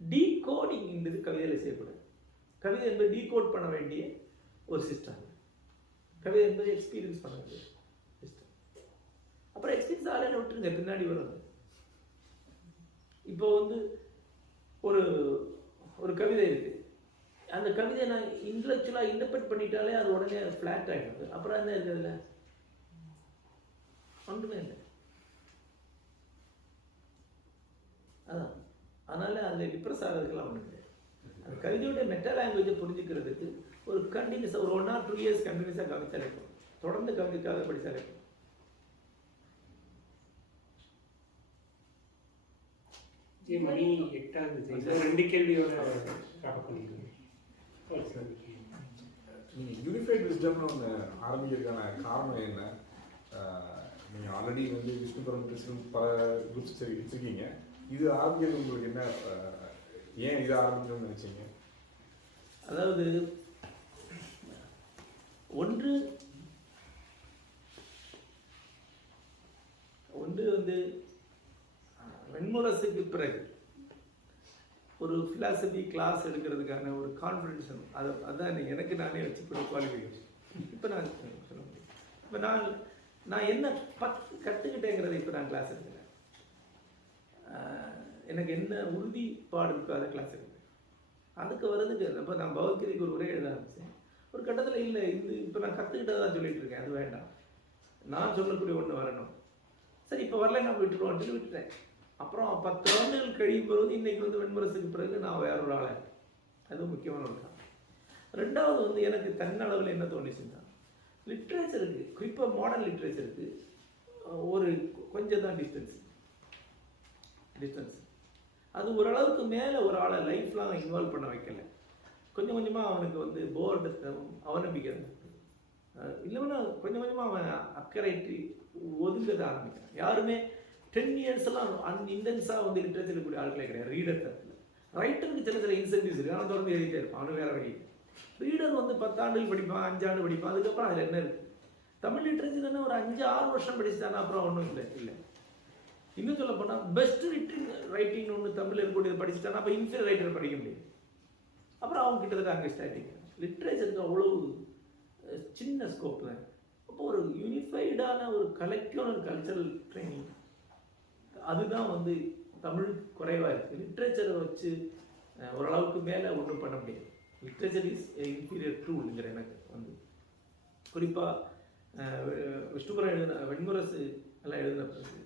டீகோடிங் என்பது கவிதையில் செய்யக்கூடாது. கவிதை என்பது டீகோட் பண்ண வேண்டிய ஒரு சிஸ்டம். கவிதை என்பது எக்ஸ்பீரியன்ஸ் பண்ண வேண்டிய சிஸ்டம். அப்புறம் எக்ஸ்பீரியன்ஸ் ஆலையில் விட்டுருங்க, பின்னாடி வருது. இப்போ வந்து ஒரு கவிதை இருக்குது, அந்த கவிதையை நான் இன்டெலெக்சுவலாக இன்டர்பிரட் பண்ணிட்டாலே அது உடனே ஃப்ளாட் ஆகிடுது. அப்புறம் என்ன இருக்குதுல்ல, ஒன்றுமே இல்லை. அதான் அதனால் அதில் டிப்ரெஸ் ஆகிறதுக்கெல்லாம் ஒன்று கிடையாது. அந்த கவிதையோட மெட்டா லாங்குவேஜை புரிஞ்சுக்கிறதுக்கு ஒரு கண்டினியூஸாக ஒரு 1 or 2 years கண்டினியூஸாக கவிதை இருக்கும், தொடர்ந்து கவிதைக்காக படித்தாலே இருக்கும். மணி 8 2 கேள்வியோட நீங்கள் யூனிஃபைட் விஸ்டம்னு ஒன்று ஆரம்பிக்கிறதுக்கான காரணம் என்ன? நீங்கள் ஆல்ரெடி வந்து விஷ்ணுபுரம் கிருஷ்ணன் பல குரூப்ஸ் வச்சுருக்கீங்க, இது ஆரம்பிக்கிறது உங்களுக்கு என்ன, ஏன் இது ஆரம்பிக்கணும்னு நினச்சிங்க? அதாவது ஒன்று வந்து வெண்முரசுக்கு பிறகு ஒரு ஃபிலாசபி கிளாஸ் எடுக்கிறதுக்கான ஒரு கான்ஃபிடென்ஸ், அதுதான் எனக்கு நானே வச்சுக்கிற குவாலிஃபிகேஷன். இப்போ நான் சொல்ல முடியும். இப்போ நான் என்ன கற்றுக்கிட்டேங்கிறத இப்போ நான் கிளாஸ் எடுக்கிறேன். எனக்கு என்ன உறுதிப்பாடு இருக்கோ அதை கிளாஸ் எடுக்கிறேன். அதுக்கு வர்றதுக்கு இப்போ நான் பகவத்கீதைக்கு ஒரு உரை எழுத ஆரம்பித்தேன். ஒரு கட்டத்தில் இல்லை, இப்போ நான் கற்றுக்கிட்டதான் சொல்லிட்டு இருக்கேன், அது வேண்டாம், நான் சொல்லக்கூடிய ஒன்று வரணும். சரி இப்போ வரல, நான் விட்டுருவோன்ட்டு விட்டுட்டேன். அப்புறம் 10 ஆண்டுகள் கழியும் போது இன்றைக்கி வந்து வெண்முரசுக்கு பிறகு நான் வேற ஒரு ஆளாக இருக்கேன். அதுவும் முக்கியமான ஒரு காரணம். ரெண்டாவது வந்து எனக்கு தன்னளவில் என்ன தோணுச்சுன்னா, லிட்ரேச்சருக்கு, குறிப்பாக மாடர்ன் லிட்ரேச்சருக்கு ஒரு கொஞ்சம் தான் டிஸ்டன்ஸ். அது ஓரளவுக்கு மேலே ஒரு ஆளை லைஃப் லாங் இன்வால்வ் பண்ண வைக்கல. கொஞ்சம் கொஞ்சமாக அவனுக்கு வந்து போர்டு அவநம்பிக்கை இல்லைன்னா கொஞ்சம் கொஞ்சமாக அவன் அக்கறைட்டு ஒதுங்கத ஆரம்பிக்கிறான். யாருமே 10 years இன்டென்ஸாக வந்து லிட்ரேச்சர் இருக்கக்கூடிய ஆட்களே கிடையாது. ரீடர் தரத்தில் ரைட்டருக்கு சில இன்சென்டிவ்ஸ் இருக்குது, அவன் தொடர்ந்து எழுதிட்டே இருப்பான், அவனு வேறு வழி. ரீடர் வந்து 10 ஆண்டுகள் படிப்பான், 5 ஆண்டு படிப்பான், அதுக்கப்புறம் அதில் என்ன இருக்குது? தமிழ் லிட்ரேச்சர் என்ன ஒரு 5-6 வருஷம் படிச்சுட்டானா அப்புறம் ஒன்றும் இல்லை. இன்னும் சொல்ல போனால் பெஸ்ட் ரைட்டிங் ஒன்று தமிழில் இருக்கக்கூடியது படிச்சுட்டானா அப்போ இன்ஃபீரியர் ரைட்டர் படிக்க முடியும். அப்புறம் அவங்க கிட்டத்தட்ட அங்கே ஸ்டாட்டிக். லிட்ரேச்சருக்கு அவ்வளோ சின்ன ஸ்கோப் தான். அப்போ ஒரு யூனிஃபைடான ஒரு கலெக்டிவான ஒரு கல்ச்சரல் ட்ரைனிங் அதுதான் வந்து தமிழ் குறைவாக இருக்குது. லிட்ரேச்சரை வச்சு ஓரளவுக்கு மேலே ஒன்றும் பண்ண முடியாது. லிட்ரேச்சர் இஸ் இன்ஃபீரியர் டூல்ங்கிற எனக்கு வந்து குறிப்பாக விஷ்ணுபுரம் எழுதின வெண்முரசு எல்லாம் எழுதின பிறகு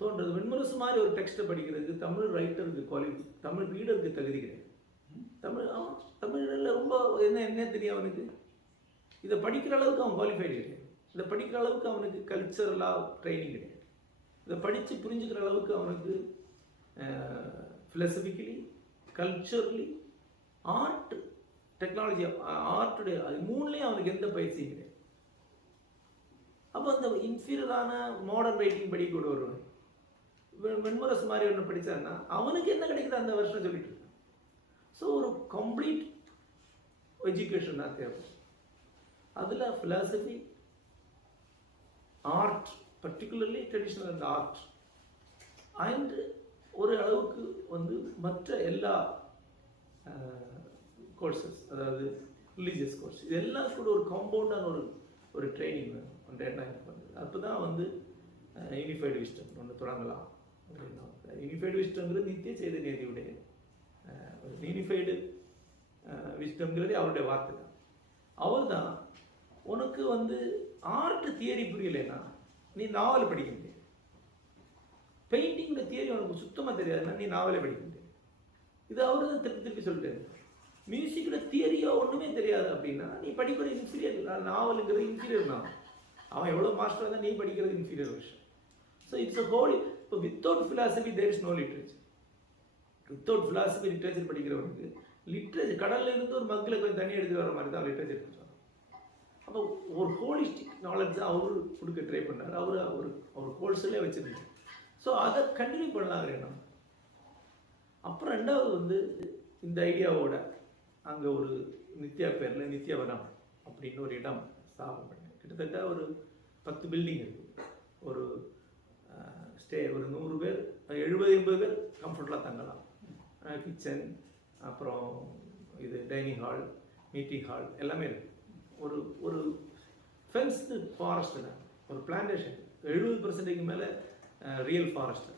தோன்றது, வெண்முரசு மாதிரி ஒரு டெக்ஸ்ட்டை படிக்கிறதுக்கு தமிழ் ரைட்டருக்கு தமிழ் ரீடருக்கு தகுதி கிடையாது. தமிழில் ரொம்ப என்ன தெரியும் அவனுக்கு, இதை படிக்கிற அளவுக்கு அவன் குவாலிஃபைடு கிடையாது. இதை படிக்கிற அளவுக்கு அவனுக்கு கல்ச்சரலாக ட்ரைனிங் கிடையாது. இதை படித்து புரிஞ்சுக்கிற அளவுக்கு அவனுக்கு ஃபிலசபிக்கலி, கல்ச்சரலி, ஆர்ட், டெக்னாலஜி, ஆர்ட்டுடைய அது மூணுலேயும் அவனுக்கு எந்த பயிற்சியும் கிடையாது. அப்போ அந்த இன்ஃபீரியரான மாடர்ன் ரைட்டிங் படிக்கூட வருவான். வெண்முரசு மாதிரி ஒன்று படித்தான்னா அவனுக்கு என்ன கிடைக்குது அந்த வருஷம் சொல்லிட்டு இருக்கான். ஸோ ஒரு கம்ப்ளீட் எஜுகேஷன் தான் தேவை. அதில் philosophy, art, particularly traditional and art, and ஒரு அளவுக்கு வந்து மற்ற எல்லா கோர்சஸ், அதாவது ரிலீஜியஸ் கோர்ஸ், இதெல்லாம் கூட ஒரு காம்பவுண்டான ஒரு ட்ரைனிங் வேணும். என்ன பண்ணுறது, அப்போ தான் வந்து யூனிஃபைடு விஸ்டம் ஒன்று தொடங்கலாம் அப்படின்னா. யூனிஃபைடு விஸ்டம்ங்கிறது நித்திய சைதன்யத்தியுடைய ஒரு யூனிஃபைடு விஸ்டம்ங்கிறது அவருடைய வார்த்தை தான். அவர் தான் உனக்கு வந்து ஆர்ட் தியரி புரியலைன்னா நீ நாவல் படிக்க முடியாது. பெயிண்டிங்கில் தியரி உனக்கு சுத்தமாக தெரியாதுன்னா நீ நாவலே படிக்க முடியாது. இது அவரு தான் திருப்பி சொல்லிட்டு. மியூசிக்கில் தியரியோ ஒன்றுமே தெரியாது அப்படின்னா நீ படிக்கிற இன்ஃபீரியர் நாவலுங்கிறது இன்ஃபீரியர் நாவல். அவன் எவ்வளோ மாஸ்டராக தான் நீ படிக்கிறது இன்ஃபீரியர் விஷயம். So it's a whole. இப்போ without philosophy there is no literature. Without philosophy literature படிக்கிறவனுக்கு லிட்ரேச்சர் கடல்லேருந்து ஒரு மக்களை கொஞ்சம் தண்ணி எடுத்து வர மாதிரி தான் லிட்ரேச்சர் படிச்சாங்க. அப்போ ஒரு ஹோலிஸ்டிக் நாலேஜ் தான் அவர் கொடுக்க ட்ரை பண்ணார். அவர் ஹோல்சேலே வச்சுருந்துச்சு. ஸோ அதை கண்டினியூ பண்ணலாங்கிற எண்ணம். அப்புறம் ரெண்டாவது வந்து இந்த ஐடியாவோட அங்கே ஒரு நித்யா பேரில் நித்யவனம் அப்படின்னு ஒரு இடம் ஸ்தாபனம் பண்ணேன். கிட்டத்தட்ட ஒரு 10 பில்டிங் இருக்குது. ஒரு ஒரு 100 பேர் 70-80 பேர் கம்ஃபர்டபுளாக தங்கலாம். கிச்சன், அப்புறம் இது டைனிங் ஹால், மீட்டிங் ஹால் எல்லாமே இருக்குது. ஒரு ஃபென்ஸ்டு ஃபாரஸ்ட்டு தான், ஒரு பிளான்டேஷன். 70% மேலே ரியல் ஃபாரஸ்ட்.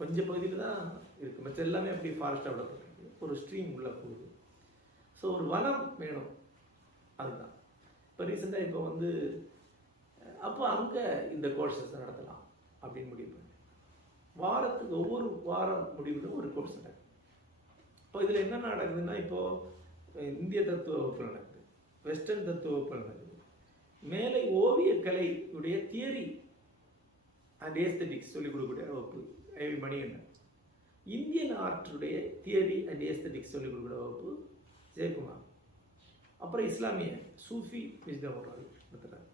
கொஞ்சம் பகுதியில் தான் இருக்குது, மற்ற எல்லாமே அப்படி ஃபாரஸ்ட் டெவலப் இருக்குது. ஒரு ஸ்ட்ரீம் உள்ளே போகுது. ஸோ ஒரு வனம் வேணும், அதுதான். இப்போ ரீசெண்டாக இப்போ வந்து அப்போ அங்கே இந்த கோர்சஸ் நடத்தலாம் அப்படின்னு முடிவு பண்ணேன். வாரத்துக்கு ஒவ்வொரு வாரம் முடிவுல ஒரு கோர்ஸ் நடக்குது. இப்போ இதில் என்ன நடக்குதுன்னா, இப்போது இந்திய தத்துவ வகுப்பு நடக்குது, வெஸ்டர்ன் தத்துவ வகுப்பு நடக்குது, மேலே ஓவியக்கலையுடைய தியரி அண்ட் ஏஸ்தட்டிக்ஸ் சொல்லிக் கொடுக்கக்கூடிய வகுப்பு மணிகண்டன், இந்தியன் ஆர்ட்டுடைய தியரி அண்ட் ஏஸ்தட்டிக்ஸ் சொல்லிக் கொடுக்குற வகுப்பு ஜெயக்குமார், அப்புறம் இஸ்லாமிய சூஃபி விஸ்டம் நடத்துகிறார்,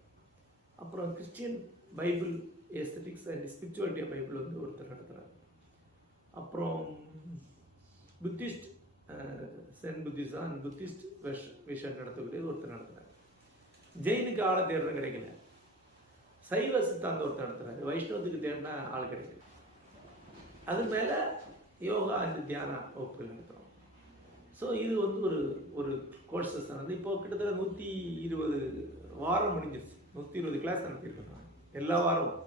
அப்புறம் Christian Bible aesthetics and spirituality Bible வந்து ஒருத்தர் நடத்துகிறார், அப்புறம் புத்திஸ்ட் சென் புத்திசா அண்ட் புத்திஸ்ட் விஷன் நடத்தக்கூடிய ஒருத்தர் நடத்துகிறார், ஜெயினுக்கு ஆளை தேடுறது கிடைக்கல, சைவ சித்தாந்த ஒருத்தர் நடத்துகிறாரு, வைஷ்ணவத்துக்கு தேடினா ஆள் கிடைக்கல, அது மேலே யோகா அண்ட் தியானா வகுப்புகள் நடத்துகிறோம். ஸோ இது வந்து ஒரு கோர்சஸ் ஆனது. இப்போது கிட்டத்தட்ட 120 வாரம் முடிஞ்சிருச்சு. 120 கிளாஸ் நடத்தியிருக்கோம். எல்லா வாரமும்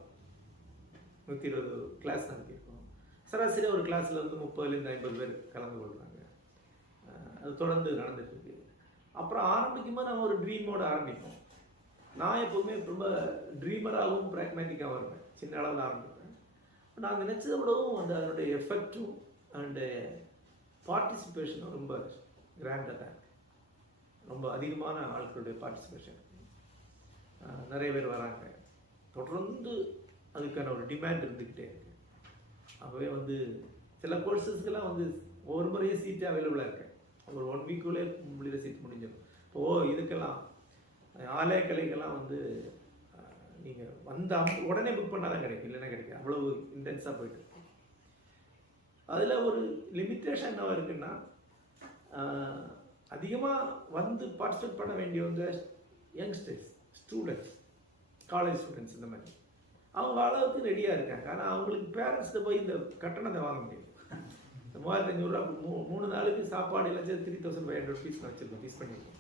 120 கிளாஸ் நடத்தியிருக்கோம். சராசரி ஒரு கிளாஸில் வந்து 30-50 பேர் கலந்து கொள்கிறாங்க. அது தொடர்ந்து நடந்துட்டுருக்கு. அப்புறம் ஆரம்பிக்கும்போது நம்ம ஒரு ட்ரீமோடு ஆரம்பிப்போம். நான் எப்போவுமே ரொம்ப ட்ரீமராகவும் ப்ராக்மேட்டிக்காக வருவேன். சின்ன அளவில் ஆரம்பிப்பேன். நான் நினச்சதை விடவும் அதனுடைய எஃபெக்டும் அண்டு பார்ட்டிசிபேஷனும் ரொம்ப கிராண்டாக தான் இருக்குது. ரொம்ப அதிகமான ஆட்களுடைய பார்ட்டிசிபேஷன், நிறைய பேர் வராங்க. தொடர்ந்து அதுக்கான ஒரு டிமாண்ட் இருந்துக்கிட்டே இருக்குது. ஆகவே வந்து சில கோர்சஸ்க்கெல்லாம் வந்து ஒவ்வொரு முறையும் சீட்டு அவைலபிளாக இருக்கு. ஒரு 1 வீக்குள்ளே முடிகிற சீட் முடிஞ்சிடும். இப்போது இதுக்கெல்லாம் ஆலயக்கலைக்கெல்லாம் வந்து நீங்கள் வந்த உடனே புக் பண்ணால் தான் கிடைக்கும், இல்லைன்னா கிடைக்கும். அவ்வளவு இன்டென்ஸாக போயிட்டு இருக்கு. அதில் ஒரு லிமிட்டேஷன் என்ன இருக்குன்னா, அதிகமாக வந்து பார்ட்டிசிபேட் பண்ண வேண்டிய வந்து யங்ஸ்டர்ஸ், ஸ்டூடெண்ட்ஸ், காலேஜ் ஸ்டூடெண்ட்ஸ், இந்த மாதிரி அவங்க அளவுக்கு ரெடியாக இருக்காங்க. ஆனால் அவங்களுக்கு பேரண்ட்ஸ்கிட்ட போய் இந்த கட்டணத்தை வாங்க முடியும். இந்த 3500 ரூபா 3 நாளுக்கு சாப்பாடு எல்லாம் 3500 ஃபீஸ் வச்சுருக்கோம், ஃபீஸ் பண்ணியிருக்கோம்.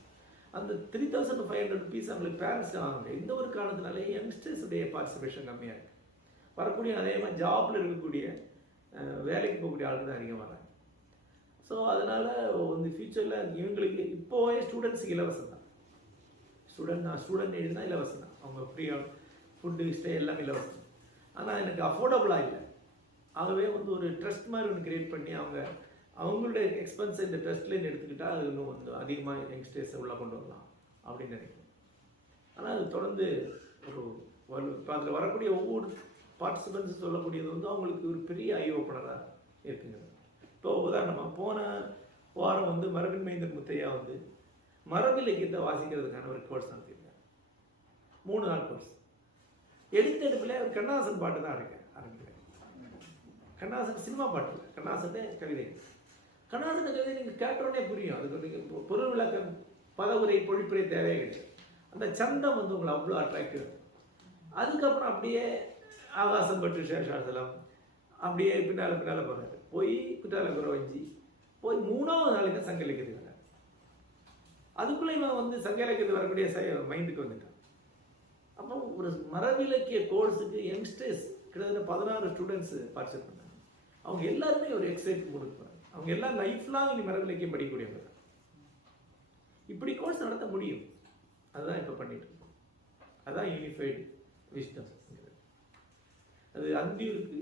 அந்த 3500 ஃபீஸ் அவங்களுக்கு பேரண்ட்ஸ் வாங்க முடியும். இந்த ஒரு காரணத்தினாலே யங்ஸ்டர்ஸுடைய பார்ட்டிசிபேஷன் கம்மியாக இருக்குது. வரக்கூடிய அதே மாதிரி ஜாபில் இருக்கக்கூடிய வேலைக்கு போகக்கூடிய ஆளுக்கு தான் அதிகம் வராங்க. ஸோ அதனால் வந்து ஃப்யூச்சரில் இவங்களுக்கு இப்போவே ஸ்டூடெண்ட்ஸுக்கு இலவசம் தான். ஸ்டூடெண்ட் எழுதினா இலவசம் தான், அவங்க ஃப்ரீயாக ஃபுட்டு ஸ்டே எல்லாமே இலவசம். ஆனால் எனக்கு அஃபோர்டபுளாக இல்லை. ஆகவே வந்து ஒரு ட்ரஸ்ட் மாதிரி ஒன்று க்ரியேட் பண்ணி அவங்களுடைய எக்ஸ்பென்ஸை இந்த ட்ரஸ்ட்லேருந்து எடுத்துக்கிட்டால் அது இன்னும் வந்து அதிகமாக யங்ஸ்டர்ஸை உள்ளே கொண்டு வரலாம் அப்படின்னு நினைக்கிறேன். ஆனால் அது தொடர்ந்து இப்போ அதில் வரக்கூடிய ஒவ்வொரு பார்ட்டிசிபெண்ட்ஸ் சொல்லக்கூடியது வந்து அவங்களுக்கு ஒரு பெரிய ஐ ஓப்பனராக இருக்குங்க. இப்போ உதாரணமாக போன வாரம் வந்து மரபின் மைந்தன் முத்தையா வந்து மரபு இலக்கியத்தை வாசிக்கிறதுக்கான ஒரு கோர்ஸ் நடத்தியிருக்காங்க. 3 நாள் கோர்ஸ். எடுத்தெடுப்பில் ஒரு கண்ணாசன் பாட்டு தான் ஆரம்பிக்கிறேன். கண்ணாசன் சினிமா பாட்டு இல்லை, கண்ணாசன் கவிதை. கண்ணாசன் கவிதை நீங்கள் கேட்டோடனே புரியும். அதுக்கு நீங்கள் பொருள் விளக்கம், பதவுரை, பொழிப்புரை தேவையே கிடையாது. அந்த சந்தம் வந்து உங்களை அவ்வளோ அட்ராக்டிவ். அதுக்கப்புறம் அப்படியே ஆகாசம் பட்டு சேஷாசலம் அப்படியே பின்னால் போகிறாரு. போய் குற்றால குறவஞ்சி போய் 3ஆவது நாளைக்கு சங்க இலக்கியத்துக்கு வர்றாரு. அதுக்குள்ளே இவன் வந்து சங்க இலக்கியத்துக்கு வரக்கூடிய மைண்டுக்கு வந்துட்டான். அப்போ ஒரு மரபிலக்கிய கோர்ஸுக்கு யங்ஸ்டர்ஸ் கிட்டத்தட்ட 16 ஸ்டூடெண்ட்ஸு பார்ட்டிசிபேட் பண்ணாங்க. அவங்க எல்லாருமே ஒரு எக்ஸைட் கொடுப்பாங்க. அவங்க எல்லாம் லைஃப் லாங் இனி மரபிலக்கியம் படிக்கக்கூடியவங்க. இப்படி கோர்ஸ் நடத்த முடியும். அதுதான் இப்போ பண்ணிட்டு இருக்கோம். அதுதான் யூனிஃபைடு விஸ்டம். அது அந்தியூருக்கு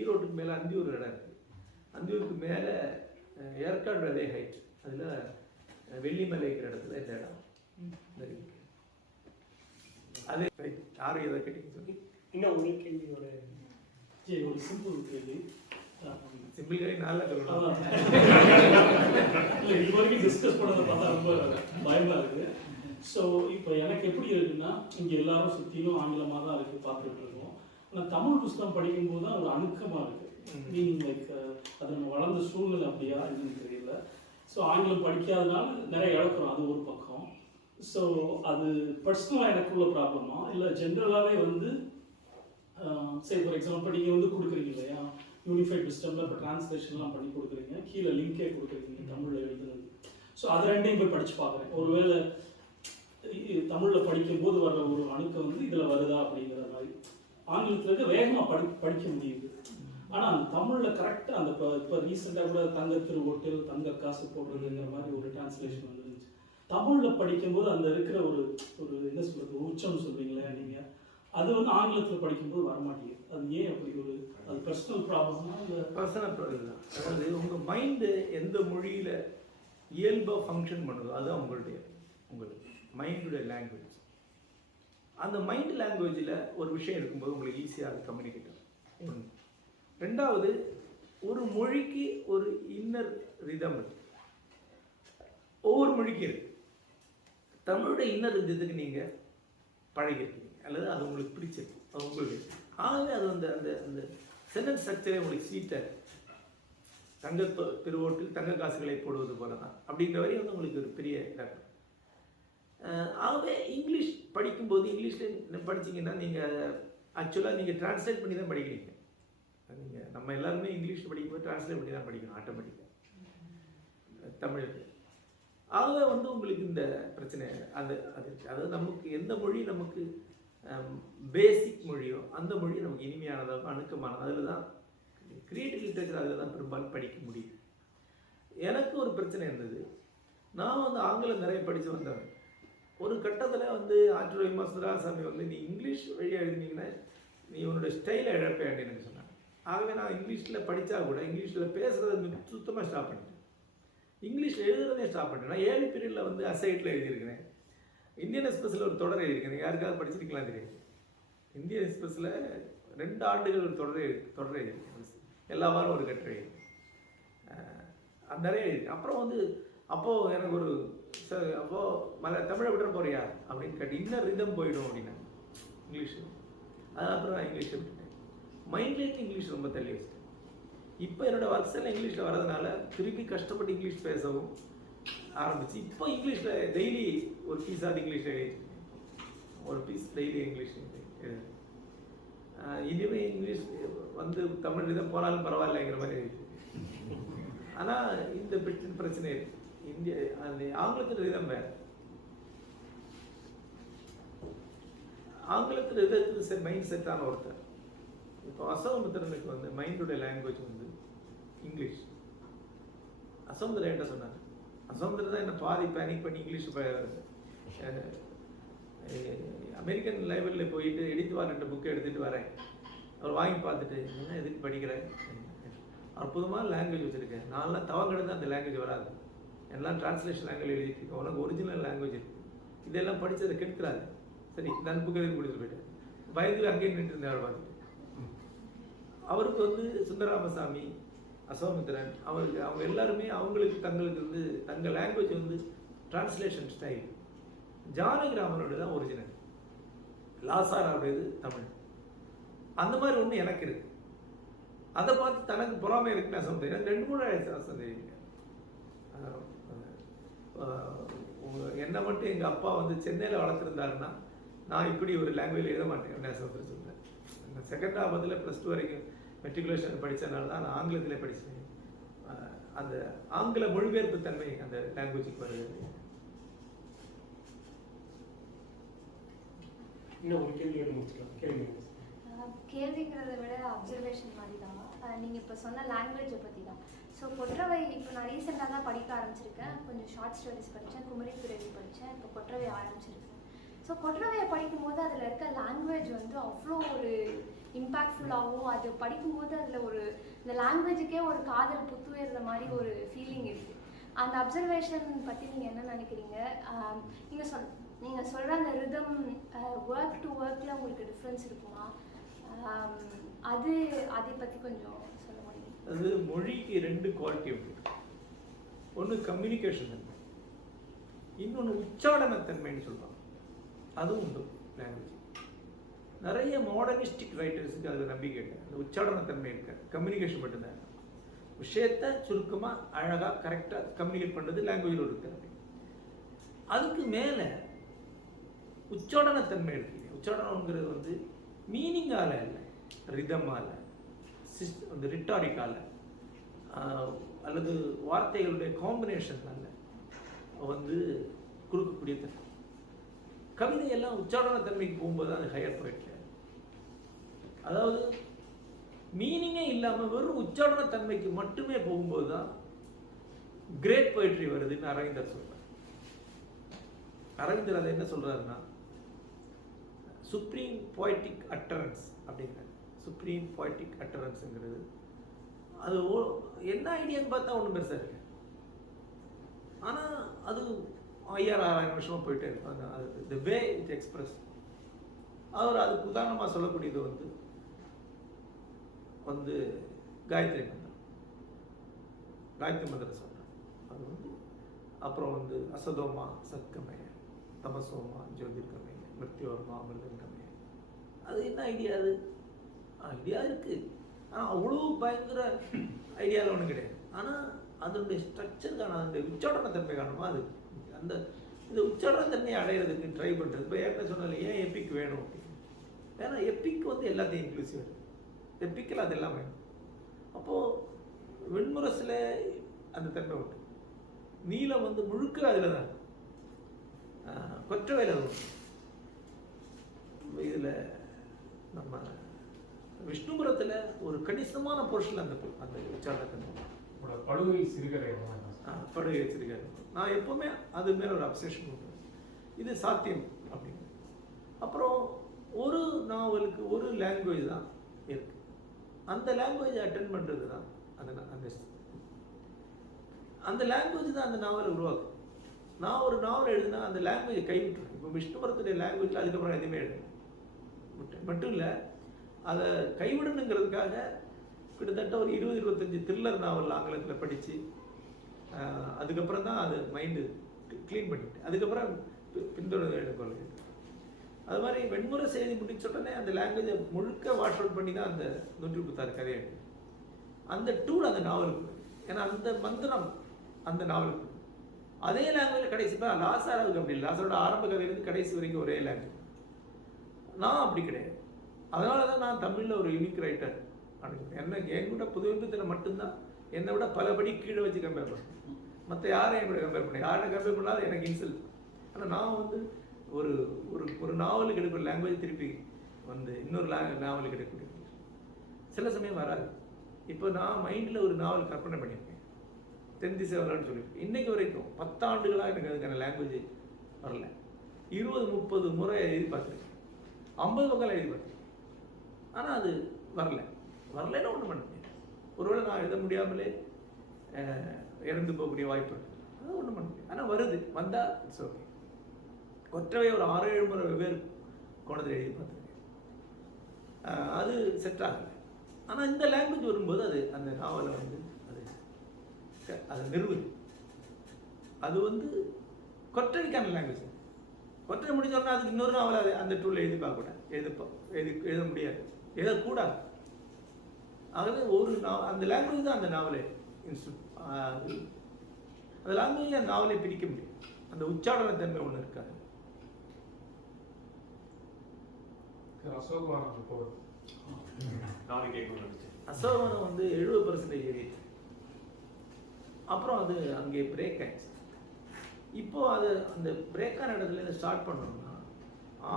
ஈரோட்டுக்கு மேலே அந்தியூர் இடம் இருக்குது. அந்தியூருக்கு மேலே ஏற்காடு அதே ஹைட், அதில் வெள்ளிமலை இருக்கிற இடத்துல இந்த இடம் இருக்கு. அதே யாரும் எதை கேட்டீங்க சொல்லி இன்னும் ஒரு கேள்வியோட ஒரு சிம்பிள் கேள்வி. சிம்பிள் கேள்வி நல்லா சொல்லணும். இல்லை, இது வரைக்கும் டிஸ்கஸ் பண்ணதை பார்த்தா ரொம்ப பயமாக இருக்குது. ஸோ இப்போ எனக்கு எப்படி இருக்குன்னா, இங்கே எல்லாரும் சுற்றிலும் ஆங்கிலமாக தான் இருக்குது, பார்த்துட்டு இருக்கோம். ஆனால் தமிழ் புஸ்தகம் படிக்கும்போது தான் ஒரு அணுக்கமாக இருக்குது. மீனிங் லைக் அது நம்ம வளர்ந்த சூழ்நிலை அப்படியா என்னன்னு தெரியல. ஸோ ஆங்கிலம் படிக்காதனால நிறைய இழக்கிறோம், அது ஒரு பக்கம். ஸோ அது பர்சனலாக எனக்குள்ள ப்ராப்ளமா இல்லை ஜென்ரலாகவே வந்து சரி ஃபார் எக்ஸாம்பிள் நீங்கள் வந்து கொடுக்குறீங்க இல்லையா யூனிஃபைட் சிஸ்டமில் இப்போ ட்ரான்ஸ்லேஷன்லாம் பண்ணி கொடுக்குறீங்க, கீழே லிங்கே கொடுக்குறீங்க தமிழில் எழுதுனது. ஸோ அது ரெண்டையும் போய் படித்து பார்க்குறேன். ஒருவேளை தமிழில் படிக்கும்போது வர்ற ஒரு அணுக்கம் வந்து இதில் வருதா அப்படிங்கிற மாதிரி. ஆங்கிலத்தில் இருக்க வேகமாக படிக்க முடியுது. ஆனால் அந்த தமிழில் கரெக்டாக அந்த இப்போ ரீசெண்டாக கூட தங்க திருவோட்டில் தங்க காசு போடுறதுங்கிற மாதிரி ஒரு டிரான்ஸ்லேஷன் வந்துருந்துச்சு. தமிழில் படிக்கும்போது அந்த இருக்கிற ஒரு என்ன சொல்கிறது, உச்சம்னு சொல்லுவீங்களே நீங்கள், அது வந்து ஆங்கிலத்தில் படிக்கும்போது வரமாட்டேங்குது. அது ஏன் அப்படி ஒரு அது பர்சனல் ப்ராப்ளம்னா இல்லை பர்சனல் ப்ராப்ளம் தான். அதாவது உங்கள் மைண்டு எந்த மொழியில் இயல்பாக ஃபங்க்ஷன் பண்ணுதோ அதுதான் உங்களுக்கு மைண்டுடைய லாங்குவேஜ். அந்த மைண்ட் லாங்குவேஜில் ஒரு விஷயம் இருக்கும்போது உங்களுக்கு ஈஸியாக அது கம்யூனிகேட் ஆகும். ரெண்டாவது, ஒரு மொழிக்கு ஒரு இன்னர் ரிதம் இருக்கு, ஒவ்வொரு மொழிக்கு இருக்கு. தமிழுடைய இன்னர் ரிதத்துக்கு நீங்கள் பழகிருக்கீங்க அல்லது அது உங்களுக்கு பிடிச்சிருக்கு, அது உங்களுக்கு. ஆகவே அது அந்த அந்த அந்த சென்டென்ஸ் ஸ்ட்ரக்சரே உங்களுக்கு ஸ்வீட்டாக தங்க திருவோட்டில் தங்க காசுகளை போடுவது போல தான் அப்படிங்கிற வரையும் வந்து உங்களுக்கு ஒரு பெரிய இதாக. ஆகவே இங்கிலீஷ் படிக்கும்போது இங்கிலீஷில் படிச்சிங்கன்னா நீங்கள் ஆக்சுவலாக நீங்கள் ட்ரான்ஸ்லேட் பண்ணி தான் படிக்கிறீங்க. நீங்கள் நம்ம எல்லாருமே இங்கிலீஷ் படிக்கும்போது ட்ரான்ஸ்லேட் பண்ணி தான் படிக்கணும் ஆட்டோமேட்டிக்காக தமிழுக்கு. ஆகவே வந்து உங்களுக்கு இந்த பிரச்சனை அது அதாவது நமக்கு எந்த மொழி நமக்கு பேசிக் மொழியோ அந்த மொழி நமக்கு இனிமையானதாக அணுக்கமானது, அதில் தான் கிரியேட்டிவ் லிட்ரேச்சர் அதில் தான் பெரும்பாலும் படிக்க முடியும். எனக்கு ஒரு பிரச்சனை இருந்தது. நான் வந்து ஆங்கிலம் நிறைய படித்து வந்தேன். ஒரு கட்டத்தில் வந்து ஆற்றல் விமர்சனராசாமி வந்து நீ இங்கிலீஷ் வழியாக எழுதினீங்கன்னா நீ உன்னோட ஸ்டைலை இழப்பேன் எனக்கு சொன்னாங்க. ஆகவே நான் இங்கிலீஷில் படித்தா கூட இங்கிலீஷில் பேசுகிறத சுத்தமாக ஸ்டாப் பண்ணிட்டேன். இங்கிலீஷில் எழுதுறதே ஸ்டாப் பண்ணிட்டேன். நான் 7 பீரியடில் வந்து அசைட்டில் எழுதியிருக்கிறேன். இந்தியன் எக்ஸ்பிரஸில் ஒரு தொடர் எழுதியிருக்கேன். யாருக்காவது படிச்சிருக்கலாம் தெரியாது. இந்தியன் எக்ஸ்பிரஸில் 2 ஆண்டுகள் ஒரு தொடர் எழுதியிருக்கேன். எல்லா வாரம் ஒரு கட்டுரை அது நிறைய எழுதி. அப்புறம் வந்து அப்போது எனக்கு ஒரு அப்போது தமிழை விட போறியா அப்படின்னு கேட்டு இன்னர் ரிதம் போயிடும் அப்படின்னா இங்கிலீஷு. அது அப்புறம் நான் இங்கிலீஷை விட்டுட்டேன். மைண்ட்லேருந்து இங்கிலீஷ் ரொம்ப தள்ளி வச்சுட்டேன். இப்போ என்னோடய ஒர்க்ஸ் எல்லாம் இங்கிலீஷில் வரதுனால திருப்பி கஷ்டப்பட்டு இங்கிலீஷ் பேசவும் ஆரம்பிச்சு இப்போ இங்கிலீஷில் டெய்லி ஒரு பீஸாக இங்கிலீஷில் எழுதிட்டு ஒரு பீஸ் டெய்லி இங்கிலீஷ் எழுது. இனிமேல் இங்கிலீஷ் வந்து தமிழ் இதை போனாலும் பரவாயில்லைங்கிற மாதிரி எழுதி. ஆனால் இந்த பிரச்சனை இருக்குது. இந்திய அந்த ஆங்கிலத்தில் ரிதம் வேறு. ஆங்கிலத்தில் ரிதத்துக்கு மைண்ட் செட்டான ஒருத்தர். இப்போ அசோகமித்திரனுக்கு வந்து மைண்டுடைய லாங்குவேஜ் வந்து இங்கிலீஷ். அசோந்தர் என்கிட்ட சொன்னார். அசோந்தர் தான் என்ன பாதி பேனிக் பண்ணி இங்கிலீஷ் அமெரிக்கன் லைப்ரரியில் போயிட்டு எடித்துவார் 2 புக்கை எடுத்துகிட்டு வரேன். அவர் வாங்கி பார்த்துட்டு என்ன எதுக்கு படிக்கிறேன், அற்புதமான லாங்குவேஜ் வச்சுருக்கேன், நான்லாம் தவங்கிடந்து அந்த லாங்குவேஜ் வராது, எல்லாம் டிரான்ஸ்லேஷன் லாங்குவேஜ் எழுதிட்டு இருக்கேன், உனக்கு ஒரிஜினல் லாங்குவேஜ் இருக்குது, இதெல்லாம் படித்து அதை கெடுக்கிறாரு. சரி நான் புக்கு எழுதி கொடுத்துட்டு போயிட்டேன். பயந்து அங்கேயே நின்று இருந்தேன் பார்த்துட்டு. அவருக்கு வந்து சுந்தரராமசாமி, அசோமித்திரன், அவங்க எல்லாருமே அவங்களுக்கு தங்களுக்கு தங்கள் லாங்குவேஜ் வந்து டிரான்ஸ்லேஷன் ஸ்டைல். ஜானகிராமனோட தான் ஒரிஜினல், லாசாராவுடையது தமிழ். அந்த மாதிரி ஒன்று எனக்கு இருக்கு. அதை பார்த்து தனக்கு பொறாமை இருக்குன்னு அசோமித்திரன். 2-3 வருஷம் தெரியுங்க. என்னை மட்டும் எங்கள் அப்பா வந்து சென்னையில் வளர்த்துருந்தாருன்னா நான் இப்படி ஒரு லாங்குவேஜ் எழுத மாட்டேன் அப்படின்னு அசோமித்திரன் சொல்கிறேன். நான் செகண்ட் ஆபத்தில் +2 வரைக்கும் மெட்ரிகுலேஷன் படித்ததுனால தான் நான் ஆங்கிலத்திலே படித்தேன். அந்த ஆங்கில மொழிபெயர்ப்பு தன்மை அந்த லாங்குவேஜுக்கு வருது. இன்னும் ஒரு கேள்வி முடிச்சுக்கலாம். கேள்விங்கிறத விட அப்சர்வேஷன் மாதிரி தான். நீங்கள் இப்போ சொன்ன லாங்குவேஜை பற்றி தான். ஸோ கொற்றவை இப்போ நான் ரீசெண்டாக தான் படிக்க ஆரம்பிச்சிருக்கேன். கொஞ்சம் ஷார்ட் ஸ்டோரிஸ் படித்தேன், குமரி பிறவி படித்தேன், இப்போ கொற்றவை ஆரம்பிச்சிருக்கேன். ஸோ கொற்றவையை படிக்கும்போது அதில் இருக்க லாங்குவேஜ் வந்து அவ்வளோ ஒரு இம்பேக்ட்ஃபுல்லாகவும், அது படிக்கும்போது அதில் ஒரு இந்த லாங்குவேஜுக்கே ஒரு காதல் புத்துயர்ற மாதிரி ஒரு ஃபீலிங் இருக்குது. அந்த அப்சர்வேஷன் பற்றி நீங்கள் என்ன நினைக்கிறீங்க? நீங்கள் சொல்கிற அந்த ரிதம் ஒர்க் டு ஒர்க்கில் உங்களுக்கு டிஃப்ரென்ஸ் இருக்குமா? அதை பற்றி கொஞ்சம் சொல்ல முடியும்? அது மொழிக்கு 2 குவாலிட்டி உண்டு. ஒன்று கம்யூனிகேஷன் தன்மை, இன்னொன்று உச்சாடனத்தன்மைன்னு சொல்லுவாங்க. அதுவும் உண்டு லாங்குவேஜ். நிறைய மாடர்னிஸ்டிக் ரைட்டர்ஸுக்கு அதில் நம்பிக்கை இல்லை. அந்த உச்சாடனத்தன்மை இருக்காது, கம்யூனிகேஷன் மட்டும்தான். விஷயத்தை சுருக்கமாக அழகாக கரெக்டாக கம்யூனிகேட் பண்ணுறது லாங்குவேஜில் ஒரு திறமை. அதுக்கு மேலே உச்சாடனத்தன்மை இருக்குங்க. உச்சாடனங்கிறது வந்து மீனிங்கால் இல்லை, ரிதமால், அந்த ரிட்டாரிக்கால் அல்லது வார்த்தைகளுடைய காம்பினேஷன்னால வந்து கொடுக்கக்கூடிய தன்மை. கவிதையெல்லாம் உச்சாரணத்தன்மைக்கு போகும்போது அது ஹையர் போயிட்டு, அதாவது மீனிங்கே இல்லாமல் வெறும் உச்சாரணத்தன்மைக்கு மட்டுமே போகும்போது தான் கிரேட் போயிட்ரி வருதுன்னு அரவிந்தர் சொல்றார். அரவிந்தர் அதை என்ன சொல்றாருன்னா சுப்ரீம் போய்டிக் அட்டரன்ஸ் அப்படிங்கிற சுப்ரீம் போய்டிக் அட்டரன்ஸுங்கிறது அது என்ன ஐடியான்னு பார்த்தா ஒன்றும் பெருசாக இருக்கு, ஆனால் அது 5000 வருஷமாக போயிட்டே இருக்கும். அது த வே இட் எக்ஸ்பிரஸ். அவர் அதுக்கு உதாரணமாக சொல்லக்கூடியது வந்து காயத்ரி மந்திரம். காயத்ரி மந்திரம் சொல்கிறார். அது வந்து அப்புறம் வந்து அசதோமா சத்கமய, தமசோமா ஜோதிர்கமய, மிருத்யோர்மா அமிர்தங்கமய. அது என்ன ஐடியா? அது ஐடியா இருக்குது, ஆனால் அவ்வளோ பயங்கர ஐடியாவில் ஒன்றும் கிடையாது. ஆனால் அதனுடைய ஸ்ட்ரக்சருக்கான அதனுடைய உச்சாரணத்தன்மை காரணமாக அது அந்த இந்த உச்சாரணத்தன்மையை அடையிறதுக்கு ட்ரை பண்ணுறது. இப்போ ஏற்கனவே சொன்னால ஏன் எப்பிக் வேணும் அப்படின்னு. ஏன்னா எப்பிக் வந்து எல்லாத்தையும் இன்க்ளூசிவ், எப்பிக்கில் அதெல்லாம் வேணும். அப்போது வெண்முரசில் அந்த தன்மை உண்டு. நீலம் வந்து முழுக்க அதில் தான், கொற்றவையில் அது உண்டு. இதில் நம்ம விஷ்ணுபுரத்தில் ஒரு கணிசமான போர்ஷனில் அந்த உச்சாரணத்தன்மை. படுகை சிறுகதை, படுகை சிறுகதை நான் எப்போவுமே அது மேலே ஒரு அப்சஷன் உண்டு. இது சாத்தியம் அப்படின்னு. அப்புறம் ஒரு நாவலுக்கு ஒரு லாங்குவேஜ் தான் இருக்கு, அந்த லாங்குவேஜை அட்டென்ட் பண்ணுறது தான் அந்த லாங்குவேஜ் தான் அந்த நாவலை உருவாக்கும். நான் ஒரு நாவல் எழுதுனா அந்த லாங்குவேஜை கைவிட்டுருவேன். இப்போ விஷ்ணுபுரத்துடைய லாங்குவேஜில் அதுக்கப்புறம் எதுவுமே எழுதுவேன் மட்டும் இல்லை, அதை கைவிடணுங்கிறதுக்காக கிட்டத்தட்ட ஒரு 20-25 த்ரில்லர் நாவல் ஆங்கிலத்தில் படித்து அதுக்கப்புறம் தான் அது மைண்டு க்ளீன் பண்ணிட்டு அதுக்கப்புறம் பின்தொடர்ந்து எழுதுக்கொள்ள. அது மாதிரி வெண்முறை செய்தி முடிச்ச உடனே அந்த லாங்குவேஜை முழுக்க வாஷ் அவுட் பண்ணி தான் அந்த 136 கதையை எழுது. அந்த டூல் அந்த நாவலுக்கு, ஏன்னா அந்த மந்திரம் அந்த நாவலுக்கு. அதே லாங்குவேஜில் கடைசி லாசாராவுக்கு அப்படி இல்லை, லாசாரோட ஆரம்ப கதையிலேருந்து கடைசி வரைக்கும் ஒரே லாங்குவேஜ். நான் அப்படி கிடையாது. அதனால தான் நான் தமிழில் ஒரு யூனிக் ரைட்டர் அப்படின்னு. என்ன என் கூட புதுவிதத்தில் மட்டும்தான் என்னை விட பலபடி கீழே வச்சு கம்பேர் பண்ணுறேன். மற்ற யாரையும் என் கூட கம்பேர் பண்ணேன், யாரை கம்பேர் பண்ணாலும் எனக்கு இன்சல்ட். ஆனால் நான் வந்து ஒரு ஒரு நாவலுக்கு எடுக்கிற லாங்குவேஜ் திருப்பி வந்து இன்னொரு நாவலுக்கு எடுக்கக்கூடிய சில சமயம் வராது. இப்போ நான் மைண்டில் ஒரு நாவல் கற்பனை பண்ணியிருக்கேன், தென் திசை வரலான்னு சொல்லிட்டு இன்னைக்கு வரைக்கும் 10 ஆண்டுகளாக எனக்கு அதுக்கான லாங்குவேஜ் வரல. 20-30 முறை எழுதி பார்த்துருக்கேன், 50 பக்கம் எழுதி பார்த்துருக்கேன். ஆனால் அது வரலன்னு ஒன்றும் பண்ண முடியாது. ஒருவேளை நான் எழுத முடியாமலே இறந்து போகக்கூடிய வாய்ப்பு இருக்குது, அது ஒன்றும் பண்ண முடியாது. ஆனால் வருது, வந்தால் இட்ஸ் ஓகே. ஒற்றவை ஒரு 6-7 முறை வெவ்வேறு கோணத்தில் எழுதி பார்த்துருக்கேன், அது செட் ஆகலை. ஆனால் இந்த லாங்குவேஜ் வரும்போது அது அந்த நாவலை வந்து அது நிறுவுது. அது வந்து கொற்றவைக்கான லாங்குவேஜ். கொற்றவை முடிஞ்சோன்னா அதுக்கு இன்னொரு நாவலை அந்த டூலில் எழுதி பார்க்கக்கூடாது, எழுத முடியாது, எழுதக்கூடாது. ஆகவே அந்த லாங்குவேஜ் தான் அந்த நாவலை அந்த லாங்குவேஜ் அந்த நாவலை பிரிக்க முடியும். அந்த உச்சாரண தன்மை ஒன்று இருக்காது. அசோகவனம் வந்து 70% ஏறிடுச்சு. அப்புறம் அது அங்கே பிரேக் ஆயிடுச்சு. இப்போ அது அந்த பிரேக்கான இடத்துலேருந்து ஸ்டார்ட் பண்ணணும்னா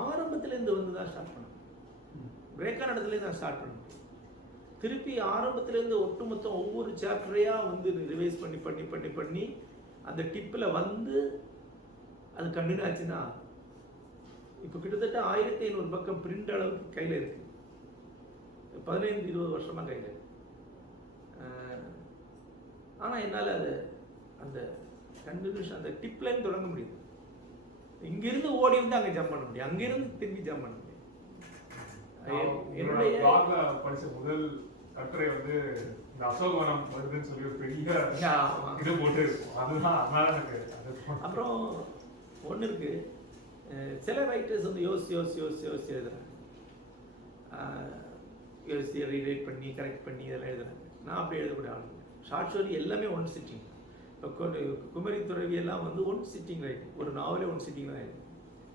ஆரம்பத்துலேருந்து வந்து தான் ஸ்டார்ட் பண்ணணும். பிரேக்கான இடத்துலேருந்து தான் ஸ்டார்ட் பண்ணணும். திருப்பி ஆரம்பத்துலேருந்து ஒட்டுமொத்தம் ஒவ்வொரு சாப்டரையாக வந்து ரிவைஸ் பண்ணி பண்ணி பண்ணி பண்ணி அந்த டிப்பில் வந்து அது கண்டினியூ ஆச்சுன்னா இப்போ கிட்டத்தட்ட 1500 பக்கம் பிரிண்ட் அளவுக்கு கையில் இருக்குது. 15-20 வருஷமாக கையில் இருக்கு. ஆனால் என்னால் அது அந்த கண்டினியூஷன் அந்த டிப்லேருந்து தொடங்க முடியுது. இங்கிருந்து ஓடி வந்து அங்கே ஜம்ப் பண்ண முடியும், அங்கிருந்து திரும்பி ஜம்ப் பண்ண முடியும். என்னுடைய படித்த முதல் கட்டுரை வந்து இந்த அசோகவனம் வருதுன்னு சொல்லி ஒரு பெரிய இது போட்டு அதுதான். அப்புறம் ஒன்று இருக்கு, சில ரைட்டர்ஸ் வந்து யோசிச்சு எழுதுறாங்க, யோசிச்சு ரீரைட் பண்ணி கரெக்ட் பண்ணி இதெல்லாம் எழுதுறாங்க. நான் அப்படி எழுதக்கூடிய ஆள். ஷார்ட் ஸ்டோரி எல்லாமே ஒன் சிட்டிங். இப்போ குமரி துறவி எல்லாம் வந்து ஒன் சிட்டிங் ரைட், ஒரு நாவலே ஒன் சிட்டிங் தான் எழுது.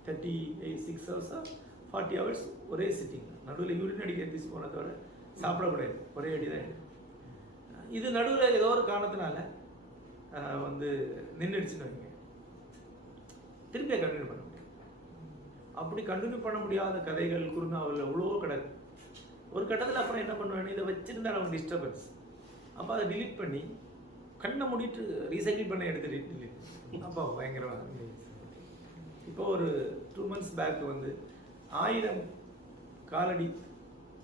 36 ஹவர்ஸா 40 ஹவர்ஸ் ஒரே சிட்டிங். நடுவில் யூரின் அடிக்க எந்திரிச்சு போனதோட சாப்பிடக்கூடாது, ஒரே அடி தான் எழுது. இது நடுவில் ஏதோ ஒரு காரணத்தினால வந்து நின்றுடுச்சுன்னு வைங்க, திருப்பியை கண்டினியூ பண்ண முடியும். அப்படி கண்டினியூ பண்ண முடியாத கதைகள் குறுநாவல் எவ்வளோ கிடக்கு. ஒரு கட்டத்தில் அப்புறம் என்ன பண்ணுவேன், இதை வச்சுருந்தா நமக்கு டிஸ்டர்பன்ஸ். அப்போ அதை டிலீட் பண்ணி கண்ணை மூடிட்டு ரீசைக்கிள் பண்ண எடுத்து டிலீட். அப்போ பயங்கரமாக. இப்போ ஒரு 2 months பேக் வந்து 1000 காலடி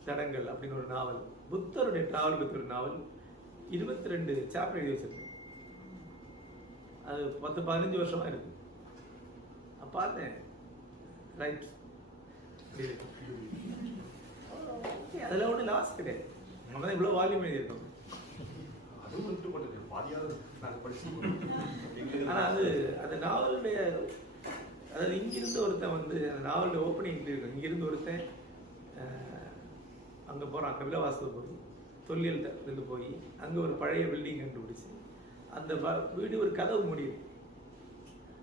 தடங்கள் அப்படின்னு ஒரு நாவல், புத்தருடைய டிராவல் பற்றி ஒரு நாவல் 22 சாப்டர் எழுதி வச்சிருக்கேன். அது 10-15 வருஷமாக இருக்கு. பார்த்தேன் ரைட், அதில் ஒன்றும் லாஸ் கிடையாது. நம்ம தான் இவ்வளோ வால்யூம் எழுதியிருக்கோம். ஆனால் அது அந்த நாவலுடைய அதாவது இங்கிருந்து ஒருத்தன் வந்து அந்த நாவலுடைய ஓப்பனிங் இருக்கும். இங்கிருந்து ஒருத்தன் அங்கே போகிறான், கபிலவாசல் தொல்லியல் இருந்து போய் அங்கே ஒரு பழைய பில்டிங் கண்டுபிடிச்சி அந்த வீடு ஒரு கதவு முடியும்.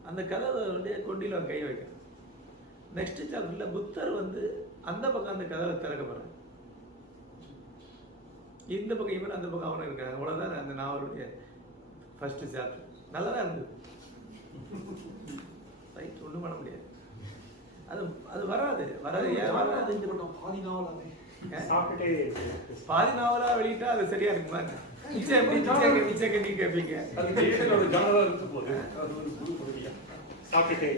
அந்த கதவை வந்து கொண்டியில் அவன் கை வைக்கிறான். நெக்ஸ்ட் சாப்டரில் புத்தர் வந்து அந்த பக்கம் அந்த கதவை திறக்க போகிறான், இந்த பக்கம் இவன் அந்த பக்கம் அவனும் இருக்காங்க. அவ்வளோதான் அந்த நாவலுடைய ஃபர்ஸ்ட் சாப்டர். நல்லா தான் இருந்தது. ரைட், ஒன்றும் பண்ண முடியாது. அது வராது. ஏன் வராது? பாதி நாவலா வெளியிட்டா அது சரியா இருக்குமா? மிச்சம் நீ கேட்பீங்க. அது ஒரு ஜனரா இருக்கும் போது அது ஒரு புது பகுதியா சாப்பிட்டுட்டே